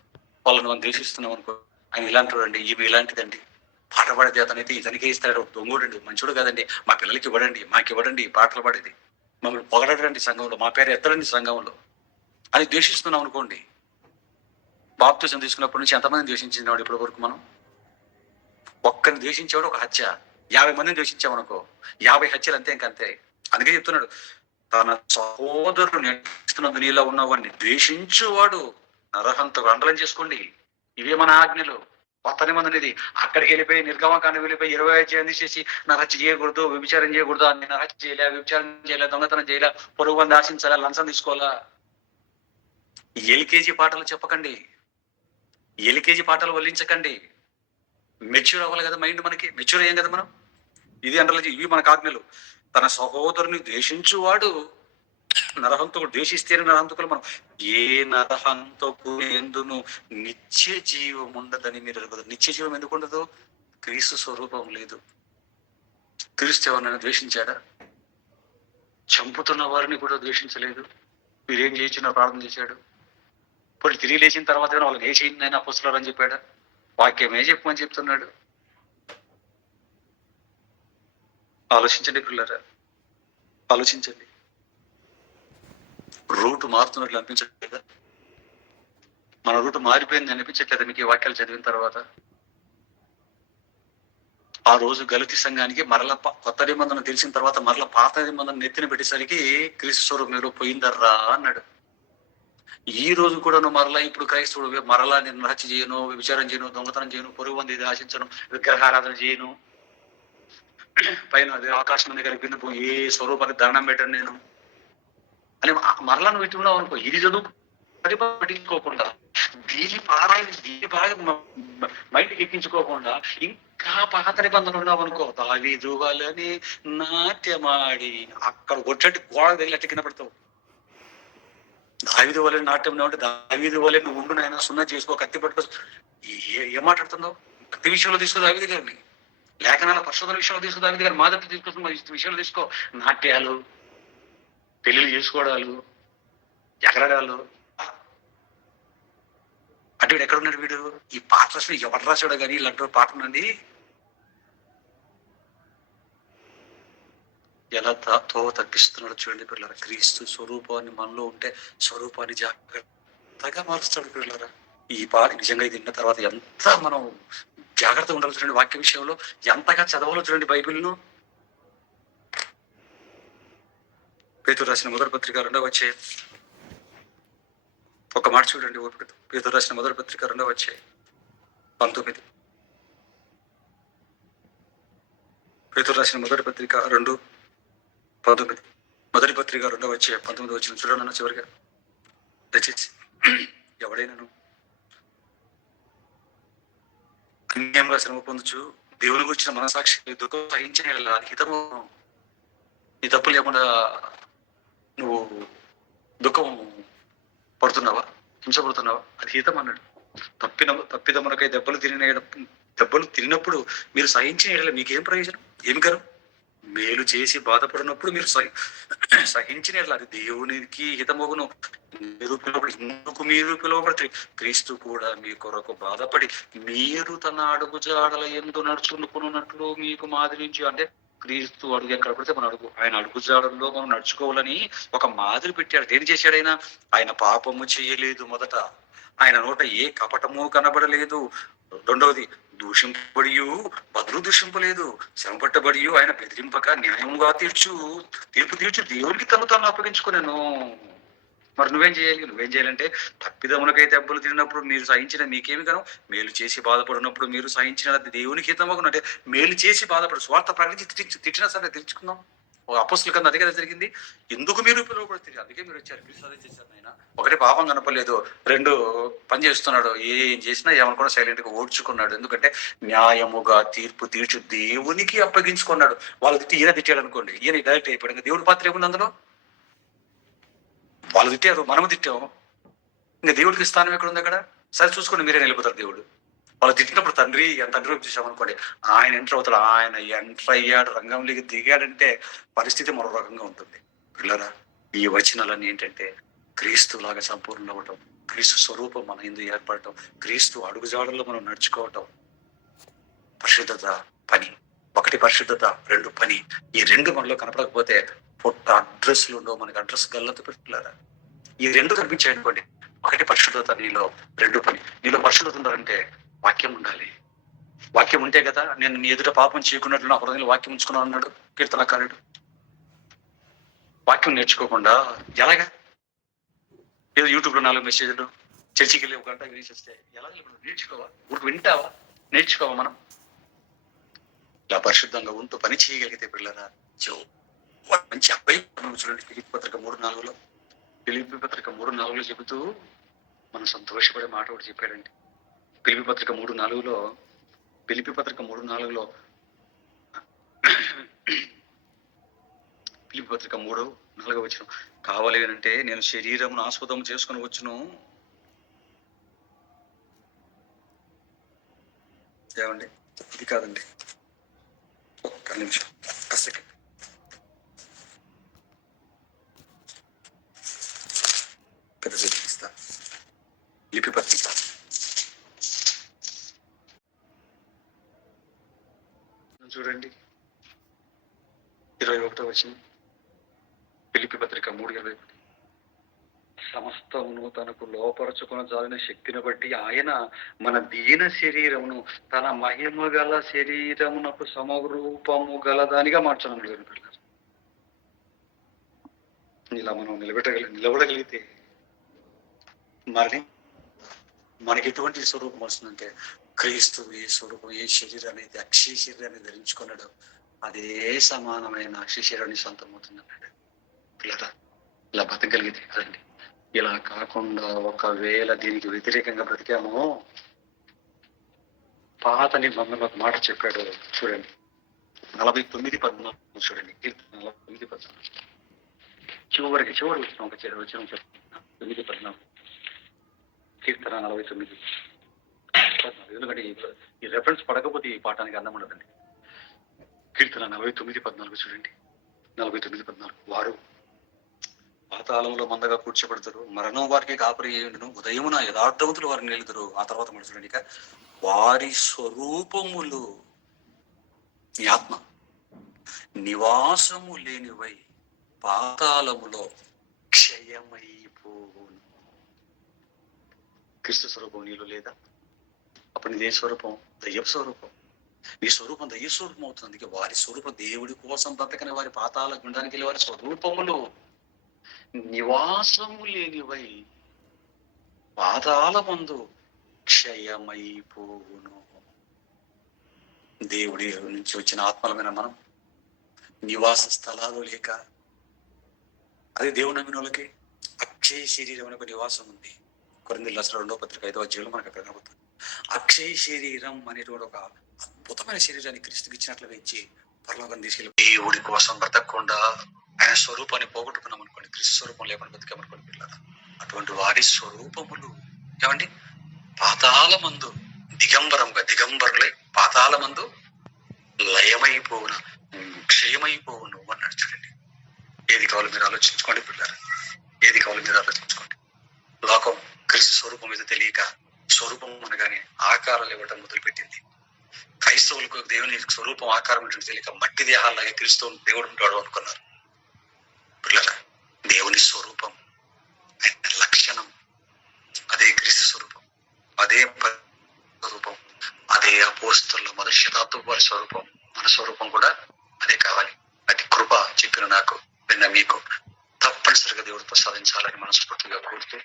వాళ్ళని మనం ద్వేషిస్తున్నాం అనుకో, ఆయన ఇలాంటి వాడండి, ఈమె ఇలాంటిదండి, పాట పాడేది అతనైతే ఇతనికే ఇస్తాడు, దొంగోడండి, మంచోడు కాదండి, మా పిల్లలకి ఇవ్వడండి, మాకు ఇవ్వడండి పాటలు పాడేది, మమ్మల్ని పొగడరండి సంఘంలో, మా పేరు ఎత్తడండి సంఘంలో అని ద్వేషిస్తున్నాం అనుకోండి. బాప్తిజం తీసుకున్నప్పటి నుంచి ఎంతమందిని ద్వేషించినాడు ఇప్పటి వరకు మనం? ఒక్కరిని ద్వేషించేవాడు ఒక హత్య, 50 మందిని ద్వేషించామనుకో 50 హత్యలు అంతే, ఇంకంతే. అందుకే చెప్తున్నాడు, తన సహోదరుని నీలో ఉన్నవాడిని ద్వేషించువాడు నరహంతకుడు. అండలం చేసుకోండి, ఇవే మన ఆజ్ఞలు. కొత్త నిబంధన ఇది. అక్కడికి వెళ్ళిపోయి నిర్గమకాండం వెళ్ళిపోయి 20 అధ్యాయం తీసేసి నరహత్య చేయకూడదు, వ్యభిచారం చేయకూడదు, అన్ని నరహత్య చేయలే, వ్యభిచారం చేయలే, దొంగతనం చేయలే, పొరుగు మంది ఆశించాలా, లంచం తీసుకోవాలా. ఎల్కేజీ పాటలు చెప్పకండి, ఎల్కేజీ పాటలు వల్లించకండి. మెచ్యూర్ అవ్వాలి కదా మైండ్, మనకి మెచ్యూర్ అయ్యాం కదా మనం. ఇది అండర్లైన్, ఇవి మనకు ఆజ్ఞలు. తన సహోదరుని ద్వేషించువాడు నరహంతకుడు. ద్వేషిస్తేనే నరహంతకులు మనం. ఏ నరహంతకు ఎందును నిత్య జీవం ఉండదని మీరు ఎరుగుదు. నిత్య జీవం ఎందుకు ఉండదు? క్రీస్తు స్వరూపం లేదు. క్రీస్తు ఎవరినైనా ద్వేషించాడా? చంపుతున్న వారిని కూడా ద్వేషించలేదు. మీరేం చేయించిన ప్రార్థన చేశాడు? ఇప్పుడు తిరిగి లేచిన తర్వాత వాళ్ళకి ఏ చేయిందైనా అపోస్తలుడు అని చెప్పాడా? వాక్యమే చెప్పమని చెప్తున్నాడు. ఆలోచించండి పిల్లరా, ఆలోచించండి. రూట్ మారుతున్నట్లు అనిపించట్లేదా? మన రూట్ మారిపోయింది అనిపించట్లేదా మీకు ఈ వాక్యాలు చదివిన తర్వాత? ఆ రోజు గలతీ సంఘానికి మరలా కొత్త నిబంధన తెలిసిన తర్వాత మరలా పాత నిబంధన నెత్తిన పెట్టేసరికి క్రీస్తు స్వరూపంలో పోయిందర్రా అన్నాడు. ఈ రోజు కూడా నువ్వు మరలా ఇప్పుడు క్రైస్తవుడు మరలా నేను హత్య చేయను, విచారం చేయను, దొంగతనం చేయను, పొరుగు మంది ఆశించను, విగ్రహారాధన చేయను, పైన ఆకాశం దగ్గర బిందు ఏ స్వరూపానికి దండం పెట్టను నేను అని మరలా నువ్వు ఇటు ఉన్నావు అనుకో, ఇది చదువు పట్టించుకోకుండా, దీని పారాయణ దీని బాగా మైండ్కి ఎక్కించుకోకుండా ఇంకా పాత నిబంధనలు ఉన్నావు అనుకో, దావీదు వలని నాట్యమాడి అక్కడ వచ్చేటి గోడ తగిలి కింద పడతావు. దావీదు వలె నాట్యం అంటే దావీదు వలె నువ్వు ఉండు నాయన, సున్నా చేసుకో, కత్తి పట్టుకో. ఏం మాట్లాడుతున్నావు? కత్తి విషయంలో తీసుకో దావీదు గారిని, లేఖనాల పరిశోధన విషయంలో తీసుకో దావీదు గారిని, మాదత్తి తీసుకొస్తున్న విషయంలో తీసుకో. నాట్యాలు, పెళ్లిళ్ళు చేసుకోవడాలు, ఎగరడాలు, అంటే వీడు ఎక్కడున్నాడు? వీడు ఈ పాట రాసిన ఎవరు రాశాడో కానీ ఇలాంటి పాట ఉందండి. ఎలా తప్పిస్తున్నాడు చూడండి పిల్లరా. క్రీస్తు స్వరూపాన్ని మనలో ఉంటే స్వరూపాన్ని జాగ్రత్తగా మారుస్తాడు పిల్లరా. ఈ పాట నిజంగా ఇది విన్న తర్వాత ఎంత మనం జాగ్రత్తగా ఉండాలి చూడండి. వాక్య విషయంలో ఎంతగా చదవాలో చూడండి బైబిల్ను. పేతురు రాసిన మొదటి పత్రిక 2వ అధ్యాయం ఒక మాట చూడండి. పేతురు రాసిన మొదటి పత్రిక 2వ అధ్యాయం 19. పేతురు రాసిన మొదటి పత్రిక 2:19. మొదటి పత్రిక 2వ అధ్యాయం 19 వచ్చిన చూడన్న చివరిగా దయచేసి. ఎవడైనాను అన్యాయంగా శ్రమ పొందుచు దేవుని గురించిన మనసాక్షి దుఃఖం సహించిన హితము, నీ తప్పు లేకుండా నువ్వు దుఃఖం పడుతున్నావా, హింసపడుతున్నావా, అది హితం అన్నాడు. తప్పిదమునకై దెబ్బలు తిరిగినప్పుడు మీరు సహించిన మీకేం ప్రయోజనం, ఏమి కరం? మేలు చేసి బాధపడినప్పుడు మీరు సహించిన అది దేవునికి హితమగును. మీరు పిలువబడి క్రీస్తు కూడా మీ కొరకు బాధపడి మీరు తన అడుగు జాడల యందు నడుచుకున్నట్లు మీకు మాదిరి నుంచి, అంటే క్రీస్తు అడుగు ఎక్కడ పడితే మన అడుగు, ఆయన అడుగు జాడల్లో మనం నడుచుకోవాలని ఒక మాదిరి పెట్టాడు. దేని చేశాడైనా? ఆయన పాపము చేయలేదు మొదట, ఆయన నోట ఏ కపటము కనబడలేదు, రెండవది దూషింపబడి బదులు దూషింపలేదు, శ్రమపట్టబడి ఆయన బెదిరింపక న్యాయముగా తీర్పు తీర్చి దేవుడికి తను అప్పగించుకున్నాను. మరి నువ్వేం చేయాలంటే తప్పిదములకై దెబ్బలు తిరిగినప్పుడు మీరు సహించిన మీకేమి కనం, మేలు చేసి బాధపడినప్పుడు మీరు సహించిన దేవునికి హితమగును. అంటే మేలు చేసి బాధపడు, స్వార్థ ప్రకటించి తిట్టినా సరే తెచ్చుకుందాం, అపోస్తుల కన్నా అదే కదా జరిగింది. ఎందుకు మీరు పిలువబడుతుంది, అందుకే మీరు వచ్చారు, క్రీస్తు అదే చేశారు. ఆయన ఒకటి పాపం కనపలేదు, రెండు పని చేస్తున్నాడు, ఏం చేసినా ఏమనుకున్నా సైలెంట్ గా ఓడ్చుకున్నాడు. ఎందుకంటే న్యాయముగా తీర్పు తీర్చు దేవునికి అప్పగించుకున్నాడు. వాళ్ళు తిట్టి ఈయన తిట్టాడు అనుకోండి, ఈయన డైరెక్ట్ అయిపోయాడు. ఇంకా దేవుడి పాత్ర ఏముంది అందులో? వాళ్ళు తిట్టారు, మనము తిట్టాము, ఇంకా దేవుడికి స్థానం ఎక్కడ ఉంది అక్కడ? సరే చూసుకొని మీరే నిలిపోతారు. దేవుడు వాళ్ళు తిట్టినప్పుడు తండ్రి వైపు చూసామనుకోండి, ఆయన ఎంటర్ అవుతాడు. ఆయన ఎంటర్ అయ్యాడు, రంగంలోకి దిగాడంటే పరిస్థితి మరో రకంగా ఉంటుంది. పిల్లరా, ఈ వచనాలన్నీ ఏంటంటే క్రీస్తులాగా సంపూర్ణ అవ్వటం, క్రీస్తు స్వరూపం మన ఇందు ఏర్పడటం, క్రీస్తు అడుగుజాడల్లో మనం నడుచుకోవటం. పరిశుద్ధత పని ఒకటి, పరిశుద్ధత రెండు పని. ఈ రెండు మనలో కనపడకపోతే పొట్ట అడ్రస్లు ఉండవు, మనకి అడ్రస్ గల్లతో పెట్టారా. ఈ రెండు కనిపించాయి అనుకోండి, ఒకటి పరిశుద్ధత నీలో, రెండు పని. నీలో పరిశుద్ధత ఉండాలంటే వాక్యం ఉండాలి. వాక్యం ఉంటే కదా నేను నీ ఎదుట పాపం చేయకున్నట్లు నా హృదయంలో వాక్యం ఉంచుకున్నాను అన్నాడు కీర్తనకారుడు. వాక్యం నేర్చుకోకుండా ఎలాగా? ఏదో యూట్యూబ్ లో 4 మెసేజ్లు, చర్చికి వెళ్ళి 1 గంట వినేసి ఎలా నేర్చుకోవా? ఊరికి వింటావా? నేర్చుకోవా? మనం ఇలా పరిశుద్ధంగా ఉంటూ పని చేయగలిగితే పిల్లరా మంచి అబ్బాయి. చూడండి ఫిలిప్పీ పత్రిక 3:4 ఫిలిప్పీ పత్రిక 3:4 చెబుతూ మనం సంతోషపడే మాట ఒకటి చెప్పాడండి. ఫిలిప్పీ పత్రిక 3:4 ఫిలిప్పీ పత్రిక 3:4 ఫిలిప్పీ పత్రిక 3:4 వచ్చిన కావాలి అంటే నేను శరీరమును ఆస్పదం చేసుకుని వచ్చును. ఏమండి, ఇది కాదండి, ఒక్క నిమిషం, ఒక్క సెకండ్. పెద్ద ఇస్తా. ఫిలిప్పీ పత్రిక చూడండి 21వ వచనం. ఫిలిప్పీ పత్రిక 3:21 సమస్తమును తనకు లోపరచుకున్న జాలిన శక్తిని బట్టి ఆయన మన దీన శరీరమును తన మహిమ గల శరీరమునకు సమరూపము గలదానిగా మార్చడం లేదు పిల్లలు. ఇలా మనం నిలబడగలిగితే మరి మనకి ఎటువంటి స్వరూపం వస్తుందంటే క్రీస్తు ఏ స్వరూపం, ఏ శరీరాన్ని అయితే అక్షయ శరీరాన్ని ధరించుకున్నాడు అదే సమానమైన అక్షయ శరీరాన్ని సొంతమవుతుంది అన్నాడు. పిల్లరా, ఇలా బతకగలిగితే కదండి. ఇలా కాకుండా ఒకవేళ దీనికి వ్యతిరేకంగా బ్రతికామో, పాత నిబంధనలో ఒక మాట చెప్పాడు చూడండి, 49:14 చూడండి. 49:14 చివరి వచ్చిన ఒక వచ్చిన చెప్తున్నా. 9:14 కీర్తన 49:14. ఎందుకంటే ఈ రెఫరెన్స్ పడకపోతే ఈ పాఠానికి అన్నం ఉండదండి. కీర్తన 49:14 చూడండి. 49:14 వారు పాతాళంలో మందగా కూర్చోబెడతారు, మరణం వారికి కాపరి అయ్యుండును, ఉదయమున యథార్థవంతులు వారిని నిలుదురు. ఆ తర్వాత మనం చూడండి, ఇక వారి స్వరూపములు నీ ఆత్మ నివాసము లేనివై పాతాళములో క్షయమైపోవును. క్రీస్తు స్వరూపం నీలో లేదా? అప్పుడు నీ స్వరూపం దయ్యపు స్వరూపం. నీ స్వరూపం దయ్య స్వరూపం అవుతుంది. అందుకే వారి స్వరూపం దేవుడి కోసం బ్రతకని వారి పాతాళ గుండానికి వెళ్ళి వారి స్వరూపములు నివాసము లేనివై పాతాళమందు క్షయమైపోవును. దేవుడి నుంచి వచ్చిన ఆత్మలమైన మనం నివాస స్థలాలు లేక, అది దేవుడు నమ్మిన వాళ్ళకి అక్షయ శరీరం అనే ఒక నివాసం ఉంది. కొరింథీయుల 2వ పత్రిక 5వ అధ్యాయంలో మనకు అక్కడ కనబడుతుంది. అక్షయ శరీరం అనేటువంటి ఒక అద్భుతమైన శరీరాన్ని క్రీస్తుకి ఇచ్చినట్లుగా ఇచ్చి పరలోకం తీసుకెళ్ళి దేవుడి కోసం బ్రతకకుండా ఆయన స్వరూపాన్ని పోగొట్టుకున్నాం అనుకోండి, క్రీస్తు స్వరూపం లేకుండా బ్రతికామనుకోండి పిల్లలు, అటువంటి వారి స్వరూపములు ఏమండి పాతాళమందు దిగంబరులై పాతాళమందు లయమైపోవును, క్షయమైపోవును అన్నాడు. చూడండి, ఏది కావాలో మీరు ఆలోచించుకోండి పిల్లలు, ఏది కావాలో మీరు ఆలోచించుకోండి. లోకం క్రీస్తు స్వరూపం మీద తెలియక స్వరూపం అనగానే ఆకారాలు ఇవ్వడం మొదలుపెట్టింది. క్రైస్తవులకు దేవుని స్వరూపం ఆకారం ఏంటంటే తెలియక మట్టి దేహాలాగే క్రీస్తు దేవుడు ఉంటాడు అనుకున్నారు. పిల్లల, దేవుని స్వరూపం, ఆయన లక్షణం అదే క్రీస్తు స్వరూపం, అదే స్వరూపం, అదే అపోస్తలుల మొదటి శతాబ్దపు వారి స్వరూపం. మన స్వరూపం కూడా అదే కావాలి. అది కృప చెప్పిన నాకు విన్న మీకు తప్పనిసరిగా దేవుడు ప్రసాదించాలని మనస్ఫూర్తిగా కోరుతూ